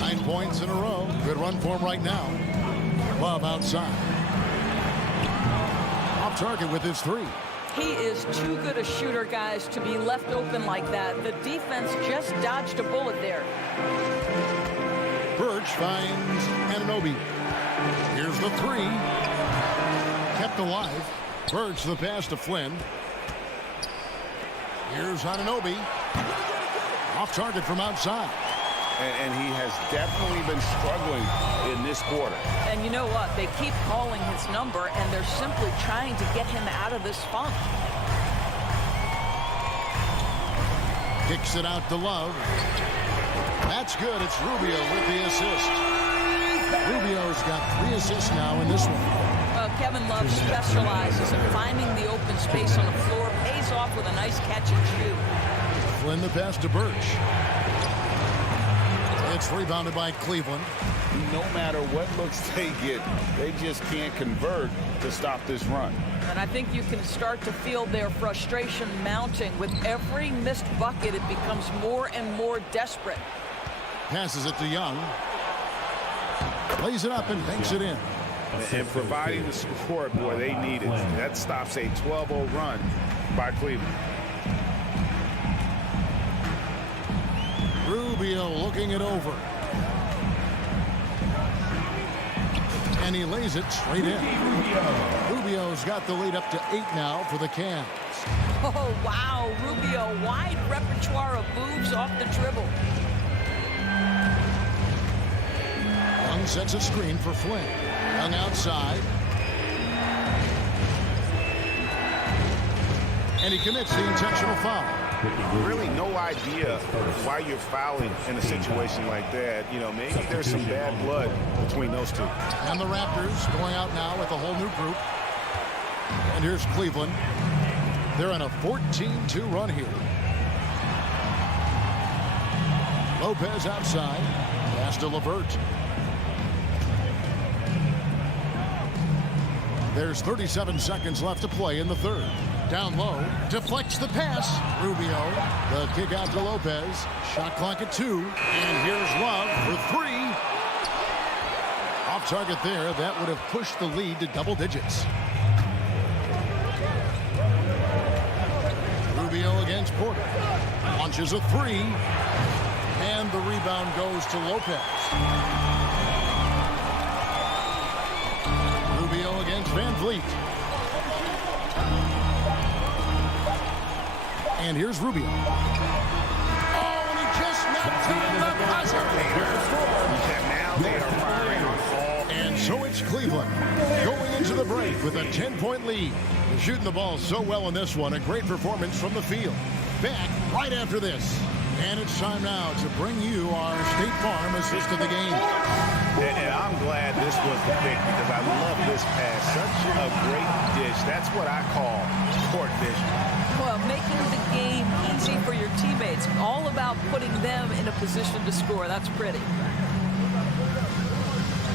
9 points in a row. Good run for him right now. Love outside. Off target with his three. He is too good a shooter, guys, to be left open like that. The defense just dodged a bullet there. Birch finds Anunoby. Here's the three. Kept alive. Birch the pass to Flynn. Here's Anunoby. Off target from outside. And he has definitely been struggling in this quarter. And you know what? They keep calling his number, and they're simply trying to get him out of this funk. Kicks it out to Love. That's good. It's Rubio with the assist. Rubio's got 3 assists now in this one. Well, Kevin Love specializes in finding the open space on the floor. Pays off with a nice catch and shoot. Flynn the pass to Birch. It's rebounded by Cleveland. No matter what looks they get, they just can't convert to stop this run. And I think you can start to feel their frustration mounting. With every missed bucket, it becomes more and more desperate. Passes it to Young. Plays it up and banks it in. And providing the support, boy, they need it. That stops a 12-0 run by Cleveland. Rubio looking it over. And he lays it straight in. Rubio's got the lead up to 8 now for the Cavs. Oh, wow. Rubio, wide repertoire of moves off the dribble. Young sets a screen for Flynn. Young outside. And he commits the intentional foul. Really no idea why you're fouling in a situation like that. You know, maybe there's some bad blood between those two. And the Raptors going out now with a whole new group. And here's Cleveland. They're on a 14-2 run here. Lopez outside. Pass to LeVert. There's 37 seconds left to play in the third. Down low, deflects the pass. Rubio, the kick out to Lopez. Shot clock at 2. And here's Love for 3. Off target there. That would have pushed the lead to double digits. Rubio against Porter. Launches a 3. And the rebound goes to Lopez. Rubio against Van Vliet. And here's Rubio. Oh, and he just knocked down the buzzer. Now they are firing on all. And so it's Cleveland going into the break with a 10-point lead. They're shooting the ball so well in this one. A great performance from the field. Back right after this. And it's time now to bring you our State Farm assist of the game. And I'm glad this was the pick because I love this pass. Such a great dish. That's what I call court vision. Well, making the game easy for your teammates. All about putting them in a position to score. That's pretty.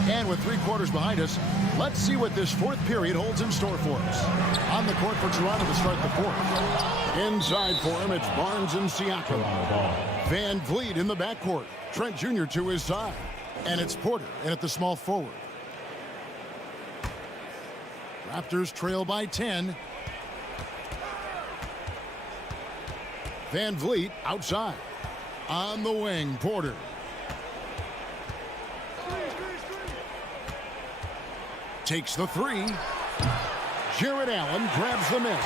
And with 3 quarters behind us, let's see what this 4th period holds in store for us. On the court for Toronto to start the 4th. Inside for him, it's Barnes and Siakam. Van Vliet in the backcourt. Trent Jr. to his side. And it's Porter in at the small forward. Raptors trail by 10. Van Vliet outside. On the wing, Porter. Takes the 3. Jared Allen grabs the miss.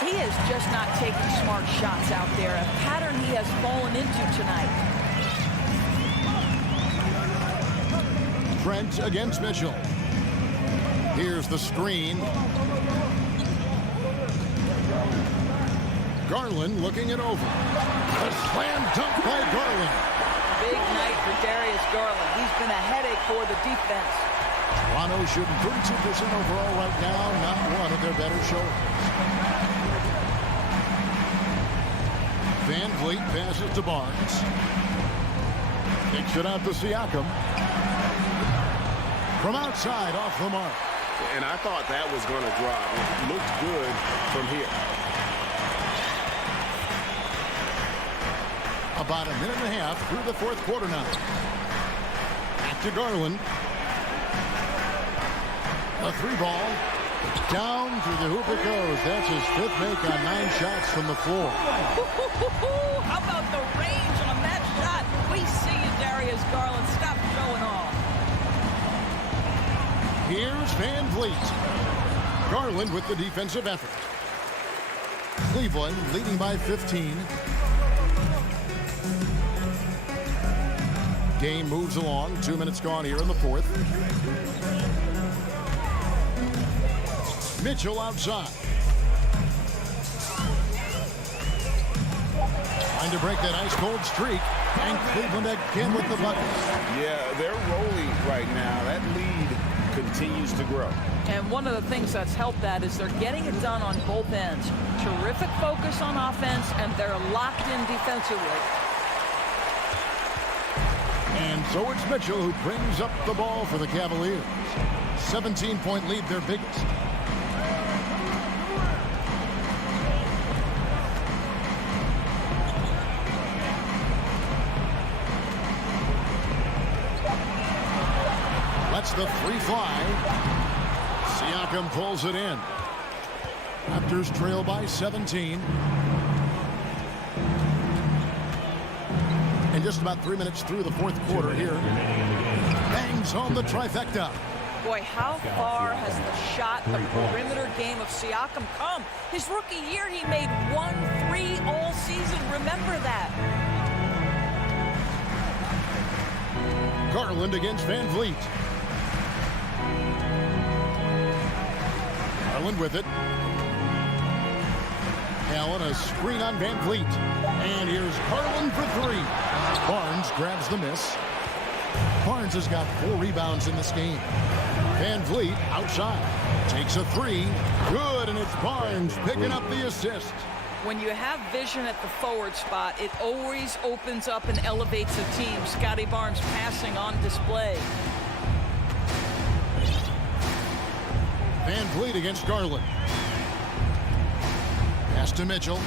He is just not taking smart shots out there, a pattern he has fallen into tonight. Trent against Mitchell. Here's the screen. Garland looking it over. A slam dunk by Garland. Big night for Darius Garland. He's been a headache for the defense. Toronto shooting 32% overall right now. Not one of their better showings. Van Vliet passes to Barnes. Kicks it out to Siakam. From outside, off the mark. And I thought that was going to drop. It looked good from here. About a minute and a half through the 4th quarter now. Back to Garland. A 3 ball. Down through the hoop it goes. That's his 5th make on 9 shots from the floor. How about the range on that shot? We see you, Darius Garland. Stop showing off. Here's Van Vliet. Garland with the defensive effort. Cleveland leading by 15. Game moves along. 2 minutes gone here in the 4th. Mitchell outside. Trying to break that ice-cold streak. And Cleveland again with the buckets. Yeah, they're rolling right now. That lead continues to grow. And one of the things that's helped that is they're getting it done on both ends. Terrific focus on offense, and they're locked in defensively. And so it's Mitchell who brings up the ball for the Cavaliers. 17-point lead, their biggest. Lets the 3 fly. Siakam pulls it in. Raptors trail by 17. And just about 3 minutes through the 4th quarter here. Bangs home the trifecta. Boy, how far has the shot, the perimeter game of Siakam come? His rookie year, he made 1 3 all season. Remember that. Garland against Van Vliet. Garland with it. Allen, a screen on Van Vliet. And here's Garland for 3. Barnes grabs the miss. Barnes has got 4 rebounds in this game. Van Vliet outside. Takes a 3. Good, and it's Barnes picking up the assist. When you have vision at the forward spot, it always opens up and elevates a team. Scotty Barnes passing on display. Van Vliet against Garland. Pass to Mitchell.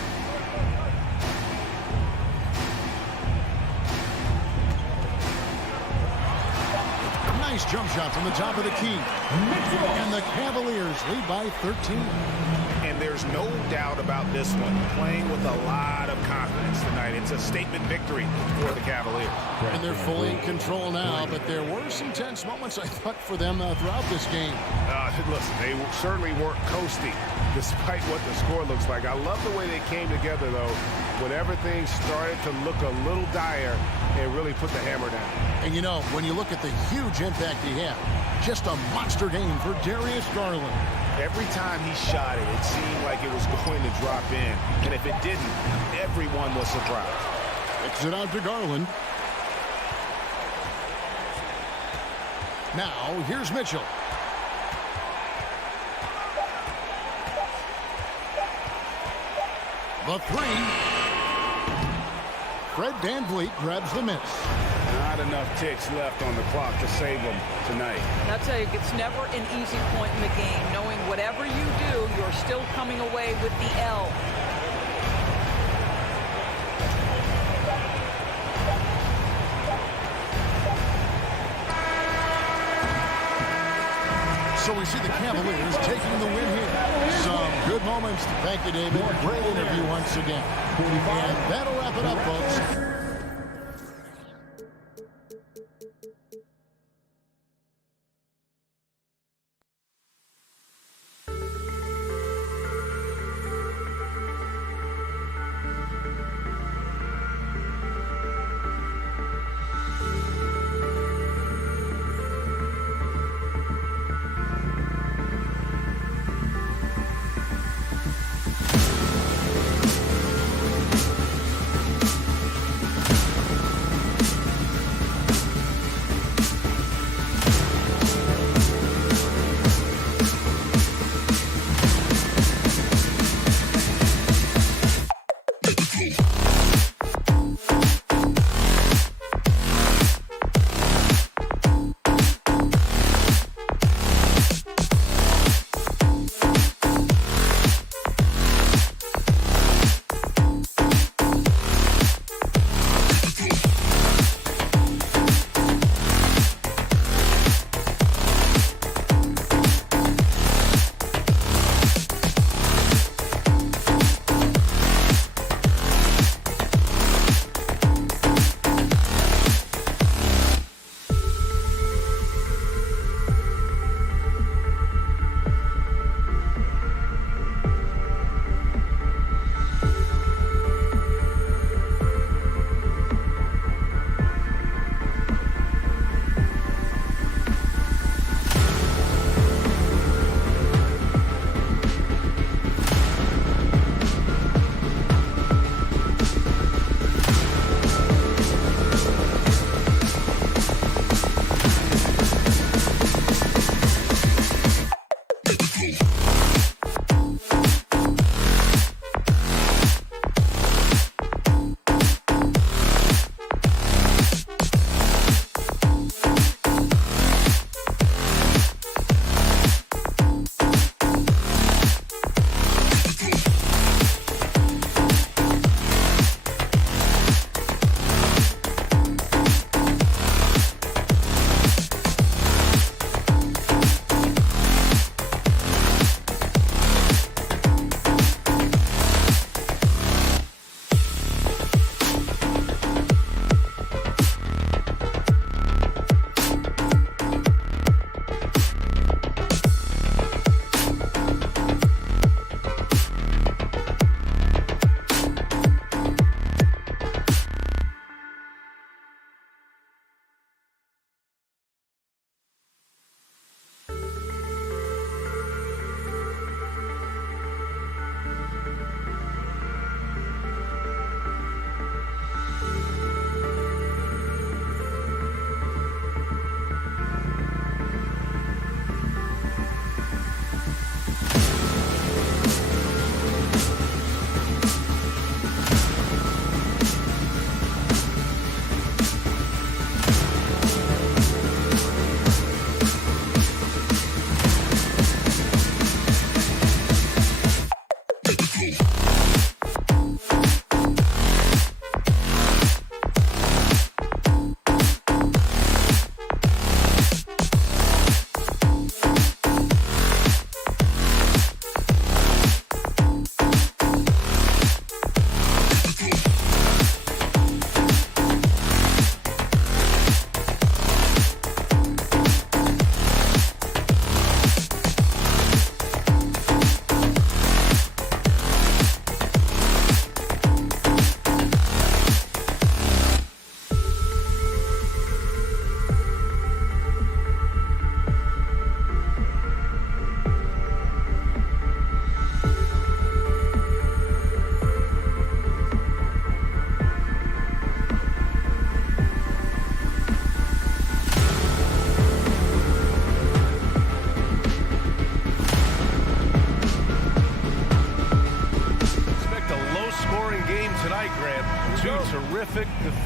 Nice jump shot from the top of the key. And the Cavaliers lead by 13. And there's no doubt about this one. Playing with a lot of confidence tonight. It's a statement victory for the Cavaliers. And they're fully in control now, but there were some tense moments, I thought, for them throughout this game. Listen, they certainly weren't coasting, despite what the score looks like. I love the way they came together, though, when everything started to look a little dire and really put the hammer down. And, you know, when you look at the huge impact he had, just a monster game for Darius Garland. Every time he shot it, it seemed like it was going to drop in. And if it didn't, everyone was surprised. Kicks it out to Garland. Now, here's Mitchell. The three. Fred VanVleet grabs the miss. Not enough ticks left on the clock to save them tonight. I'll tell you, it's never an easy point in the game, knowing whatever you do, you're still coming away with the L. So we see the Cavaliers taking the win here. Some good moments. Thank you, David. Great interview once again. And that'll wrap it up, folks.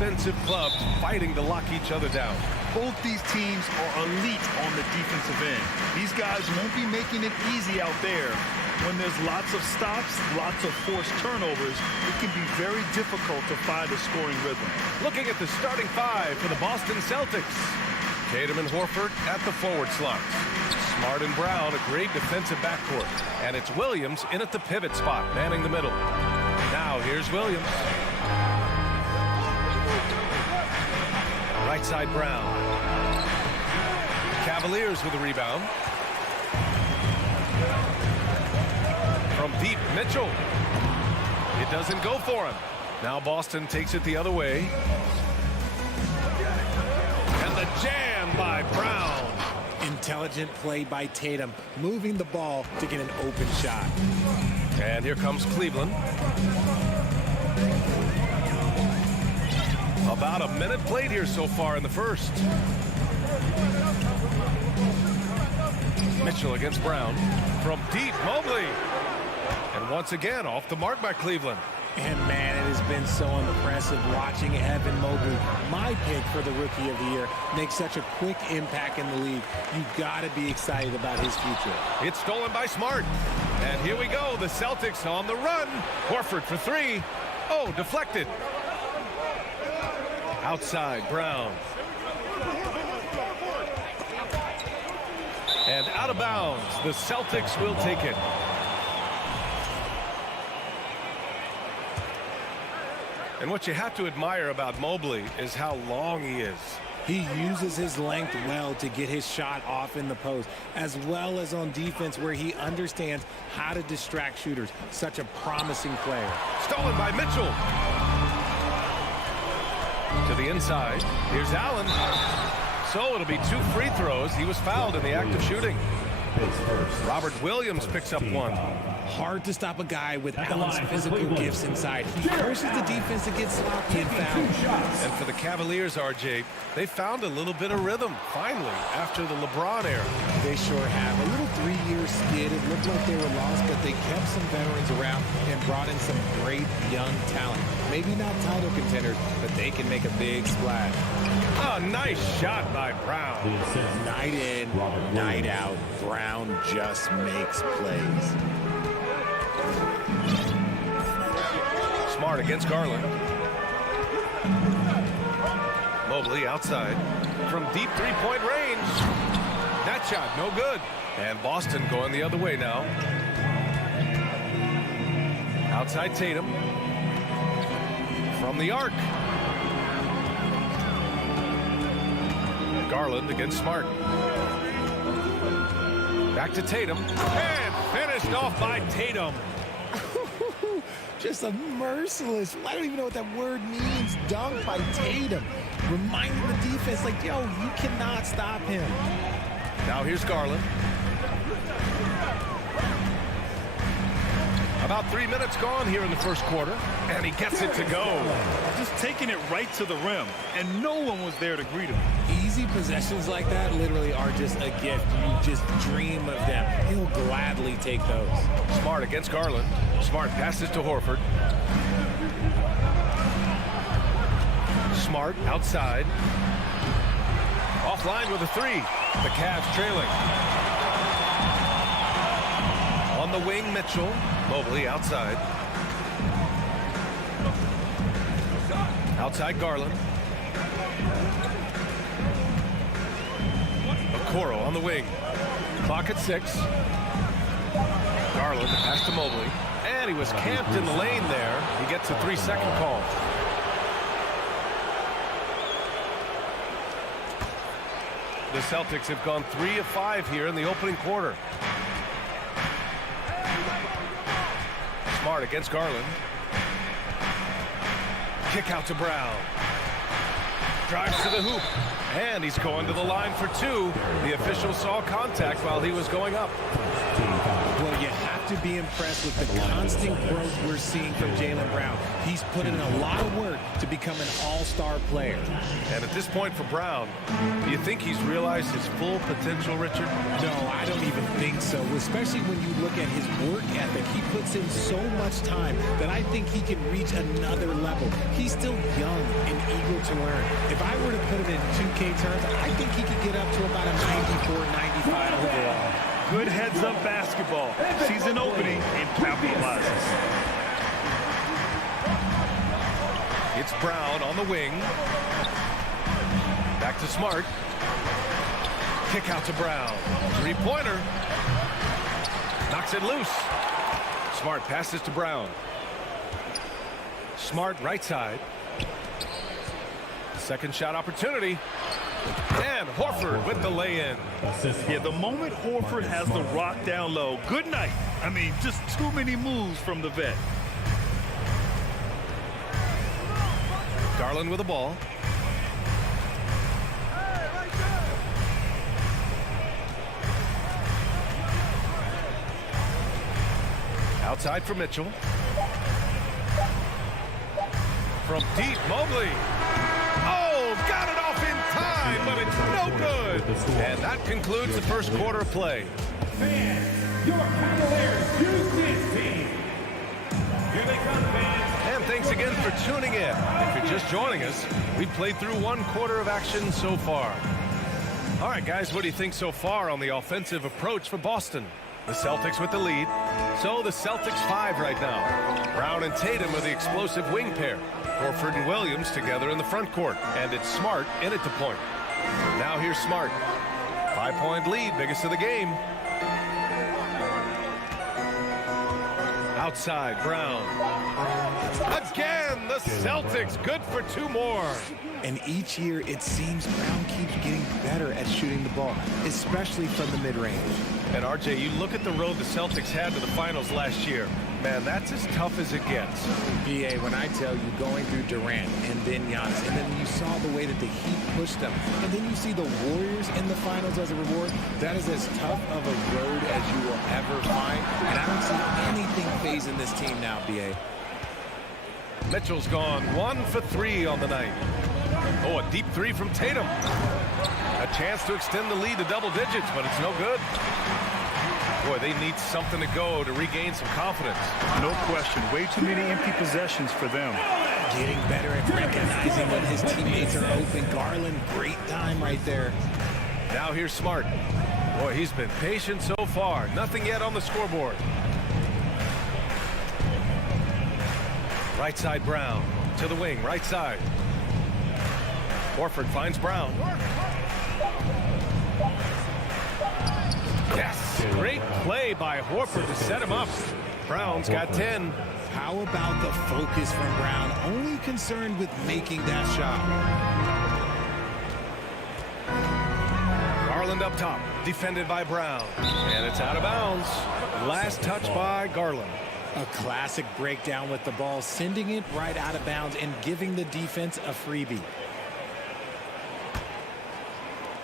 offensive clubs fighting to lock each other down. Both these teams are elite on the defensive end. These guys won't be making it easy out there. When there's lots of stops, lots of forced turnovers, it can be very difficult to find a scoring rhythm. Looking at the starting five for the Boston Celtics. Tatum and Horford at the forward slots. Smart and Brown, a great defensive backcourt. And it's Williams in at the pivot spot, manning the middle. Now here's Williams. Right side Brown. Cavaliers with a rebound. From deep, Mitchell. It doesn't go for him. Now Boston takes it the other way. And the jam by Brown. Intelligent play by Tatum, moving the ball to get an open shot. And here comes Cleveland. About a minute played here so far in the first. Mitchell against Brown. From deep, Mobley. And once again, off the mark by Cleveland. And man, it has been so impressive watching Evan Mobley, my pick for the Rookie of the Year, make such a quick impact in the league. You got to be excited about his future. It's stolen by Smart. And here we go, the Celtics on the run. Horford for three. Oh, deflected. Outside, Brown. And out of bounds. The Celtics will take it. And what you have to admire about Mobley is how long he is. He uses his length well to get his shot off in the post, as well as on defense where he understands how to distract shooters. Such a promising player. Stolen by Mitchell. To the inside. Here's Allen. So it'll be 2 free throws. He was fouled in the act of shooting. Robert Williams picks up one. Hard to stop a guy with Allen's physical gifts inside. He forces the defense to get sloppy and foul. And for the Cavaliers, RJ, they found a little bit of rhythm, finally, after the LeBron era. They sure have. A little 3-year skid. It looked like they were lost, but they kept some veterans around and brought in some great young talent. Maybe not title contenders, but they can make a big splash. Oh, nice shot by Brown. Night in, night out, Brown just makes plays. Smart against Garland. Mobley outside. From deep three-point range. That shot, no good. And Boston going the other way now. Outside Tatum. From the arc. Garland against Smart. Back to Tatum. And finished off by Tatum. Just a merciless, I don't even know what that word means, dunk by Tatum. Reminding the defense, like, yo, you cannot stop him. Now here's Garland. About 3 minutes gone here in the first quarter, and he gets it to go. Just taking it right to the rim, and no one was there to greet him. Easy possessions like that literally are just a gift. You just dream of them. He'll gladly take those. Smart against Garland. Smart passes to Horford. Smart outside. Offline with a three. The Cavs trailing. On the wing, Mitchell. Mobley outside. Outside Garland. Okoro on the wing. Clock at 6. Garland pass to Mobley. And he was camped in the lane there. He gets a 3-second call. The Celtics have gone 3 of 5 here in the opening quarter. Smart against Garland. Kick out to Brown. Drives to the hoop. And he's going to the line for two. The official saw contact while he was going up. Well, you have to be impressed with the constant growth we're seeing from Jaylen Brown. He's put in a lot of work to become an all-star player. And at this point for Brown, do you think he's realized his full potential, Richard? No, I don't even think so, especially when you look at his work ethic. He puts in so much time that I think he can reach another level. He's still young and eager to learn. If I were to put him in 2K terms, I think he could get up to about a 94, 95 overall. Good heads-up basketball. Season opening and capitalizes. It's Brown on the wing. Back to Smart. Kick out to Brown. Three-pointer. Knocks it loose. Smart passes to Brown. Smart right side. Second shot opportunity. And Horford with the lay-in. Yeah, the moment Horford has the rock down low, good night. I mean, just too many moves from the vet. Garland with the ball. Outside for Mitchell. From deep, Mobley. Oh, got it off in time, but it's no good. And that concludes the first quarter of play. Fans, your Cavaliers use this team. Here they come, fans. And thanks again for tuning in. If you're just joining us, we've played through one quarter of action so far. All right, guys, what do you think so far on the offensive approach for Boston? The Celtics with the lead. So the Celtics 5 right now. Brown and Tatum are the explosive wing pair. Horford and Williams together in the front court. And it's Smart in at the point. Now here's Smart. 5-point lead, biggest of the game. Outside, Brown. Again, the Celtics good for two more. And each year, it seems Brown keeps getting better at shooting the ball, especially from the mid-range. And RJ, you look at the road the Celtics had to the finals last year. Man, that's as tough as it gets. BA, when I tell you, going through Durant and then Giannis, and then you saw the way that the Heat pushed them, and then you see the Warriors in the finals as a reward, that is as tough of a road as you will ever find. And I don't see anything phasing this team now, BA. Mitchell's gone 1 for 3 on the night. Oh, a deep three from Tatum. A chance to extend the lead to double digits, but it's no good. Boy, they need something to go to regain some confidence. No question. Way too many empty possessions for them. Getting better at recognizing when his teammates are open. Garland, great time right there. Now here's Smart. Boy, he's been patient so far. Nothing yet on the scoreboard. Right side, Brown. To the wing, right side. Horford finds Brown. Yes, great play by Horford to set him up. Brown's got 10. How about the focus from Brown? Only concerned with making that shot. Garland up top, defended by Brown. And it's out of bounds. Last touch by Garland. A classic breakdown with the ball, sending it right out of bounds and giving the defense a freebie.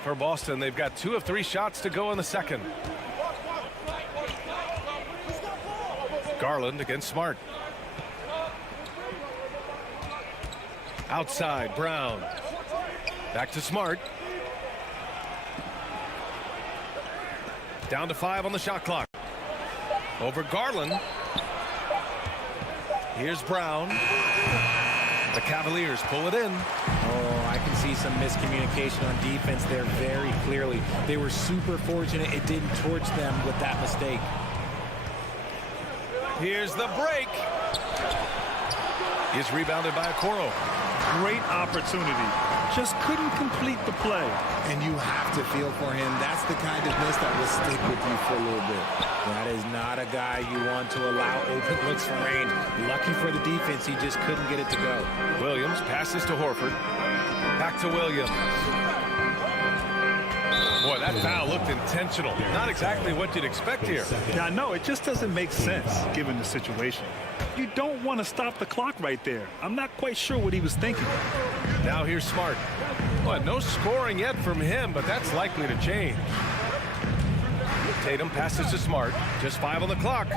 For Boston, they've got 2 of 3 shots to go in the second. Garland against Smart. Outside, Brown. Back to Smart. Down to 5 on the shot clock. Over Garland. Here's Brown. The Cavaliers pull it in. Oh, I can see some miscommunication on defense there very clearly. They were super fortunate it didn't torch them with that mistake. Here's the break. He's rebounded by Okoro. Great opportunity. Just couldn't complete the play. And you have to feel for him. That's the kind of miss that will stick with you for a little bit. That is not a guy you want to allow open looks from range. Lucky for the defense, he just couldn't get it to go. Williams passes to Horford. Back to Williams. Boy, that foul looked intentional. Not exactly what you'd expect here. Yeah, no, it just doesn't make sense given the situation. You don't want to stop the clock right there. I'm not quite sure what he was thinking. Now here's Smart. Well, no scoring yet from him, but that's likely to change. Tatum passes to Smart. Just 5 on the clock.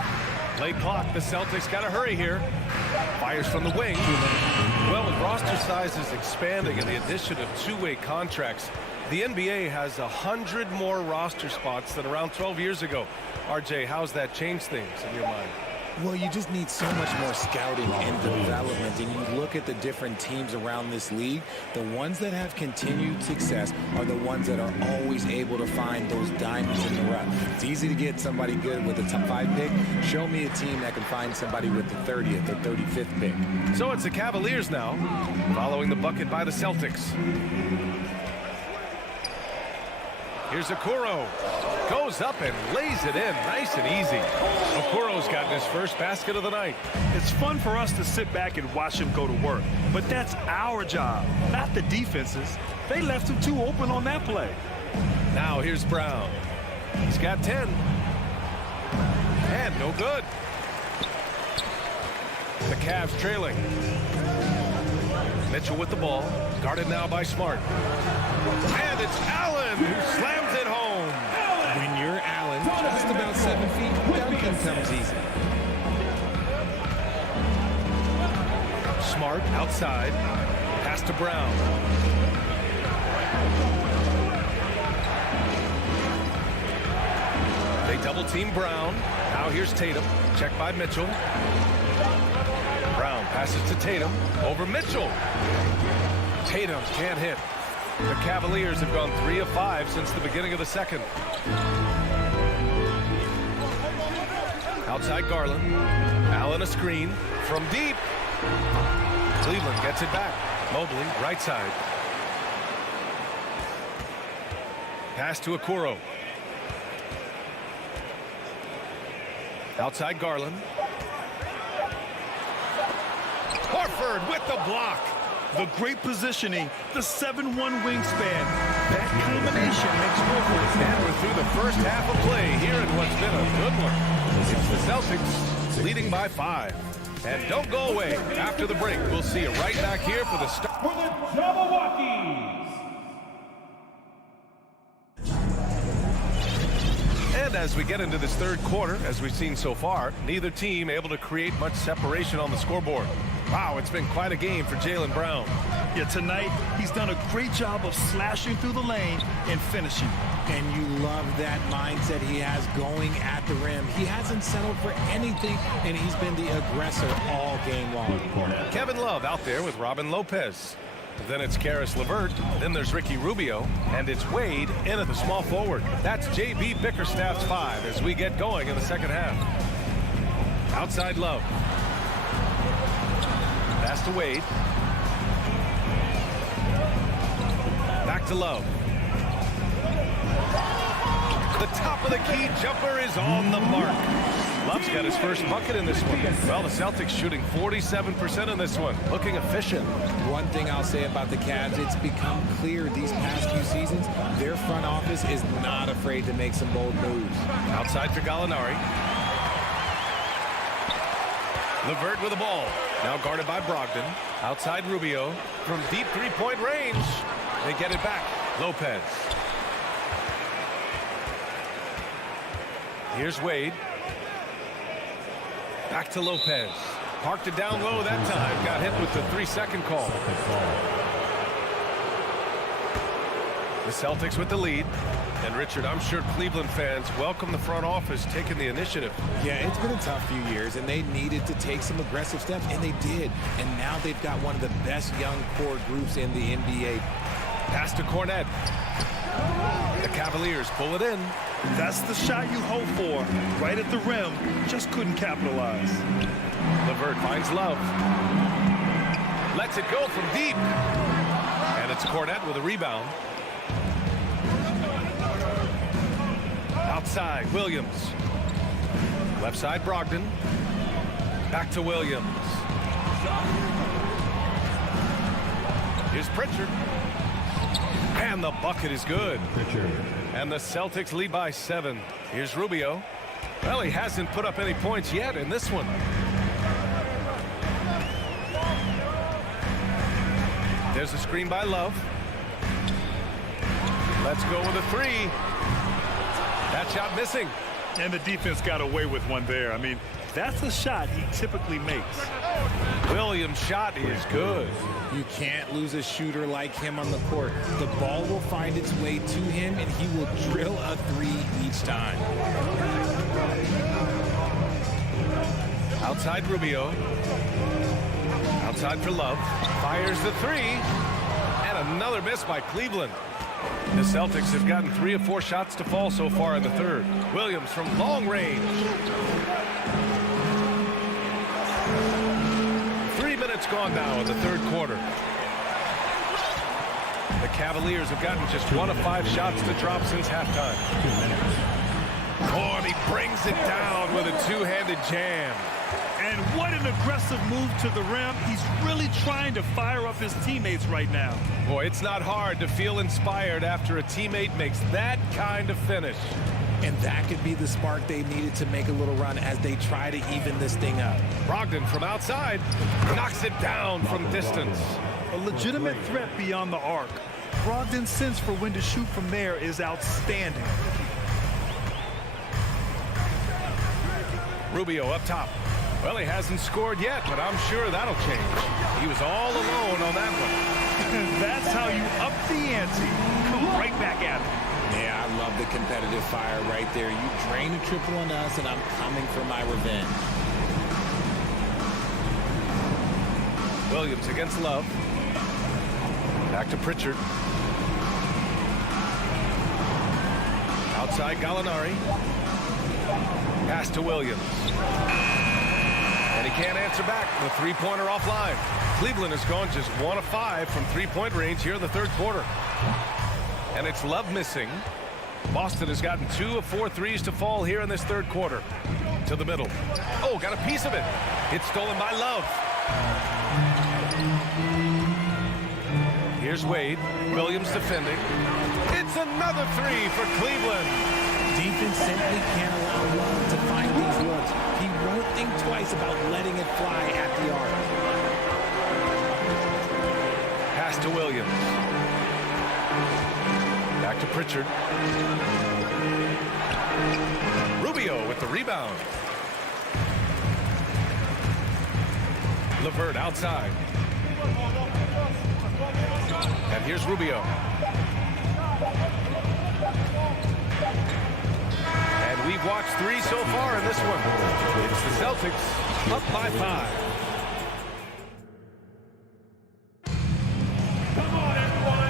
Late clock. The Celtics got to hurry here. Fires from the wing. Well, with roster sizes expanding and the addition of two-way contracts, the NBA has 100 more roster spots than around 12 years ago. RJ, how's that changed things in your mind? Well, you just need so much more scouting and development. And you look at the different teams around this league, the ones that have continued success are the ones that are always able to find those diamonds in the rough. It's easy to get somebody good with a top 5 pick. Show me a team that can find somebody with the 30th or 35th pick. So it's the Cavaliers now, following the bucket by the Celtics. Here's Okoro. Goes up and lays it in nice and easy. Okoro's gotten his first basket of the night. It's fun for us to sit back and watch him go to work. But that's our job, not the defense's. They left him too open on that play. Now here's Brown. He's got 10. And no good. The Cavs trailing. Mitchell with the ball. Guarded now by Smart. And it's Allen who slams it home. When you're Allen, just about 7 feet, dunking comes easy. Smart outside. Pass to Brown. They double team Brown. Now here's Tatum. Checked by Mitchell. Brown passes to Tatum. Over Mitchell. Tatum can't hit. The Cavaliers have gone 3 of 5 since the beginning of the second. Outside Garland. Allen a screen from deep. Cleveland gets it back. Mobley right side. Pass to Okoro. Outside Garland. Horford with the block. The great positioning, the 7'1" wingspan. That combination makes Horford. And we're through the first half of play here in what's been a good one. It's the Celtics leading by 5. And don't go away. After the break, we'll see you right back here for the start. For the Jabberwockies. And as we get into this third quarter, as we've seen so far, neither team able to create much separation on the scoreboard. Wow, it's been quite a game for Jaylen Brown. Yeah, tonight he's done a great job of slashing through the lane and finishing. And you love that mindset he has going at the rim. He hasn't settled for anything, and he's been the aggressor all game long. Kevin Love out there with Robin Lopez. Then it's Caris LeVert. Then there's Ricky Rubio. And it's Wade in at the small forward. That's J.B. Bickerstaff's 5 as we get going in the second half. Outside Love. Pass to Wade. Back to Love. The top of the key jumper is on the mark. Love's got his first bucket in this one. Well, the Celtics shooting 47% in this one. Looking efficient. One thing I'll say about the Cavs, it's become clear these past few seasons, their front office is not afraid to make some bold moves. Outside for Gallinari. LeVert with the ball. Now guarded by Brogdon. Outside Rubio. From deep three-point range. They get it back. Lopez. Here's Wade. Back to Lopez. Parked it down low that time. Got hit with the 3-second call. The Celtics with the lead. And Richard, I'm sure Cleveland fans welcome the front office taking the initiative. Yeah, it's been a tough few years, and they needed to take some aggressive steps, and they did. And now they've got one of the best young core groups in the NBA. Pass to Cornet. The Cavaliers pull it in. That's the shot you hope for. Right at the rim. Just couldn't capitalize. LeVert finds Love. Lets it go from deep. And it's Cornet with a rebound. Outside, Williams. Left side, Brogdon. Back to Williams. Here's Pritchard. And the bucket is good. And the Celtics lead by 7. Here's Rubio. Well, he hasn't put up any points yet in this one. There's a screen by Love. Let's go with a three. That shot missing. And the defense got away with one there. I mean, that's a shot he typically makes. Williams' shot is good. You can't lose a shooter like him on the court. The ball will find its way to him, and he will drill a three each time. Outside Rubio. Outside for Love. Fires the three. And another miss by Cleveland. The Celtics have gotten 3 of 4 shots to fall so far in the third. Williams from long range. 3 minutes gone now in the third quarter. The Cavaliers have gotten just 1 of 5 shots to drop since halftime. 2 minutes. Oh, and he brings it down with a two-handed jam. And what an aggressive move to the rim. He's really trying to fire up his teammates right now. Boy, it's not hard to feel inspired after a teammate makes that kind of finish. And that could be the spark they needed to make a little run as they try to even this thing up. Brogdon from outside knocks it down from distance. A legitimate threat beyond the arc. Brogdon's sense for when to shoot from there is outstanding. Rubio up top. Well, he hasn't scored yet, but I'm sure that'll change. He was all alone on that one. That's how you up the ante. Come right back at it. Yeah, I love the competitive fire right there. You drain a triple on us, and I'm coming for my revenge. Williams against Love. Back to Pritchard. Outside Gallinari. Pass to Williams. And he can't answer back. The three-pointer offline. Cleveland has gone just 1 of 5 from three-point range here in the third quarter. And it's Love missing. Boston has gotten 2 of 4 threes to fall here in this third quarter. To the middle. Oh, got a piece of it. It's stolen by Love. Here's Wade. Williams defending. It's another three for Cleveland. Defense simply can't allow Love to find these looks. He won't think twice about letting it fly at the arc. Pass to Williams. Back to Pritchard. Rubio with the rebound. LeVert outside. And here's Rubio. And we've watched 3 so far in this one. It's the Celtics up by 5.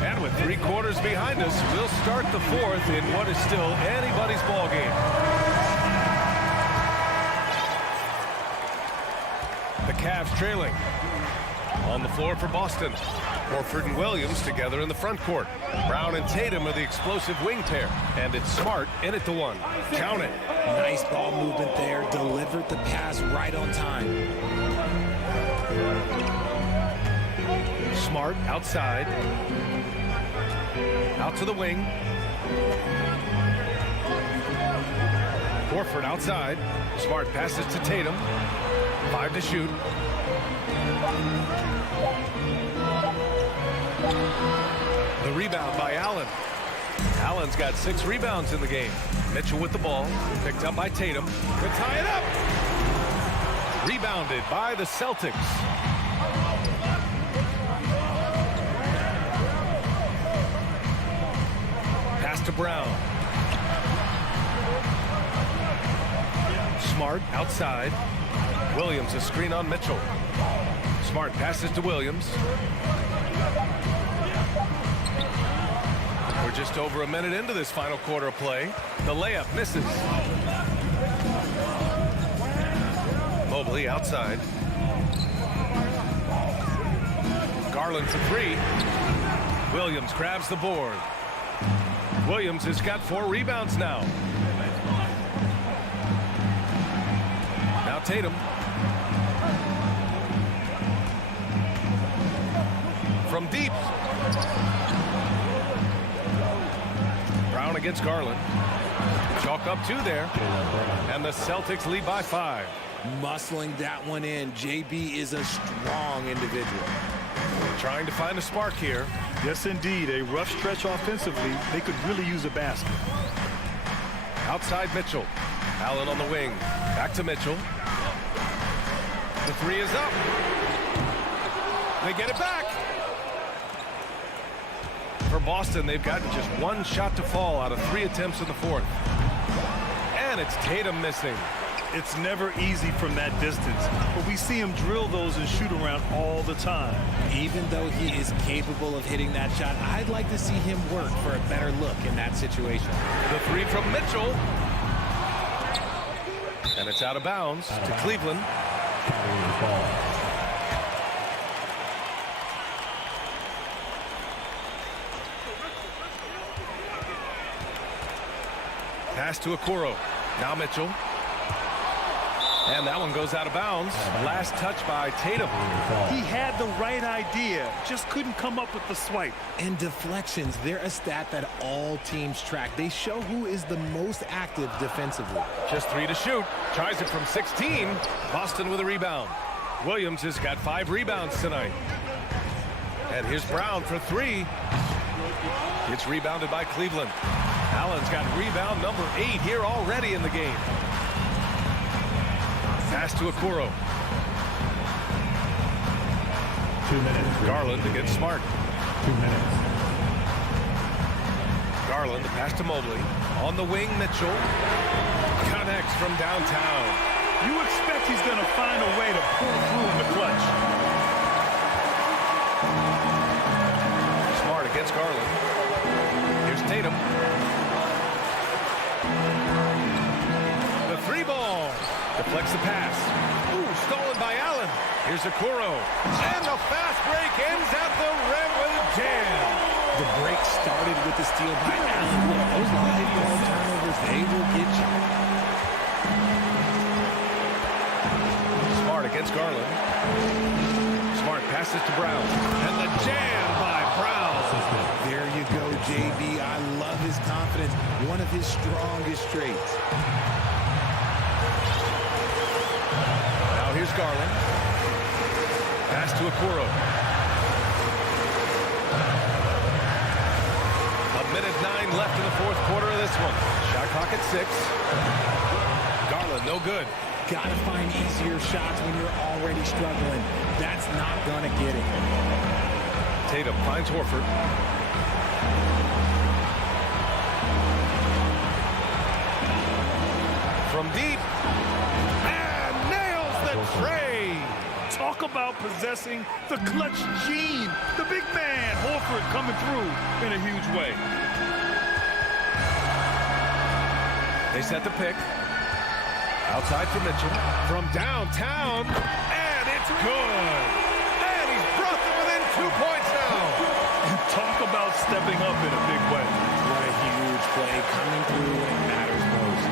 And with 3 quarters behind us, we'll start the 4th in what is still anybody's ball game. The Cavs trailing. On the floor for Boston. Horford and Williams together in the front court. Brown and Tatum are the explosive wing pair. And it's Smart in at the 1. Count it. Nice ball movement there. Delivered the pass right on time. Smart outside. Out to the wing. Horford outside. Smart passes to Tatum. 5 to shoot. The rebound by Allen. Allen's got 6 rebounds in the game. Mitchell with the ball. Picked up by Tatum. To tie it up. Rebounded by the Celtics. Pass to Brown. Smart outside. Williams a screen on Mitchell. Smart passes to Williams. We're just over a minute into this final quarter of play. The layup misses. Mobley outside. Garland for 3. Williams grabs the board. Williams has got 4 rebounds now. Now Tatum. From deep. Brown against Garland. Chalk up 2 there. And the Celtics lead by 5. Muscling that one in. JB is a strong individual. Trying to find a spark here. Yes, indeed. A rough stretch offensively. They could really use a basket. Outside Mitchell. Allen on the wing. Back to Mitchell. The three is up. They get it back. For Boston, they've gotten just one shot to fall out of 3 attempts in the fourth. And it's Tatum missing. It's never easy from that distance, but we see him drill those and shoot around all the time. Even though he is capable of hitting that shot, I'd like to see him work for a better look in that situation. The three from Mitchell. And it's out of bounds to Cleveland. Pass to Okoro. Now Mitchell. And that one goes out of bounds. Last touch by Tatum. He had the right idea, just couldn't come up with the swipe. And deflections, they're a stat that all teams track. They show who is the most active defensively. Just 3 to shoot. Tries it from 16. Boston with a rebound. Williams has got 5 rebounds tonight. And here's Brown for 3. It's rebounded by Cleveland. Allen's got rebound number 8 here already in the game. Pass to Okoro. 2 minutes. Garland against Smart. 2 minutes. Garland, the pass to Mobley. On the wing, Mitchell. Connects from downtown. You expect he's going to find a way to pull through in the clutch. Smart against Garland. Here's Tatum. The 3-ball. Deflects the pass. Ooh, stolen by Allen. Here's Okoro. And the fast break ends at the rim with a jam. The break started with the steal by Allen. Look, those live ball turnovers, they will get you. Smart against Garland. Smart passes to Brown. And the jam by Brown. There you go, JB. I love his confidence. One of his strongest traits. Here's Garland. Pass to Okoro. 1:09 left in the fourth quarter of this one. Shot clock at 6. Garland, no good. Gotta find easier shots when you're already struggling. That's not gonna get it. Tatum finds Horford. From deep. Trey. Talk about possessing the clutch gene. The big man, Horford, coming through in a huge way. They set the pick. Outside for Mitchell. From downtown. And it's good. And he's brought them within 2 points now. And talk about stepping up in a big way. What a huge play coming through when it matters most.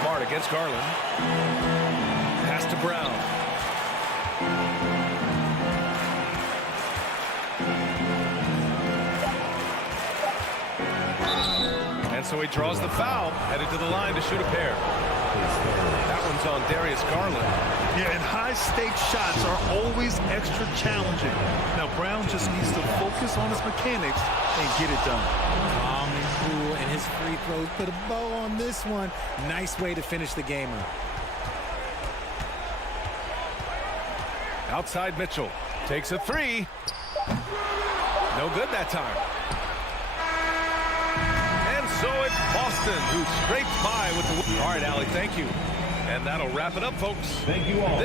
Smart against Garland. Pass to Brown. And so he draws the foul, headed to the line to shoot a pair. That one's on Darius Garland. Yeah, and high-stakes shots are always extra challenging. Now, Brown just needs to focus on his mechanics and get it done. Calm and cool, and his free throws put a bow on this one. Nice way to finish the game up. Outside Mitchell. Takes a 3. No good that time. And so it's Boston who scrapes by with the win. All right, Allie, thank you. And that'll wrap it up, folks. Thank you all.